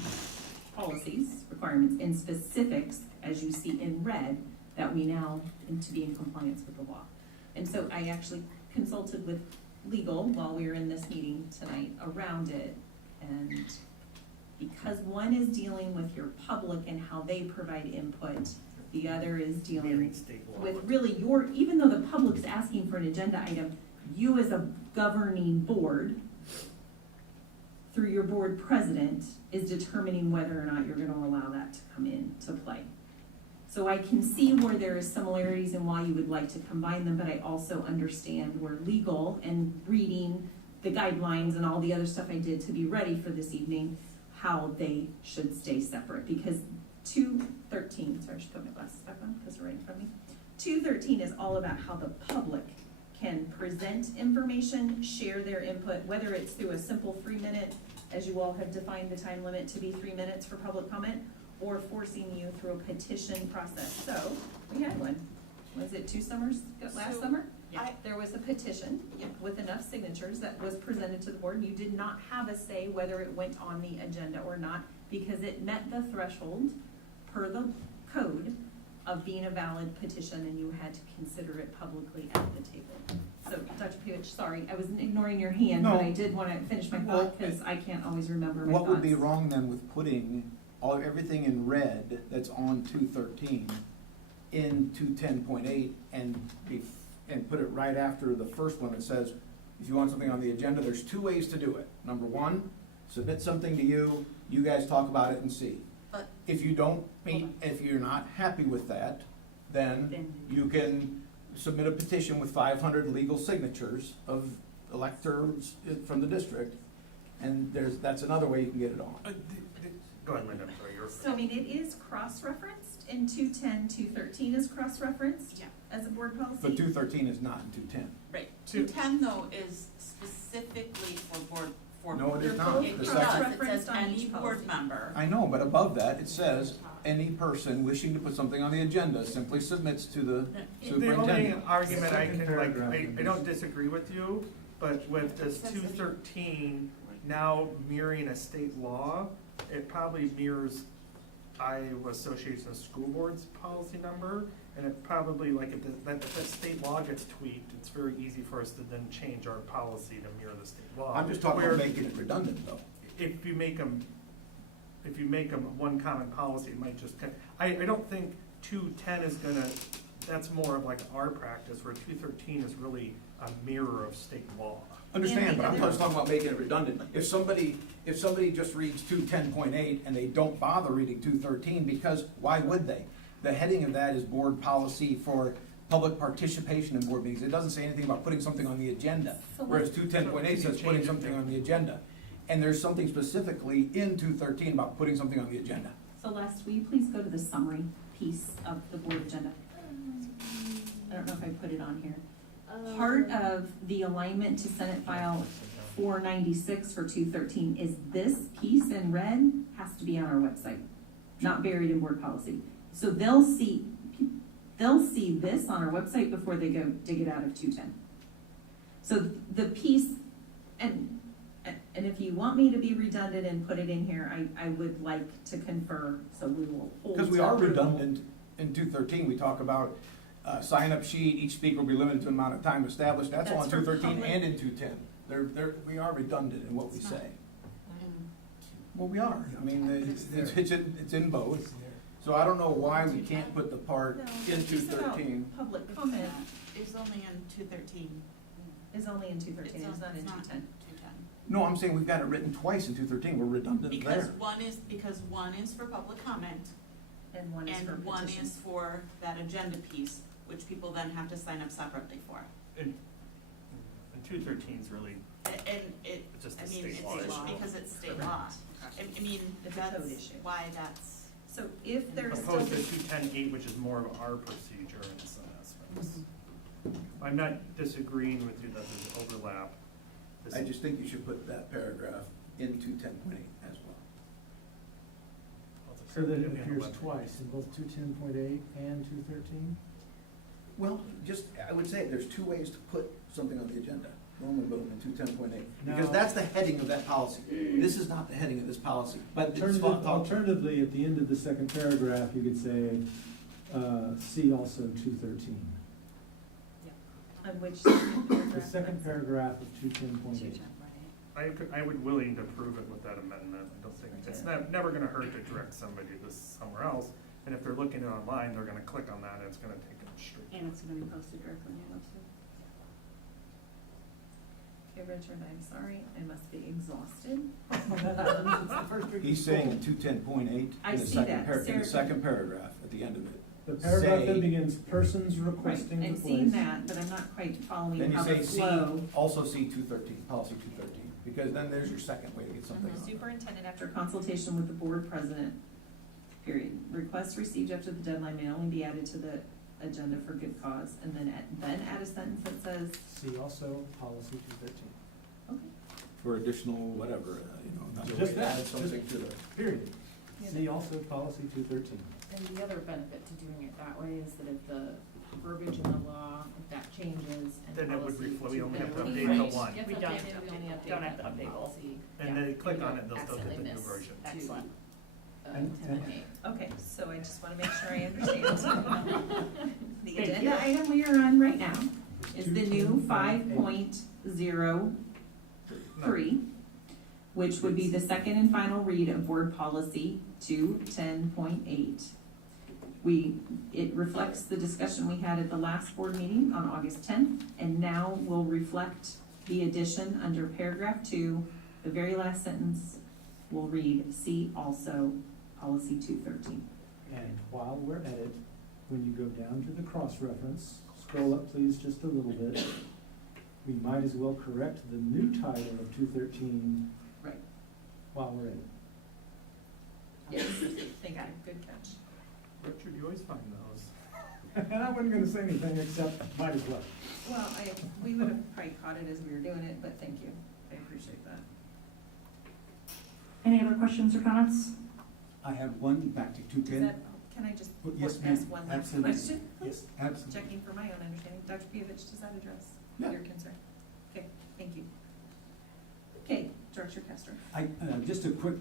policies, requirements, and specifics, as you see in red, that we now need to be in compliance with the law. And so I actually consulted with legal while we were in this meeting tonight around it, and because one is dealing with your public and how they provide input, the other is dealing with really your, even though the public's asking for an agenda item, you as a governing board, through your board president, is determining whether or not you're gonna allow that to come into play. So I can see where there is similarities and why you would like to combine them, but I also understand where legal and reading the guidelines and all the other stuff I did to be ready for this evening, how they should stay separate. Because 213, sorry, I should put my glasses back on because they're right in front of me. 213 is all about how the public can present information, share their input, whether it's through a simple 3-minute, as you all have defined the time limit to be 3 minutes for public comment, or forcing you through a petition process. So, we had one. Was it 2 summers, last summer? There was a petition with enough signatures that was presented to the board, and you did not have a say whether it went on the agenda or not, because it met the threshold per the code of being a valid petition, and you had to consider it publicly at the table. So, Dr. Pivich, sorry, I was ignoring your hand, but I did want to finish my thought, because I can't always remember my thoughts. What would be wrong then with putting everything in red that's on 213 in 210.8 and put it right after the first one that says, if you want something on the agenda, there's 2 ways to do it. Number 1, submit something to you, you guys talk about it and see. But if you don't meet, if you're not happy with that, then you can submit a petition with 500 legal signatures of electors from the district, and that's another way you can get it on. Go ahead, Linda, I'm sorry, you're. So, I mean, it is cross-referenced in 210, 213 is cross-referenced as a board policy. But 213 is not in 210. Right, 210 though is specifically for board. No, it is not. It The does, section- it says any board member. I know, but above that, it says, any person wishing to put something on the agenda simply submits to the The only superintendent. argument I can, like, I don't disagree with you, but with this 213 now mirroring a state law, it probably mirrors Iowa Association of School Boards policy number, and it probably, like, if the state law gets tweaked, it's very easy for us to then change our policy to mirror the state law. I'm just talking about making it redundant, though. If you make them one common policy, it might just, I don't think 210 is gonna, that's more of like our practice, where 213 is really a mirror of state law. Understand, but I'm just talking about making it redundant. If somebody just reads 210.8 and they don't bother reading 213, because why would they? The heading of that is board policy for public participation in board meetings. It doesn't say anything about putting something on the agenda, whereas 210.8 says putting something on the agenda. And there's something specifically in 213 about putting something on the agenda. Celeste, will you please go to the summary piece of the board agenda? I don't know if I put it on here. Part of the alignment to Senate File 496 for 213 is this piece in red has to be on our website, not buried in board policy. So they'll see this on our website before they go dig it out of 210. So the piece, and And if you want me to be redundant and put it in here, I would like to confer, so we will hold. Because we to are approval. redundant in 213, we talk about sign-up sheet, each speaker will be limited to an amount of time established, that's all in That's for 213 public. and in 210. We are redundant in what we It's say. not. Well, we are, I mean, it's in both, so I don't know why we can't put the part No, in it's about 213. Public comment It's only in 213. is only in 213, it's not in 210. 210. No, I'm saying we've got it written twice in 213, we're redundant Because there. one is for public comment, And one is for and one petition. is for that agenda piece, which people then have to sign up separately for. And 213's really, And it, It's just I a mean, state law it's issue. because it's state law. I mean, It's a code that's issue. why that's. So if there's still. opposed to 210.8, which is more of our procedure in some aspects. I'm not disagreeing with you that there's overlap. This I is- just think you should put that paragraph in 210.8 as well. So that it appears twice in both 210.8 and 213? Well, I would say there's two ways to put something on the agenda. Normally, boom, in 210.8, because No. that's the heading of that policy. This is not the heading of this policy, but it's Alternatively, at the end of the second paragraph, you could say, see also 213. On which The paragraph? second paragraph of 210.8. I would willing to approve it with that amendment. I don't think, it's never gonna hurt to direct somebody to somewhere else. And if they're looking at it online, they're gonna click on that and it's gonna take them straight. And it's gonna be posted directly on your website. Okay, Richard, I'm sorry, I must be exhausted. He's saying in 210.8, I in the see second that. in the second paragraph, at the end of it. The paragraph Say- that begins, persons Right, requesting the I'm place. seeing that, but I'm not quite following Then you how say the C, flow. also see 213, policy 213, because then there's your second way to get something The on. superintendent, after consultation with the board president, period, requests received after the deadline may only be added to the agenda for good cause, and then add a sentence that says, See also policy 213. okay. For additional whatever, another way Just to that, add something to the. Period. Yeah. See also policy 213. And the other benefit to doing it that way is that if the verbiage in the law, if that changes and Then it would policy reflect, we only have to 213 update the one. gets We don't updated, have to we only update- update don't have to the update both. policy. And Yeah. they click We on don't it, they'll still get the accidentally new miss version. to, Excellent. 10 and 8. Okay, so I just wanna make sure I understand. The Thank agenda you. item we are on right now is the new 5.03, which would be the second and final read of board policy 210.8. It reflects the discussion we had at the last board meeting on August 10th, and now will reflect the addition under paragraph 2, the very last sentence will read, see also policy 213. And while we're at it, when you go down to the cross-reference, scroll up please just a little bit. We might as well correct the new title of 213 Right. while we're at it. Yes, thank you, good catch. Richard, you always find those. And I wasn't gonna say anything except might as well. Well, we would have probably caught it as we were doing it, but thank you, I appreciate that. Any other questions or comments? I have one, back to Is 210. that, can I just Yes, ask ma'am. one last Absolutely. question? Yes, absolutely. Checking for my own understanding. Dr. Pievich, does that address Yeah. your concern? Okay, thank you. Okay, Director Castro. Just a quick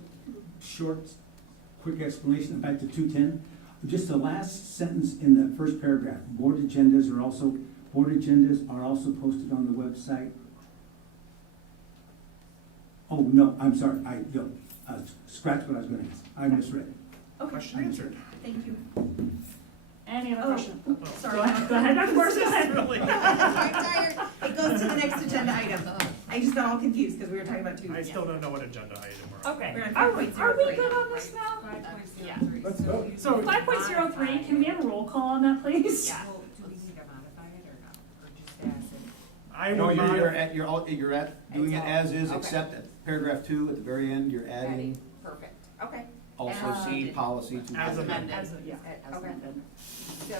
explanation back to 210. Just the last sentence in that first paragraph, board agendas are also posted on the website. Oh, no, I'm sorry, scratch what I was gonna ask, I misread. Okay, Question answered. thank you. Any other Oh, questions? sorry. Go ahead, Dr. Morrison. Really? I'm tired. It goes to the next agenda item. I just got all confused because we were talking about two. I still don't know what agenda item we're on. Okay. We're on Are we 5.03. good on this now? Yeah. Let's vote. So, 5.03, can we have a roll call on that, please? Yeah. Well, do we need to modify it or not, or just ask it? I No, would you're doing it as is, Okay. except at paragraph 2, at the very end, you're adding Perfect, okay. also As see amended. policy to. As amended. Yeah, okay. So,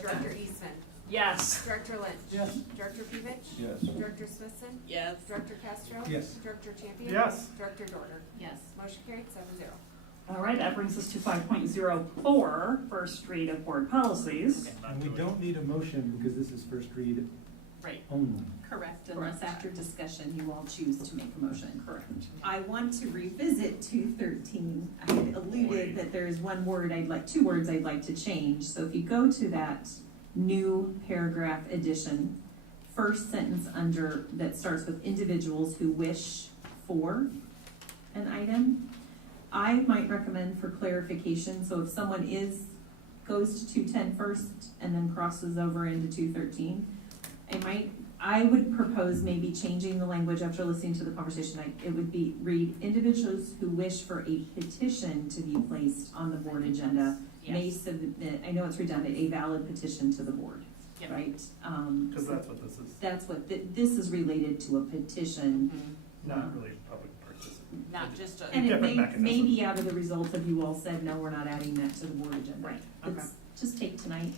Director Eastman, Yes. Director Lynch. Yes. Director Pievich. Yes. Director Smithson. Yes. Director Castro. Yes. Director Champion. Yes. Director Dorner. Yes. Motion carried 7-0. All right, that brings us to 5.04, first read of board policies. And we don't need a motion because this is first read Right. only. Correct, unless Correct. after discussion you all choose to make a motion. Correct. I want to revisit 213. I had alluded that there is one word two words I'd like to change. So if you go to that new paragraph addition, first sentence under, that starts with individuals who wish for an item, I might recommend for clarification, so if someone goes to 210 first and then crosses over into 213, I would propose maybe changing the language after listening to the conversation. It would read, individuals who wish for a petition to be placed on the board agenda may submit, I know it's redundant, a valid petition to the board, Yep. right? Because that's what this is, That's what, this is related to a petition. not really public participation. Not just a. And it Different mechanism. may be out of the result of you all said, no, we're not adding that to the board agenda. Right, Let's just take tonight,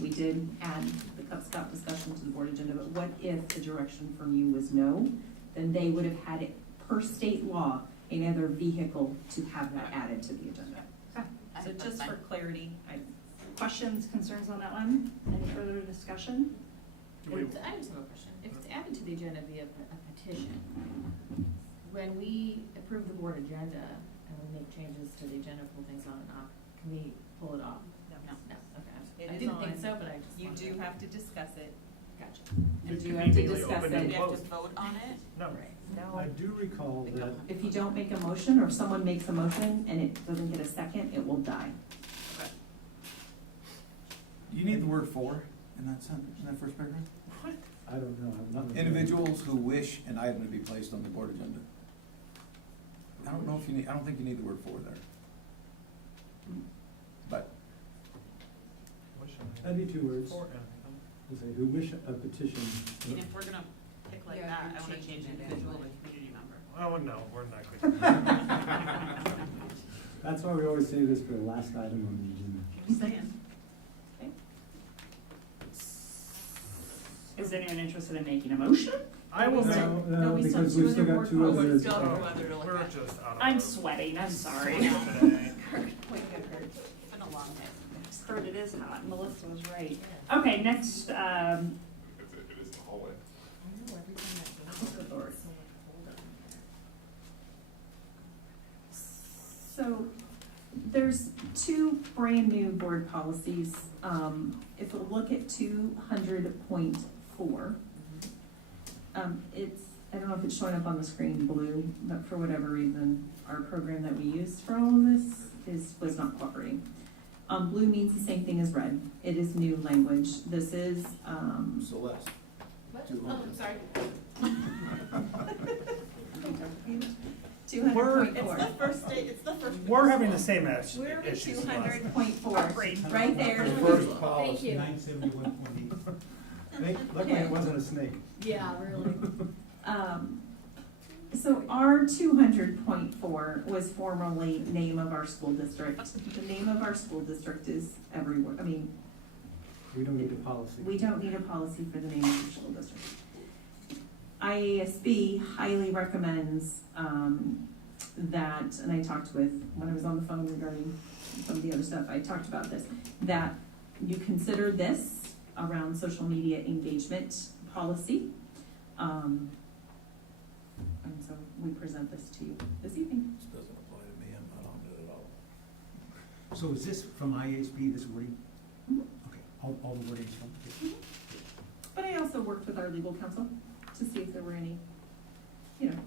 we did add the Cub Scout discussion to the board agenda, but what if the direction from you was no? Then they would have had it, per state law, another vehicle to have that added to the agenda. I So think that's just for fine. clarity, Questions, concerns on that one? Any further discussion? Do we- I just have a question. If it's added to the agenda via a petition, when we approve the board agenda and we make changes to the agenda, pull things on and off, can we pull it off? No. No, okay. It I is didn't think on. so, but I just You wanted do to- have to discuss it. Gotcha. You It do can have be to legally discuss open it. and We have to closed. vote on it? No. Right. I do recall We that don't. If you don't make a motion, or if someone makes a motion and it doesn't get a second, it will die. You need the word for in that sentence, in that first paragraph? I don't know, I'm not. Individuals who wish an item to be placed on the board agenda. I don't know if you need, I don't think you need the word for there. But, That'd be 2 words. For, You say, who wish a petition. And if we're gonna pick like Yeah, that, you're I wanna changing change it individual anyway. to community member. oh, no, we're not going to. That's why we always say this for the last item on the agenda. Just saying. Is anyone interested in making a motion? I will make. No, No, no, we still because have we've still two other got 2 board others. Still have two other to look We're at. just out of. I'm our- sweating, I'm sorry. today. It's been a long day. Heard it is hot, Melissa was right. Okay, next, It is the hallway. I know everything that goes Good Lord. so much colder. So there's 2 brand new board policies. If we look at 200.4, it's, I don't know if it's showing up on the screen blue, but for whatever reason, our program that we used for all of this was not cooperating. Blue means the same thing as red. It is new language. This is, Celeste. What? Too Oh, long. I'm sorry. 200.4. It's the first day, it's the first. week We're of having the school. same We're at issues. 200.4, right there. The first Thank policy. you. 971.8. Luckily, it wasn't a snake. Yeah, really. So our 200.4 was formerly name of our school district. The name of our school district is everywhere. I mean, We don't need a policy. we don't need a policy for the name of the school district. IASB highly recommends that, and I talked with, when I was on the phone regarding some of the other stuff, I talked about this, that you consider this around social media engagement policy. And so we present this to you this evening. This doesn't apply to me, I'm not on it at all. So is this from IHB, this wording? Mhm. Okay, all the wording's from, okay. But I also worked with our legal counsel to see if there were any, you know,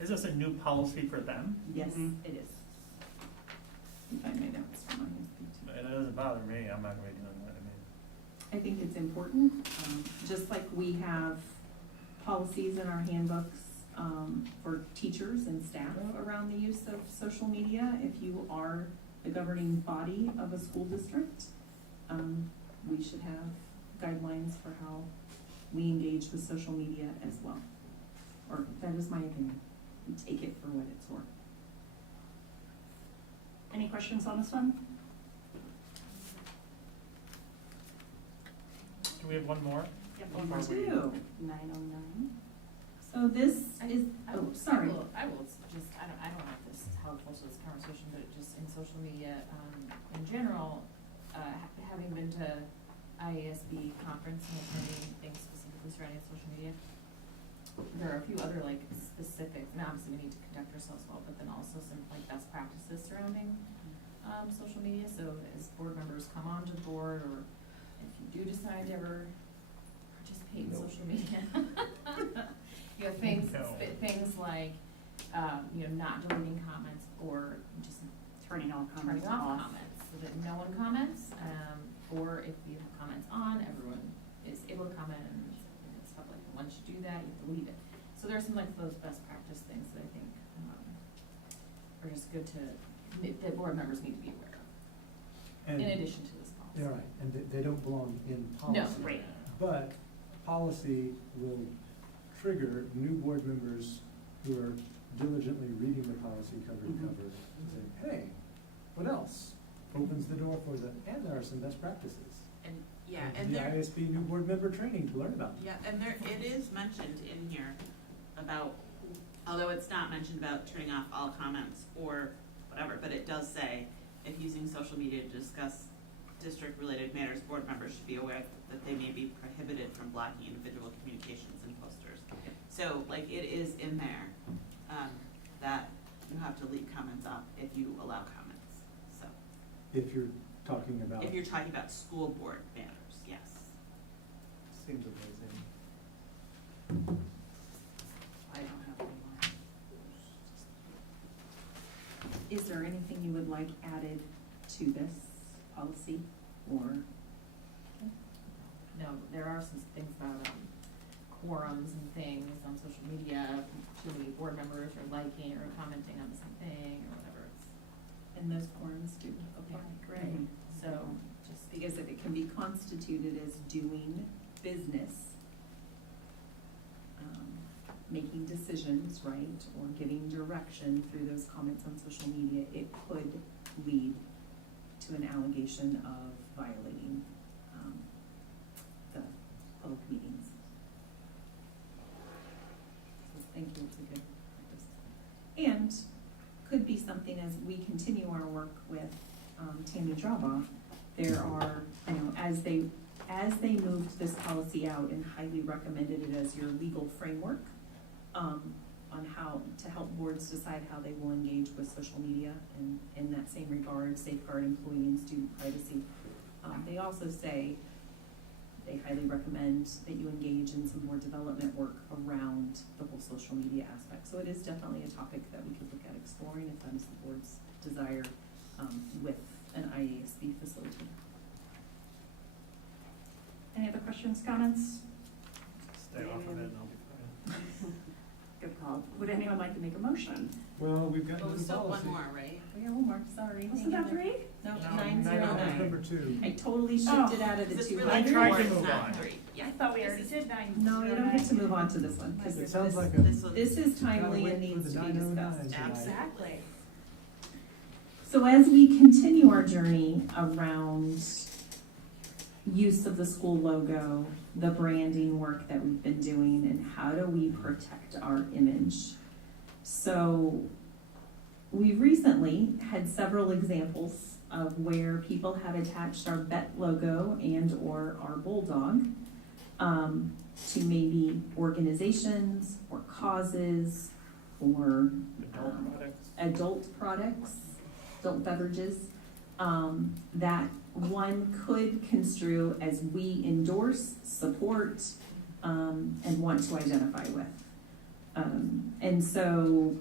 Is this a new policy for them? yes, it is. You find my notes from IASB too. It doesn't bother me, I'm not gonna be doing that, I think it's important, just like we have policies in our handbooks, for teachers and staff around the use of social media. If you are the governing body of a school district, we should have guidelines for how we engage with social media as well. Or that is my opinion. Take it for what it's worth. Any questions on this one? Do we have one more? Number 2. 909. So this is, I oh, will- sorry. I will just, I don't know if this is helpful to this conversation, but just in social media, in general, having been to IASB conference and attending things specifically surrounding social media. There are a few other like specific, and obviously we need to conduct ourselves well, but then also some like best practices surrounding social media. So as board members come onto the board, or if you do decide to ever participate in social media, you know, things like not deleting comments or just Turning off comments so that no one comments, or if you have comments on, everyone is able to comment and stuff like that. Once you do that, you have to leave it. So there's some like those best practice things that I think are just good that board members need to be aware of, And in addition to this policy. yeah, right, and they don't belong in policy. No, right. But policy will trigger new board members who are diligently reading the policy cover to cover and say, hey, what else? Opens the door for and there are some best practices. And, The ISB new board member training to learn about. Yeah, and it is mentioned in here about, although it's not mentioned about turning off all comments or whatever, but it does say, if using social media to discuss district-related matters, board members should be aware that they may be prohibited from blocking individual communications and posters. So, like, it is in there, that you have to leave comments up if you allow comments, so. If you're talking about. If you're talking about school board matters, yes. Seems amazing. I don't have any more. Is there anything you would like added to this policy, or? No, there are some things about quorums and things on social media, too many board members are liking or commenting on the same thing or whatever. And those quorums do apply, great. So, just because if it can be constituted as doing business, making decisions, right, or giving direction through those comments on social media, it could lead to an allegation of violating the public meetings. So thank you, it's a good practice. And could be something as we continue our work with Tammy Drawbaugh, there are, as they moved this policy out and highly recommended it as your legal framework on how to help boards decide how they will engage with social media, and in that same regard, safeguard employee and student privacy. They also say they highly recommend that you engage in some more development work around the whole social media aspect. So it is definitely a topic that we could look at exploring if that is the board's desire with an IASB facility. Any other questions, comments? Stay off of it and I'll be fine. Good call. Would anyone like to make a motion? Well, we've got But new we still have policy. one more, right? We got one more, sorry. Wasn't that 3? No, No, 909. Number 2. I totally shifted out of the It's 200. really I tried to four, move it's not on. 3. Yeah. I thought we already did 9. No, you don't get to move on to this one, because It sounds like this is timely gotta and wait for needs the to be 909 discussed. tonight. Exactly. So as we continue our journey around use of the school logo, the branding work that we've been doing, and how do we protect our image? So we've recently had several examples of where people have attached our Bett logo and or our bulldog to maybe organizations or causes or adult products, adult beverages, that one could construe as we endorse, support, and want to identify with. And so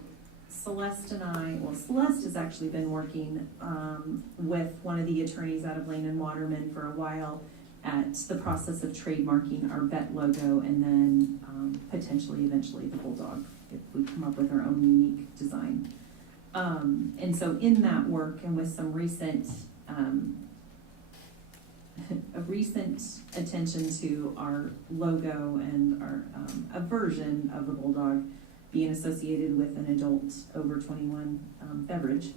Celeste has actually been working with one of the attorneys out of Lane and Waterman for a while at the process of trademarking our Bett logo, and then potentially eventually the bulldog if we come up with our own unique design. And so in that work and with some recent attention to our logo and our a version of the bulldog being associated with an adult over 21 beverage,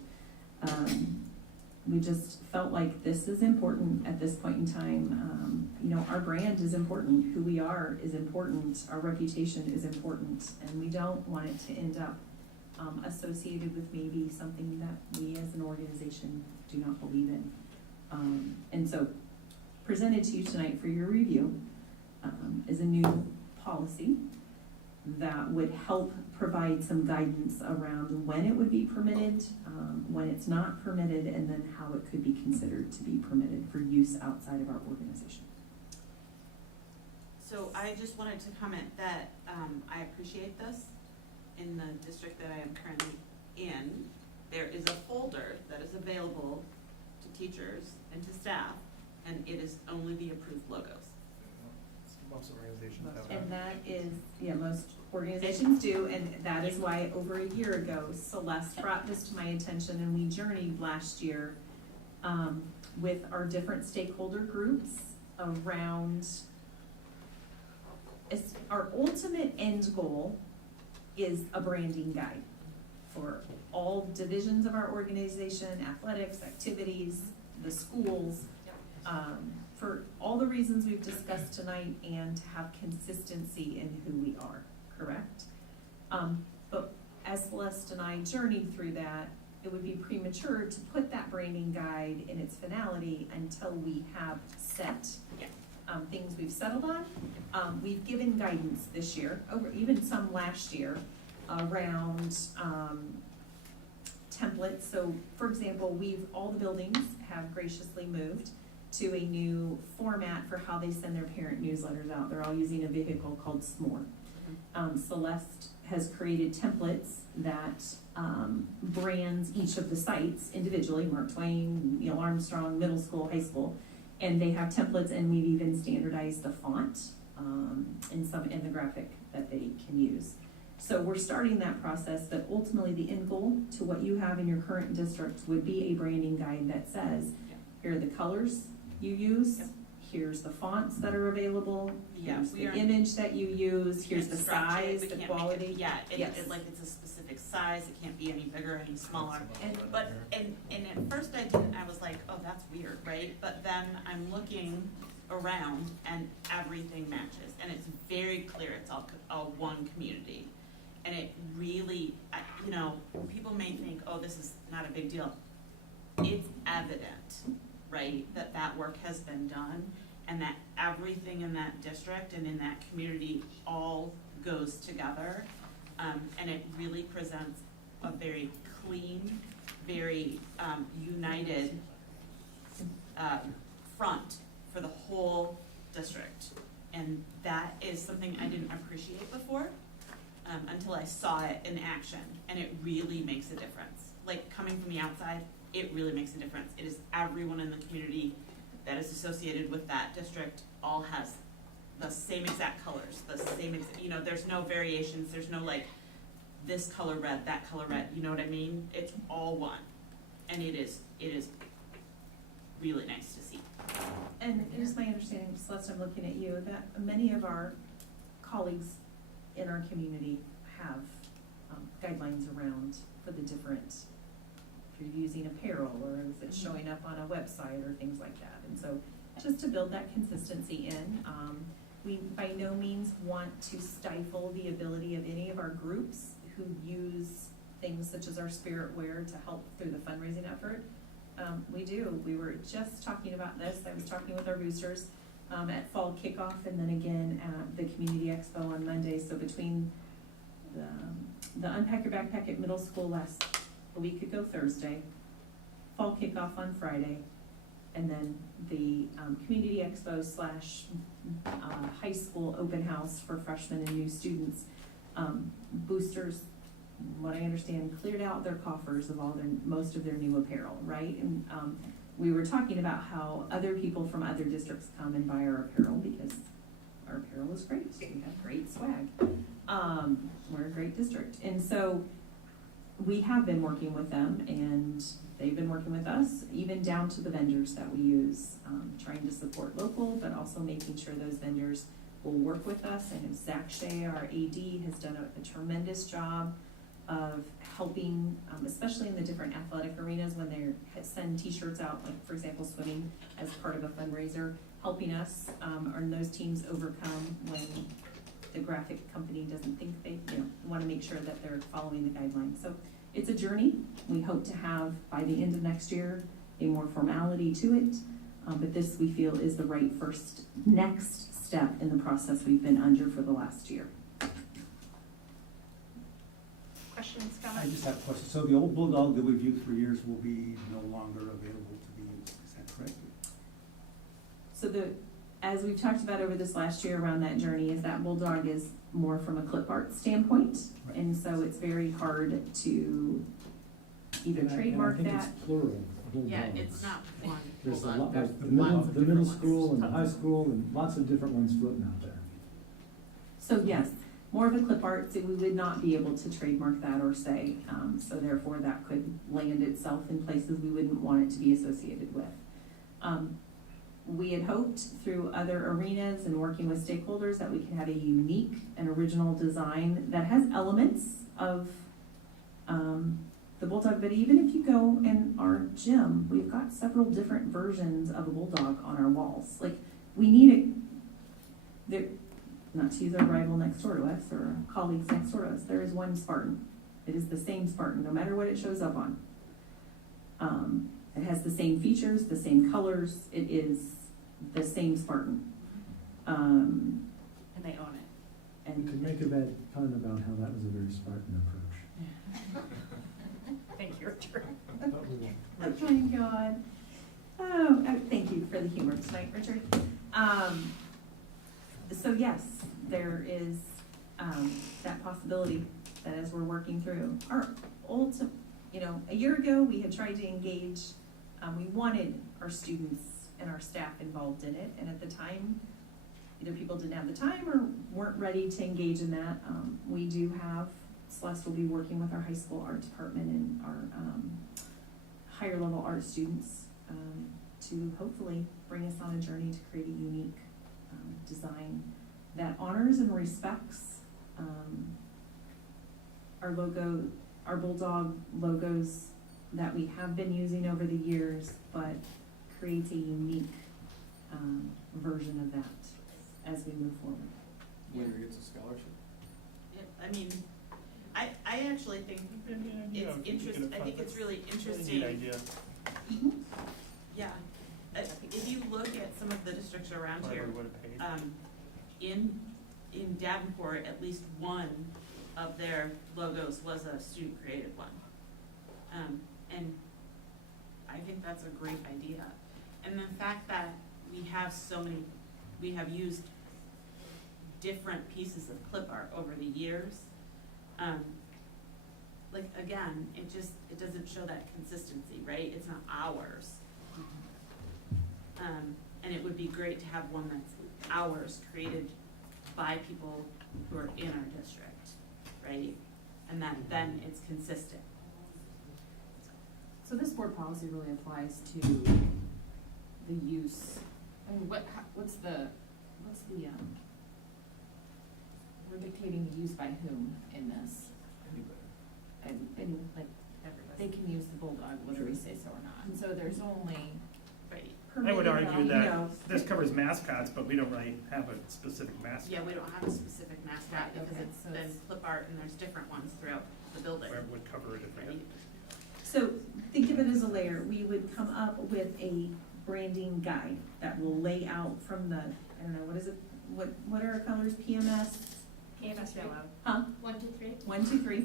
we just felt like this is important at this point in time. Our brand is important, who we are is important, our reputation is important, and we don't want it to end up associated with maybe something that we as an organization do not believe in. And so presented to you tonight for your review is a new policy that would help provide some guidance around when it would be permitted, when it's not permitted, and then how it could be considered to be permitted for use outside of our organization. So I just wanted to comment that I appreciate this. In the district that I am currently in, there is a folder that is available to teachers and to staff, and it is only the approved logos. Most organizations have that. And that is, yeah, most organizations do, and that is why over a year ago, Celeste brought this to my attention, and we journeyed last year with our different stakeholder groups around our ultimate end goal is a branding guide for all divisions of our organization, athletics, activities, the schools, for all the reasons we've discussed tonight, and to have consistency in who we are, correct? But as Celeste and I journeyed through that, it would be premature to put that branding guide in its finality until we have set things we've settled on. We've given guidance this year, over even some last year, around templates. So for example, all the buildings have graciously moved to a new format for how they send their parent newsletters out. They're all using a vehicle called S'more. Celeste has created templates that brands each of the sites individually, Mark Twain, Neil Armstrong, middle school, high school, and they have templates, and we've even standardized the font in the graphic that they can use. So we're starting that process, but ultimately the end goal to what you have in your current district would be a branding guide that says, here are the colors you use, here's the fonts that are available, here's the image that you use, here's the size, the quality. It's a specific size, it can't be any bigger, any smaller. And at first I was like, oh, that's weird, right? But then I'm looking around and everything matches, and it's very clear it's all one community. And it really, people may think, oh, this is not a big deal. It's evident, right, that work has been done, and that everything in that district and in that community all goes together. And it really presents a very clean, very united front for the whole district. And that is something I didn't appreciate before until I saw it in action, and it really makes a difference. Like, coming from the outside, it really makes a difference. It is everyone in the community that is associated with that district all has the same exact colors, there's no variations, there's no like this color red, that color red, you know what I mean? It's all one, and it is really nice to see. And it is my understanding, Celeste, I'm looking at you, that many of our colleagues in our community have guidelines around for the different, if you're using apparel, or if it's showing up on a website or things like that. And so just to build that consistency in, we by no means want to stifle the ability of any of our groups who use things such as our spirit wear to help through the fundraising effort. We do. We were just talking about this. I was talking with our boosters at fall kickoff, and then again at the Community Expo on Monday. So between the Unpack Your Backpack at middle school a week ago Thursday, fall kickoff on Friday, and then the Community Expo / high school open house for freshmen and new students. Boosters, what I understand, cleared out their coffers of most of their new apparel, right? And we were talking about how other people from other districts come and buy our apparel because our apparel is great. We have great swag. We're a great district. And so we have been working with them, and they've been working with us, even down to the vendors that we use, trying to support local, but also making sure those vendors will work with us. I know Zach Shea, our AD, has done a tremendous job of helping, especially in the different athletic arenas when they send t-shirts out, like for example swimming as part of a fundraiser, helping us and those teams overcome when the graphic company doesn't think they want to make sure that they're following the guidelines. So it's a journey. We hope to have by the end of next year a more formality to it. But this, we feel, is the right next step in the process we've been under for the last year. I Questions, comments? just have a question. So the old Bulldog that we've used for years will be no longer available to be used, is that correct? So as we've talked about over this last year around that journey, is that Bulldog is more from a clip art standpoint. Right. And so it's very hard to either trademark And I think that. it's plural, bulldogs. Yeah, it's not one. There's a Hold on. lot, There's like the lots of middle different school ones. and the high school and lots of different ones floating out there. So yes, more of a clip art, so we would not be able to trademark that or say, so therefore that could land itself in places we wouldn't want it to be associated with. We had hoped through other arenas and working with stakeholders that we could have a unique and original design that has elements of the Bulldog, but even if you go in our gym, we've got several different versions of a Bulldog on our walls. Like, we need not to use our rival next door to us or our colleagues next door to us, there is one Spartan. It is the same Spartan, no matter what it shows up on. It has the same features, the same colors, it is the same Spartan. And they own it. You could make a bad pun about how that was a very Spartan approach. Thank you, Richard. Oh my God. Oh, thank you for the humor tonight, Richard. So yes, there is that possibility that as we're working through our a year ago, we had tried to engage, we wanted our students and our staff involved in it, and at the time, either people didn't have the time or weren't ready to engage in that. We do have, Celeste will be working with our high school art department and our higher level art students to hopefully bring us on a journey to create a unique design that honors and respects our logo, our Bulldog logos that we have been using over the years, but creates a unique version of that as we move forward. Winner gets a scholarship. I mean, I actually think I think it's really interesting. idea. Yeah, if you look at some of the districts around Whatever here, we would've paid. in Davenport, at least one of their logos was a student-created one. And I think that's a great idea. And the fact that we have used different pieces of clip art over the years, again, it doesn't show that consistency, right? It's not ours. And it would be great to have one that's ours, created by people who are in our district, right? And then it's consistent. So this board policy really applies to the use, I mean, what's the, we're dictating the use by whom in this? And like, they can use the Bulldog whether we say so or not, and so there's only. Right. I would argue You that know, this covers mascots, but we don't really have a specific mascot. Yeah, we don't have a specific mascot because Okay, it's so been it's- clip art and there's different ones throughout the building. Where it would cover it if we had. Right? So think of it as a layer. We would come up with a branding guide that will lay out from the, I don't know, what is it? What are our colors? PMS? PMS yellow. Huh? 1, 2, 3. 1, 2, 3.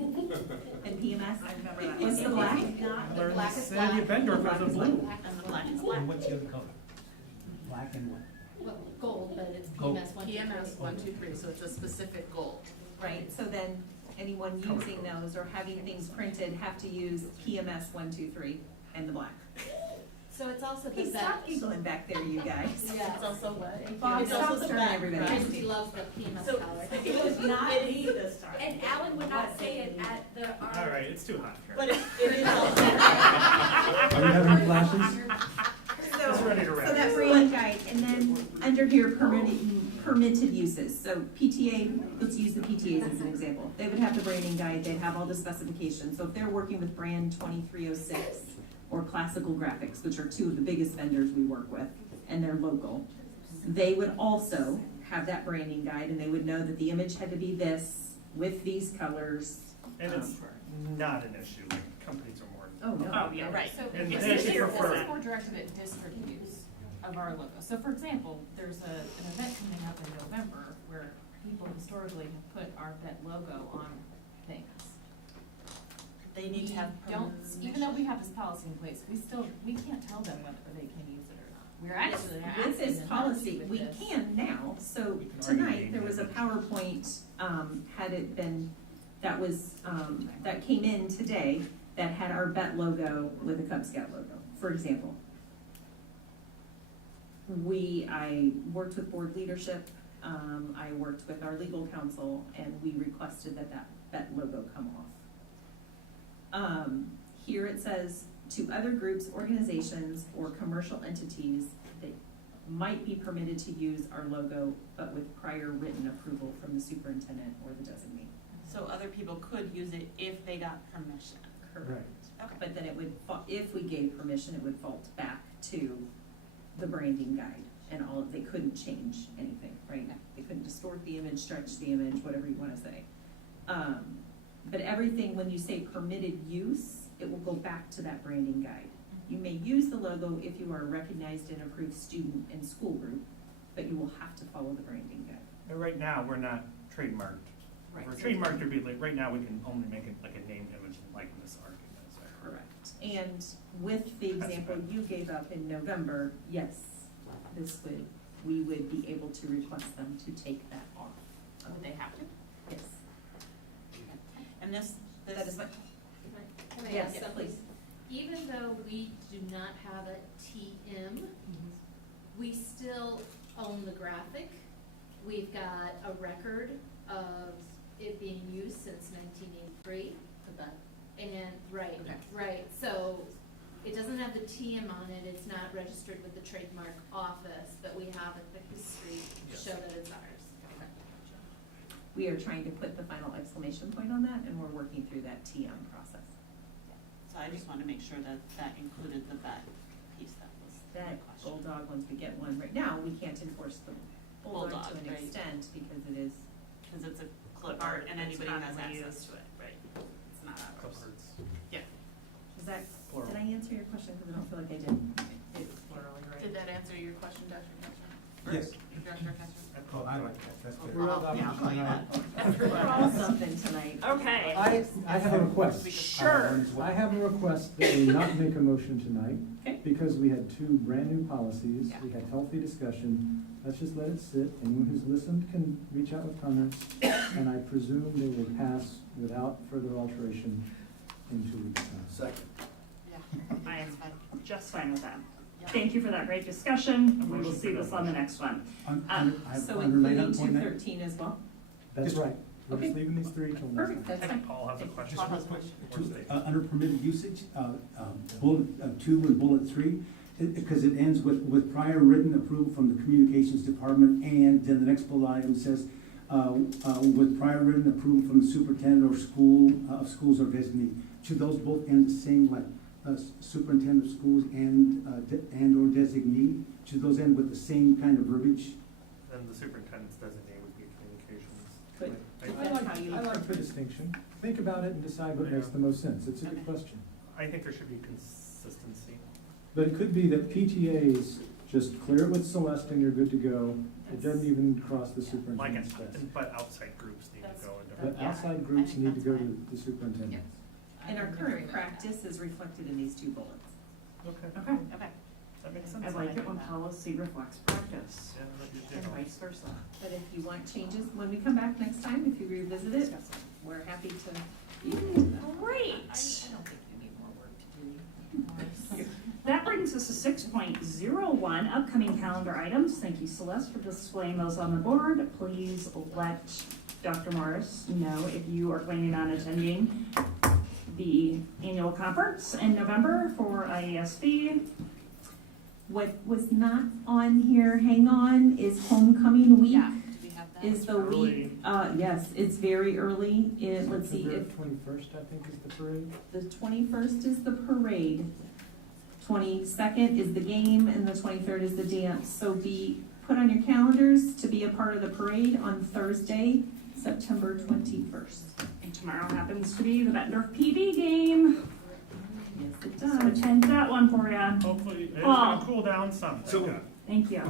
And PMS? I remember that. What's the black? The black is black. City of Bendorf has a blue. And the black is black. And what's the other color? Black and what? Well, gold, but it's Gold. PMS 1, 2, 3. PMS 1, 2, 3, so it's a specific goal. Right, so then anyone using those or having things printed have to use PMS 1, 2, 3 and the black. So it's also the Hey, Bett. stop giggling back there, you guys. Yeah. It's also what? Bob, It's stop also the stirring back, everybody. right? Christy loves the PMS So color. it was not me this time. And Alan would not say it at the. All right, it's too hot here. But it is also. Are you having flashes? Just ready to So wrap. that brand guide, and then under here, permitted uses. So PTA, let's use the PTAs as an example. They would have the branding guide, they'd have all the specifications. So if they're working with brand 2306 or Classical Graphics, which are two of the biggest vendors we work with, and they're local, they would also have that branding guide, and they would know that the image had to be this, with these colors. And it's not an issue, like companies are more. Oh, no. Oh, yeah, right. So And this they is should prefer this it. is more directed at district use. of our logo. So for example, there's an event coming up in November where people historically have put our Bett logo on things. They need to have Don't, permission. even though we have this policy in place, we can't tell them whether they can use it or not. We're actually With asking this them not to policy, with we this. can now, so We can already tonight, name there was a it. PowerPoint, had it been, that was, that came in today, that had our Bett logo with a Cub Scout logo, for example. I worked with board leadership, I worked with our legal counsel, and we requested that Bett logo come off. Here it says, to other groups, organizations, or commercial entities that might be permitted to use our logo, but with prior written approval from the superintendent or the designee. So other people could use it if they got permission. Correct. Okay. But then it would, if we gave permission, it would fall back to the branding guide and all, they couldn't change anything, right? They couldn't distort the image, stretch the image, whatever you wanna say. But everything, when you say permitted use, it will go back to that branding guide. You may use the logo if you are a recognized and approved student and school group, but you will have to follow the branding guide. And right now, we're not trademarked. Right. If we're trademarked, it'd be like, right now, we can only make it like a name, image, and likeness argument. Is that Correct. And with the example you gave up in November, yes, we would be able to request them to take that off. Would they have to? Yes. And this That is what, Can I Yes, ask something? please. Even though we do not have a TM, we still own the graphic. We've got a record of it being used since 1983. And, right, so it doesn't have the TM on it, it's not registered with the trademark office, but we have the history to show that it's ours. we are trying to put the final exclamation point on that, and we're working through that TM process. So I just wanted to make sure that that included the vet piece that was my That question. bulldog, once we get one, right now, we can't enforce the bulldog Bulldog, to an right. extent because it is. Because it's a clip art and anybody has access to it, right? It's not ours. Yeah. Is that, Plural. did I answer your question? Because I don't feel like I did. It's plurally, right? Did that answer your question, Dr. Kessler? Yes. Director Kessler? Oh, I like that, that's good. We're all Yeah, I'll call you that. We're all something tonight. Okay. I have a request. Sure. I have a request that we not make a motion tonight, Okay. because we had two brand-new policies, Yeah. we had healthy discussion. Let's just let it sit, anyone who's listened can reach out with comments, and I presume they will pass without further alteration in 2 weeks' time. Second. Yeah. I am That's fine. just fine with that. Yeah. Thank you for that great discussion, we will see this on the next one. So including 213 as well? That's right, we're just Okay. leaving these three till next Perfect, time. that's fine. Paul has a question. Paul has a question. Or Stacy. Under permitted usage, bullet 2 and bullet 3, because it ends with prior written approval from the communications department, and then the next bullet item says, with prior written approval from the superintendent or schools or designee. Should those both end the same, like superintendent of schools and or designee? Should those end with the same kind of verbiage? Then the superintendent's designee would be communications. Good. I like the distinction, think about it and decide what makes the most sense, it's a good question. I think there should be consistency. But it could be that PTAs just clear it with Celeste and you're good to go. It doesn't even cross the Like, superintendent's desk. but outside groups need to go into. But outside groups need to go to the superintendent. And our current practice is reflected in these 2 bullets. Okay, Okay, Okay. that makes sense. I like it when policy reflects practice, Yeah, that you and do. vice versa. But if you want changes, when we come back next time, if you revisit it, we're happy to. Great! I don't think you need more work to do. That brings us to 6.01, upcoming calendar items. Thank you, Celeste, for displaying those on the board. Please let Dr. Morris know if you are planning on attending the annual conference in November for IESB. What was not on here, hang on, is homecoming week. Yeah, do we have that? Is the Early. week, yes, it's very early. Let's see, September if 21st, I think, is the parade. the 21st is the parade, 22nd is the game, and the 23rd is the dance. So put on your calendars to be a part of the parade on Thursday, September 21st. And tomorrow happens to be the Bettendorf PB game. Yes, it So does. attend that one for ya. Hopefully, it's Paul. gonna cool down some. So, Thank you.